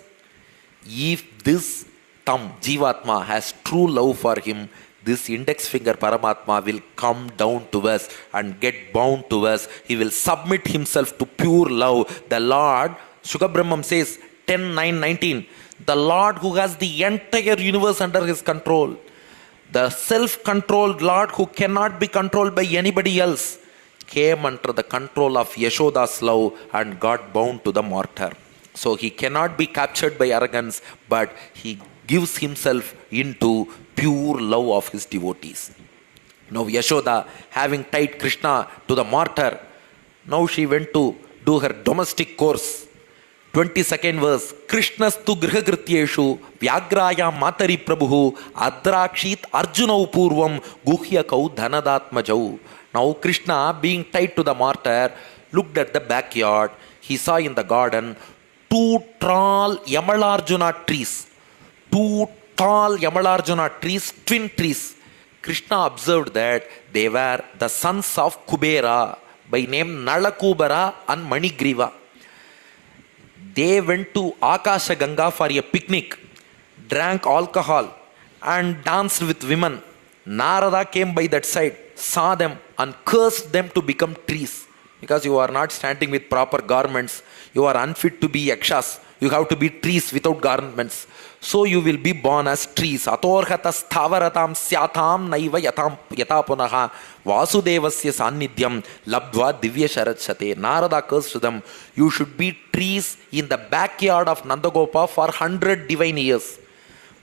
If this thumb, Jivatma, has true love for him, this index finger Paramatma will come down to us and get bound to us. He will submit himself to pure love. The Lord, Shukabrahmam says, 10:9-19, the Lord who has the entire universe under his control, the self-controlled Lord who cannot be controlled by anybody else, came under the control of Yashoda's love and got bound to the mortar. So he cannot be captured by arrogance, but he gives himself into pure love of his devotees. Now Yashoda, having tied Krishna to the mortar, now she went to do her domestic course. 22nd verse, Krishnastu grihagrityeshu vyagraya matari prabhu adrakshit arjunau purvam guhyakau dhanadatmajau. Now Krishna, being tied to the mortar, looked at the backyard. He saw in the garden two tall Yamalarjuna trees. Two tall Yamalarjuna trees, twin trees. Krishna observed that they were the sons of Kubera, by name Nalakubara and Manigriva. They went to Akasha Ganga for a picnic, drank alcohol and danced with women. Narada came by that side, saw them and cursed them to become trees. Because you are not standing with proper garments, you are unfit to be yakshas. You have to be trees without garments. So you will be born as trees. Atorhatas thavaratam syatam naiva yatapunaha vasudevasya sannidhyam labdva divya sharachate. Narada cursed them. You should be trees in the backyard of Nandagopa for 100 divine years.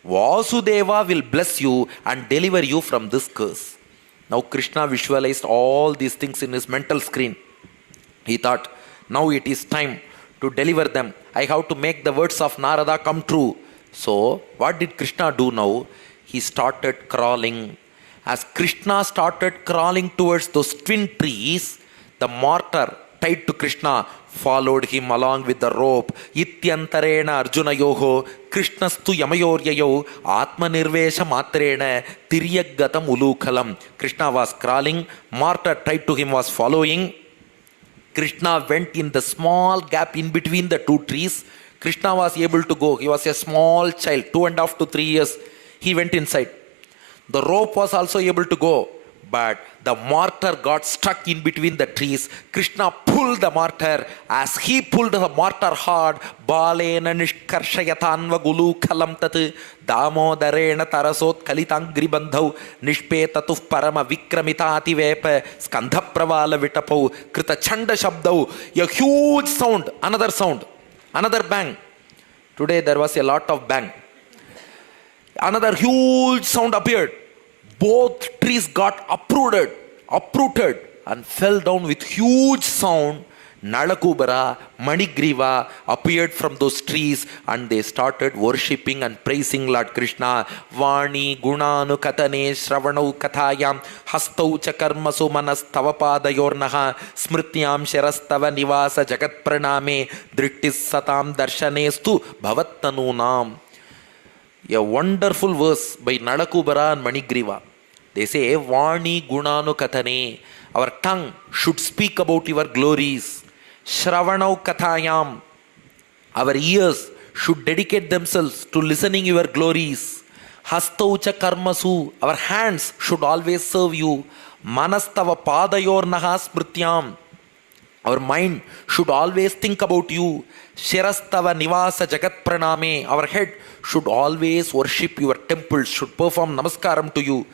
Vasudeva will bless you and deliver you from this curse. Now Krishna visualized all these things in his mental screen. He thought, now it is time to deliver them. I have to make the words of Narada come true. So, what did Krishna do now? He started crawling. As Krishna started crawling towards those twin trees, the mortar tied to Krishna followed him along with the rope. Ityantarena Arjuna yoho Krishnastu yamayoryayo atmanirvesha matrena tiryagatam ulukhalam. Krishna was crawling, mortar tied to him was following. Krishna went in the small gap in between the two trees. Krishna was able to go. He was a small child, 2.5 to 3 years. He went inside. The rope was also able to go, but the mortar got stuck in between the trees. Krishna pulled the mortar. As he pulled the mortar hard, balena nishkarshayatanva gulu khalam tat damodarena tarasot kalitangri bandhau nishpetatuh parama vikramitaati vepa skandha pravala vitapau krita chanda shabdau. A huge sound, another bang. Today there was a lot of bang. Another huge sound appeared. Both trees got uprooted and fell down with huge sound. Nalakubara, Manigriva appeared from those trees and they started worshipping and praising Lord Krishna. Vani gunanu katane shravanau kathayam hastau chakarmasu manas tavapadayornaha smrityam sharastava nivasa jagat praname drittis satam darshanestu bhavattanunam. A wonderful verse by Nalakubara and Manigriva. They say, Vani gunanu kathane. Our tongue should speak about your glories. Shravanau kathayam. Our ears should dedicate themselves to listening your glories. Hastaucha karmasu. Our hands should always serve you. Manastava padayornaha smrityam. Our mind should always think about you. Shirastava nivasa jagat praname. Our head should always worship your temples, should perform namaskaram to you.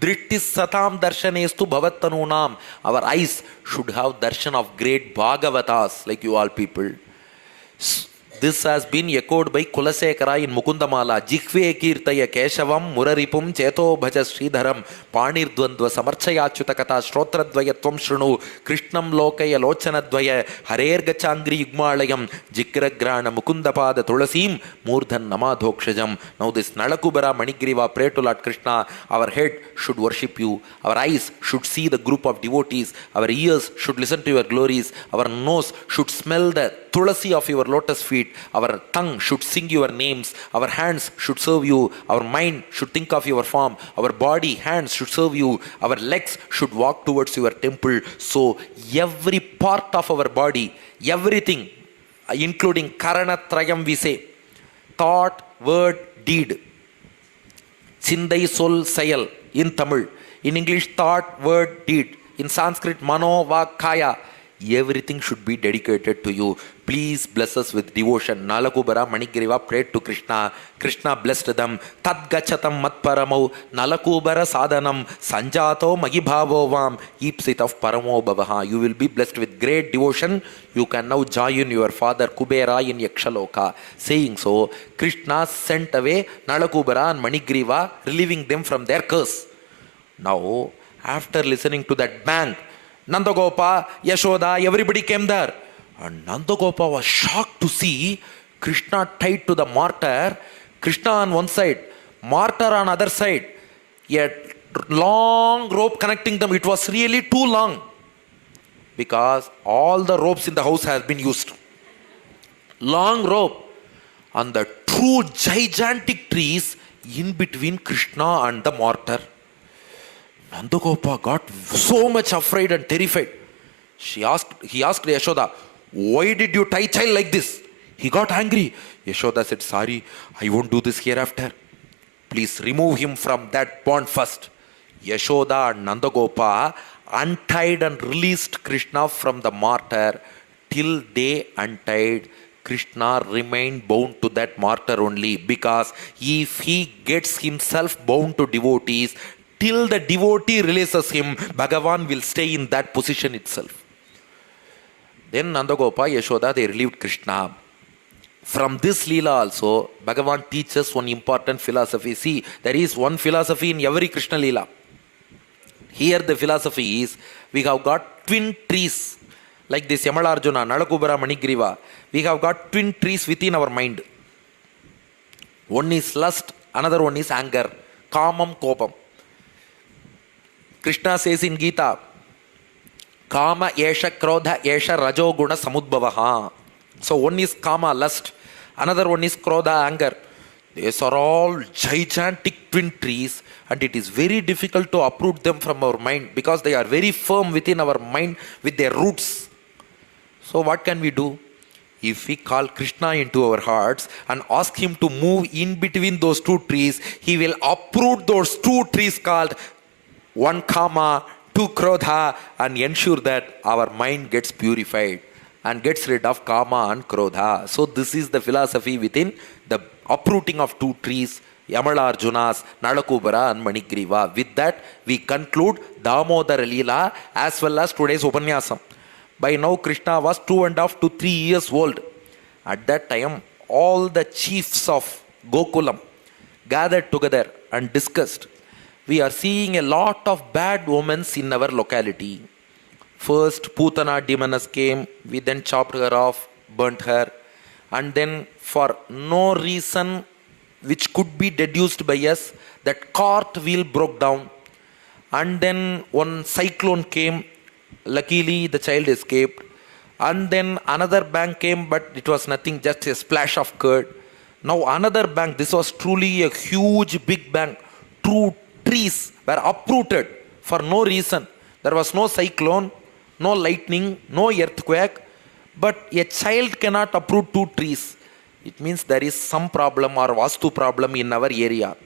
Drittis satam darshanestu bhavattanunam. Our eyes should have darshan of great Bhagavatas like you all people. This has been echoed by Kulasekara in Mukundamala. Jikve kirtaya keshavam muraripum cheto bhaja sridharam panirdvandva samarchayachyutakata shrotradvayatvam shrunu krishnam lokaya lochanadvaya harergachangri yugmalayam jikragrana mukundapada tulasim murdhan namadhokshajam. Now this Nalakubara Manigriva pray to Lord Krishna. Our head should worship you. Our eyes should see the group of devotees. Our ears should listen to your glories. Our nose should smell the tulasi of your lotus feet. Our tongue should sing your names. Our hands should serve you. Our mind should think of your form. Our body, hands should serve you. Our legs should walk towards your temple. So every part of our body, everything, including Karana Trayam we say, thought, word, deed. Chindai sol sayal in Tamil. In English, thought, word, deed. In Sanskrit, mano, vak, kaya. Everything should be dedicated to you. Please bless us with devotion. Nalakubara Manigriva prayed to Krishna. Krishna blessed them. Tad gachatam matparamau Nalakubara sadhanam sanjato magibhavo vam ipsit of paramo bhavaha. You will be blessed with great devotion. You can now join your father Kubera in Yakshaloka. Saying so, Krishna sent away Nalakubara and Manigriva, relieving them from their curse. Now, After listening to that bang, Nandagopa, Yashoda, everybody came there. And Nandagopa was shocked to see Krishna tied to the martyr, Krishna on one side, martyr on other side, a long rope connecting them. It was really too long because all the ropes in the house has been used. Long rope on the two gigantic trees in between Krishna and the martyr. Nandagopa got so much afraid and terrified. He asked Yashoda, why did you tie child like this? He got angry. Yashoda said, sorry, I won't do this hereafter. Please remove him from that bond first. Yashoda and Nandagopa untied and released Krishna from the martyr. Till they untied, Krishna remained bound to that martyr only, because if he gets himself bound to devotees, till the devotee releases him, Bhagavan will stay in that position itself. Then Nandagopa, Yashoda, they relieved Krishna. From this Leela also, Bhagavan teaches one important philosophy. See, there is one philosophy in every Krishna Leela. Here the philosophy is, we have got twin trees, like this Yamalarjuna, Nalakubara, Manigriva. We have got twin trees within our mind. One is lust, another one is anger. Kamam, Kopam. Krishna says in Gita, Kama Yesha Krodha Yesha Rajo Guna Samudbhavaha. So one is Kama, lust. Another one is Krodha, anger. These are all gigantic twin trees, and it is very difficult to uproot them from our mind because they are very firm within our mind with their roots. So what can we do? If we call Krishna into our hearts and ask him to move in between those two trees, he will uproot those two trees called one Kama, two Krodha, and ensure that our mind gets purified and gets rid of Kama and Krodha. So this is the philosophy within the uprooting of two trees, Yamalarjunas, Nalakubara and Manigriva. With that, we conclude Damodara Leela as well as today's Upanyasam. By now, Krishna was 2.5 to 3 years old. At that time, all the chiefs of Gokulam gathered together and discussed. We are seeing a lot of bad omens in our locality. First, Putana demoness came. We then chopped her off, burnt her. And then, for no reason which could be deduced by us, that cart wheel broke down. And then one cyclone came. Luckily, the child escaped. And then another bang came, but it was nothing, just a splash of curd. Now another bang. This was truly a huge, big bang. Two trees were uprooted for no reason. There was no cyclone, no lightning, no earthquake. But a child cannot uproot two trees. It means there is some problem or vastu problem in our area.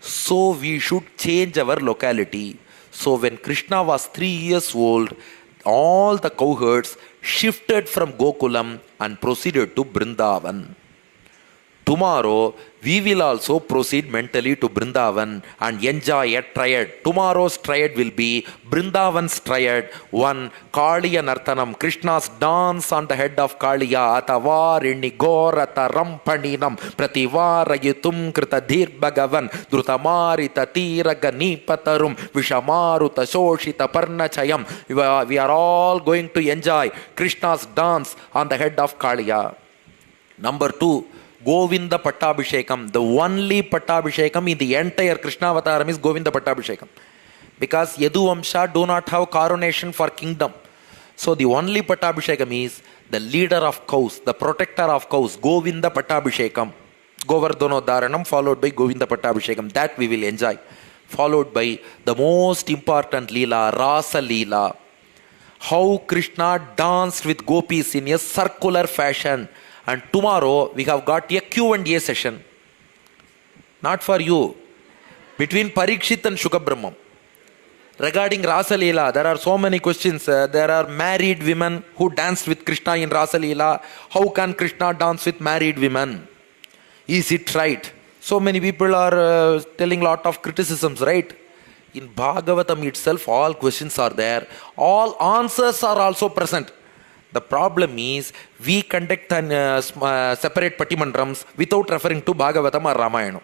So we should change our locality. So when Krishna was 3 years old, all the cowherds shifted from Gokulam and proceeded to Brindavan. Tomorrow, we will also proceed mentally to Brindavan and enjoy a triad. Tomorrow's triad will be Brindavan's triad. One, Kaliya Nartanam, Krishna's dance on the head of Kaliya. Atavarini Gorata Rampaninam Prativarayitum Kritadhir Bhagavan Drutamarita Tiragani Patarum Vishamaruta Shoshita Parnachayam. We are all going to enjoy Krishna's dance on the head of Kaliya. Number 2, Govinda Pattabhishekam. The only Pattabhishekam in the entire Krishna Avataram is Govinda Pattabhishekam. Because Yaduvamsha do not have coronation for kingdom. So the only Pattabhishekam is the leader of cows, the protector of cows, Govinda Pattabhishekam. Govardhanodharanam followed by Govinda Pattabhishekam. That we will enjoy. Followed by the most important Leela, Rasa Leela. How Krishna danced with gopis in a circular fashion. And tomorrow we have got a Q&A session. Not for you. Between Parikshit and Shukabrahmam. Regarding Rasa Leela, there are so many questions. There are married women who danced with Krishna in Rasa Leela. How can Krishna dance with married women? Is it right? So many people are telling lot of criticisms, right? In Bhagavatam itself, all questions are there. All answers are also present. The problem is, we conduct separate patimandrams without referring to Bhagavatam or Ramayana.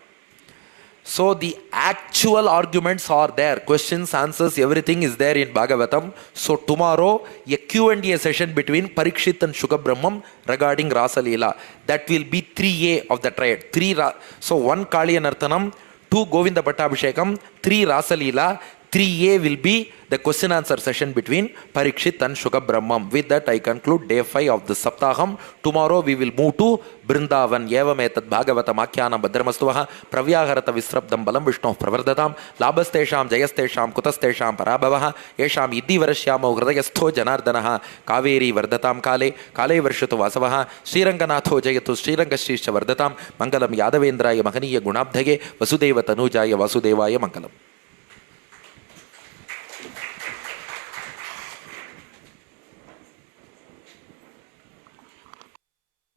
So the actual arguments are there. Questions, answers, everything is there in Bhagavatam. So tomorrow, a Q&A session between Parikshit and Shukabrahmam regarding Rasa Leela. That will be 3A of the triad. So 1 Kaliya Nartanam, 2 Govinda Pattabhishekam, 3 Rasa Leela. 3A will be the question answer session between Parikshit and Shukabrahmam. With that, I conclude day 5 of the Saptaham. Tomorrow we will move to Brindavan. Yevametad Bhagavatam Akyanam Bhadramastuvaha Pravyaharata Visrabdam Balam Vishnu Pravardatam Labastesham Jayastesham Kutastesham Parabhavaha Yesham Iddi Varashyamo Hridayastho Janardanaha Kaveri Vardatam Kale Kale Varshatu Vasavaha Sriranganatho Jayatu Srirangashrisha Vardatam Mangalam Yadavendraya Mahaniya Gunabdhage Vasudeva Tanujaya Vasudevaya Mangalam.